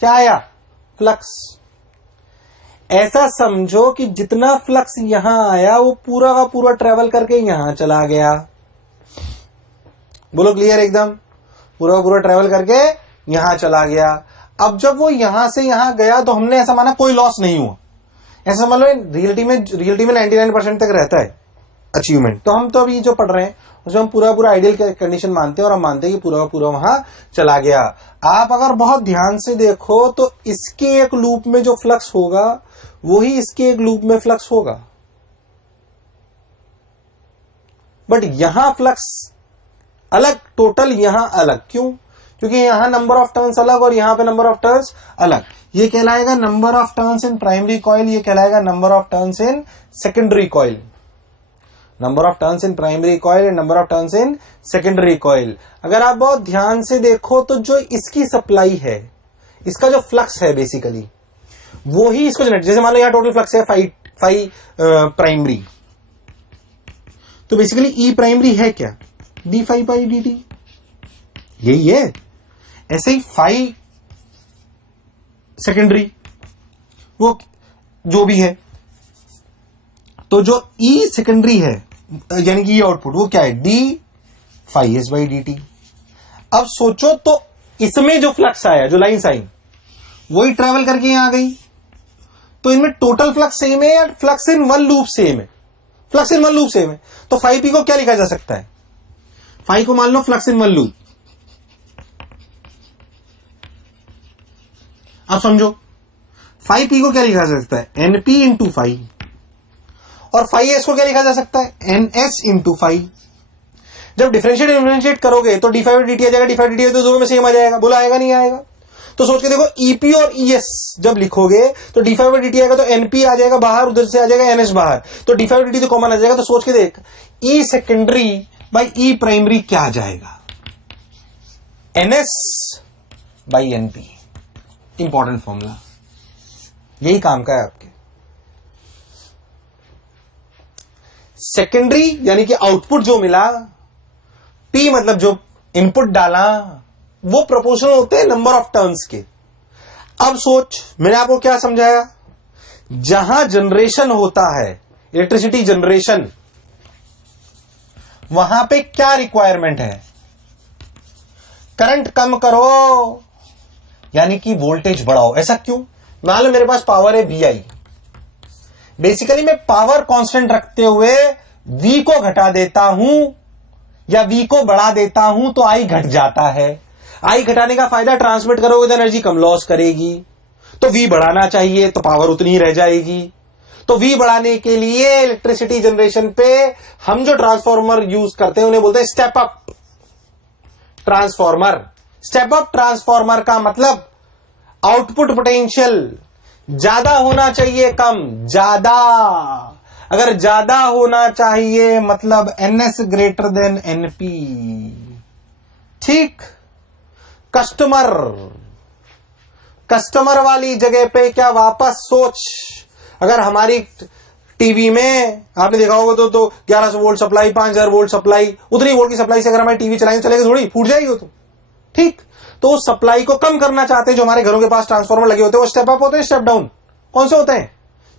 क्या आया? फ्लक्स। ऐसा समझो कि जितना फ्लक्स यहां आया वो पूरा का पूरा ट्रेवल करके यहां चला गया। बोलो क्लियर एकदम? पूरा का पूरा ट्रेवल करके यहां चला गया। अब जब वो यहां से यहां गया तो हमने ऐसा माना कोई लॉस नहीं हुआ। ऐसा मान लो रियलिटी में 99% तक रहता है अचीवमेंट। तो हम तो अभी जो पढ़ रहे हैं उसमें हम पूरा पूरा आइडियल कंडीशन मानते हैं और हम मानते हैं कि पूरा का पूरा वहां चला गया। आप अगर बहुत ध्यान से देखो तो इसके एक लूप में जो फ्लक्स होगा वही इसके एक लूप में फ्लक्स होगा, बट यहां फ्लक्स अलग, टोटल यहां अलग। क्यों? क्योंकि यहां नंबर ऑफ टर्न्स अलग और यहां पे नंबर ऑफ टर्न्स अलग। ये कहलाएगा number of turns in primary coil, ये कहलाएगा number of turns in secondary coil. Number of turns in primary coil and number of turns in secondary coil. अगर आप बहुत ध्यान से देखो तो जो इसकी सप्लाई है, इसका जो फ्लक्स है बेसिकली वो ही इसको जनरेट, जैसे मान लो यहां टोटल फ्लक्स है 5 प्राइमरी, तो बेसिकली E प्राइमरी है क्या? d5 बाई dt, यही है। ऐसे ही 5 सेकेंडरी वो जो भी है, तो जो E सेकेंडरी है यानी कि ये आउटपुट वो क्या है? d5s by dt। अब सोचो तो इसमें जो फ्लक्स आया, जो लाइन साइन, वही ट्रेवल करके यहां आ गई, तो इनमें टोटल फ्लक्स सेम है या flux in one loop same है? Flux in one loop same है। तो 5p को क्या लिखा जा सकता है? 5 को मान लो फ्लक्स इन वन लूप। अब समझो 5p को क्या लिखा जा सकता है? np into 5। और 5s को क्या लिखा जा सकता है? ns into 5। जब डिफरेंशिएट करोगे तो d5 dt आ जाएगा, d5 dt तो दोनों में सेम आ जाएगा। बोला आएगा नहीं आएगा? तो सोच के देखो EP और ES जब लिखोगे तो d5 dt आएगा तो NP आ जाएगा बाहर, उधर से आ जाएगा NS बाहर, तो d5 dt तो कॉमन आ जाएगा। तो सोच के देख E secondary by E primary क्या आ जाएगा? NS by NP। Important formula, यही काम का है आपके। सेकेंडरी यानी कि आउटपुट जो मिला, P मतलब जो इनपुट डाला, वो प्रोपोर्शनल होते हैं नंबर ऑफ टर्न्स के। अब सोच, मैंने आपको क्या समझाया? जहां जनरेशन होता है, इलेक्ट्रिसिटी जनरेशन, वहां पे क्या रिक्वायरमेंट है? करंट कम करो यानी कि वोल्टेज बढ़ाओ। ऐसा क्यों? मान लो मेरे पास पावर है VI, बेसिकली मैं पावर कांस्टेंट रखते हुए V को घटा देता हूं या V को बढ़ा देता हूं तो I घट जाता है। I घटाने का फायदा, ट्रांसमिट करोगे तो एनर्जी कम लॉस करेगी, तो V बढ़ाना चाहिए तो पावर उतनी ही रह जाएगी। तो V बढ़ाने के लिए इलेक्ट्रिसिटी जनरेशन पे हम जो ट्रांसफॉर्मर यूज करते हैं उन्हें बोलते हैं step up transformer. Step up transformer का मतलब आउटपुट पोटेंशियल ज्यादा होना चाहिए, कम ज्यादा। अगर ज्यादा होना चाहिए मतलब NS ग्रेटर देन NP। ठीक। कस्टमर वाली जगह पे क्या वापस सोच, अगर हमारी टीवी में आपने देखा होगा तो 1100 वोल्ट सप्लाई, 5000 वोल्ट सप्लाई, उतनी वोल्ट की सप्लाई से अगर हमारी टीवी चलाएंगे चलेगी थोड़ी, फूट जाएगी वो तो। ठीक। तो उस सप्लाई को कम करना चाहते हैं, जो हमारे घरों के पास ट्रांसफार्मर लगे होते हैं वो स्टेप अप होते हैं, स्टेप डाउन। कौन से होते हैं?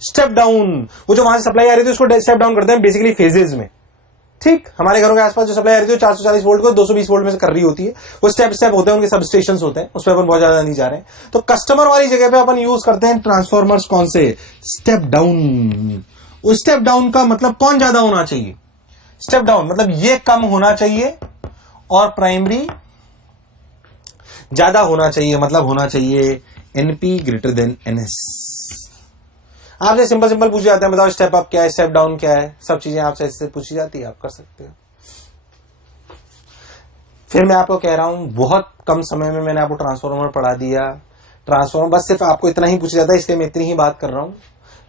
Step down. वो जो वहां से सप्लाई आ रही थी उसको स्टेप डाउन करते हैं बेसिकली फेजेस में। ठीक। हमारे घरों के आसपास जो सप्लाई आ रही थी 440 वोल्ट को 220 वोल्ट में से कर रही होती है, वो स्टेप होते हैं, उनके सब स्टेशन होते हैं, उस पर अपन बहुत ज्यादा नहीं जा रहे हैं। तो कस्टमर वाली जगह पे अपन यूज करते हैं ट्रांसफॉर्मर्स कौन से? Step down. उस स्टेप डाउन का मतलब कौन ज्यादा होना चाहिए? स्टेप डाउन मतलब ये कम होना चाहिए और प्राइमरी ज्यादा होना चाहिए, मतलब होना चाहिए NP ग्रेटर देन NS। आपसे सिंपल पूछे जाते हैं, बताओ स्टेप अप क्या है, स्टेप डाउन क्या है, सब चीजें आपसे ऐसे पूछी जाती है, आप कर सकते हो। फिर मैं आपको कह रहा हूं बहुत कम समय में मैंने आपको ट्रांसफॉर्मर पढ़ा दिया। ट्रांसफॉर्मर बस सिर्फ आपको इतना ही पूछा जाता है, इसलिए मैं इतनी ही बात कर रहा हूं।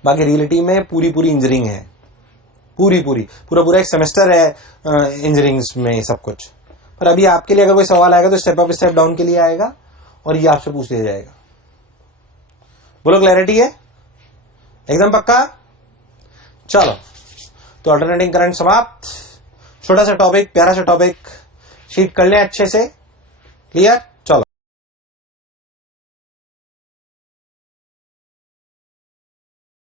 बाकी रियलिटी में पूरी इंजीनियरिंग है, पूरा एक सेमेस्टर है इंजीनियरिंग में ये सब कुछ। पर अभी आपके लिए अगर कोई सवाल आएगा तो स्टेप अप स्टेप डाउन के लिए आएगा और ये आपसे पूछ लिया जाएगा। बोलो क्लैरिटी है? एकदम पक्का? चलो, तो अल्टरनेटिंग करंट समाप्त। छोटा सा टॉपिक, प्यारा सा टॉपिक, शीट कर लें अच्छे से। क्लियर?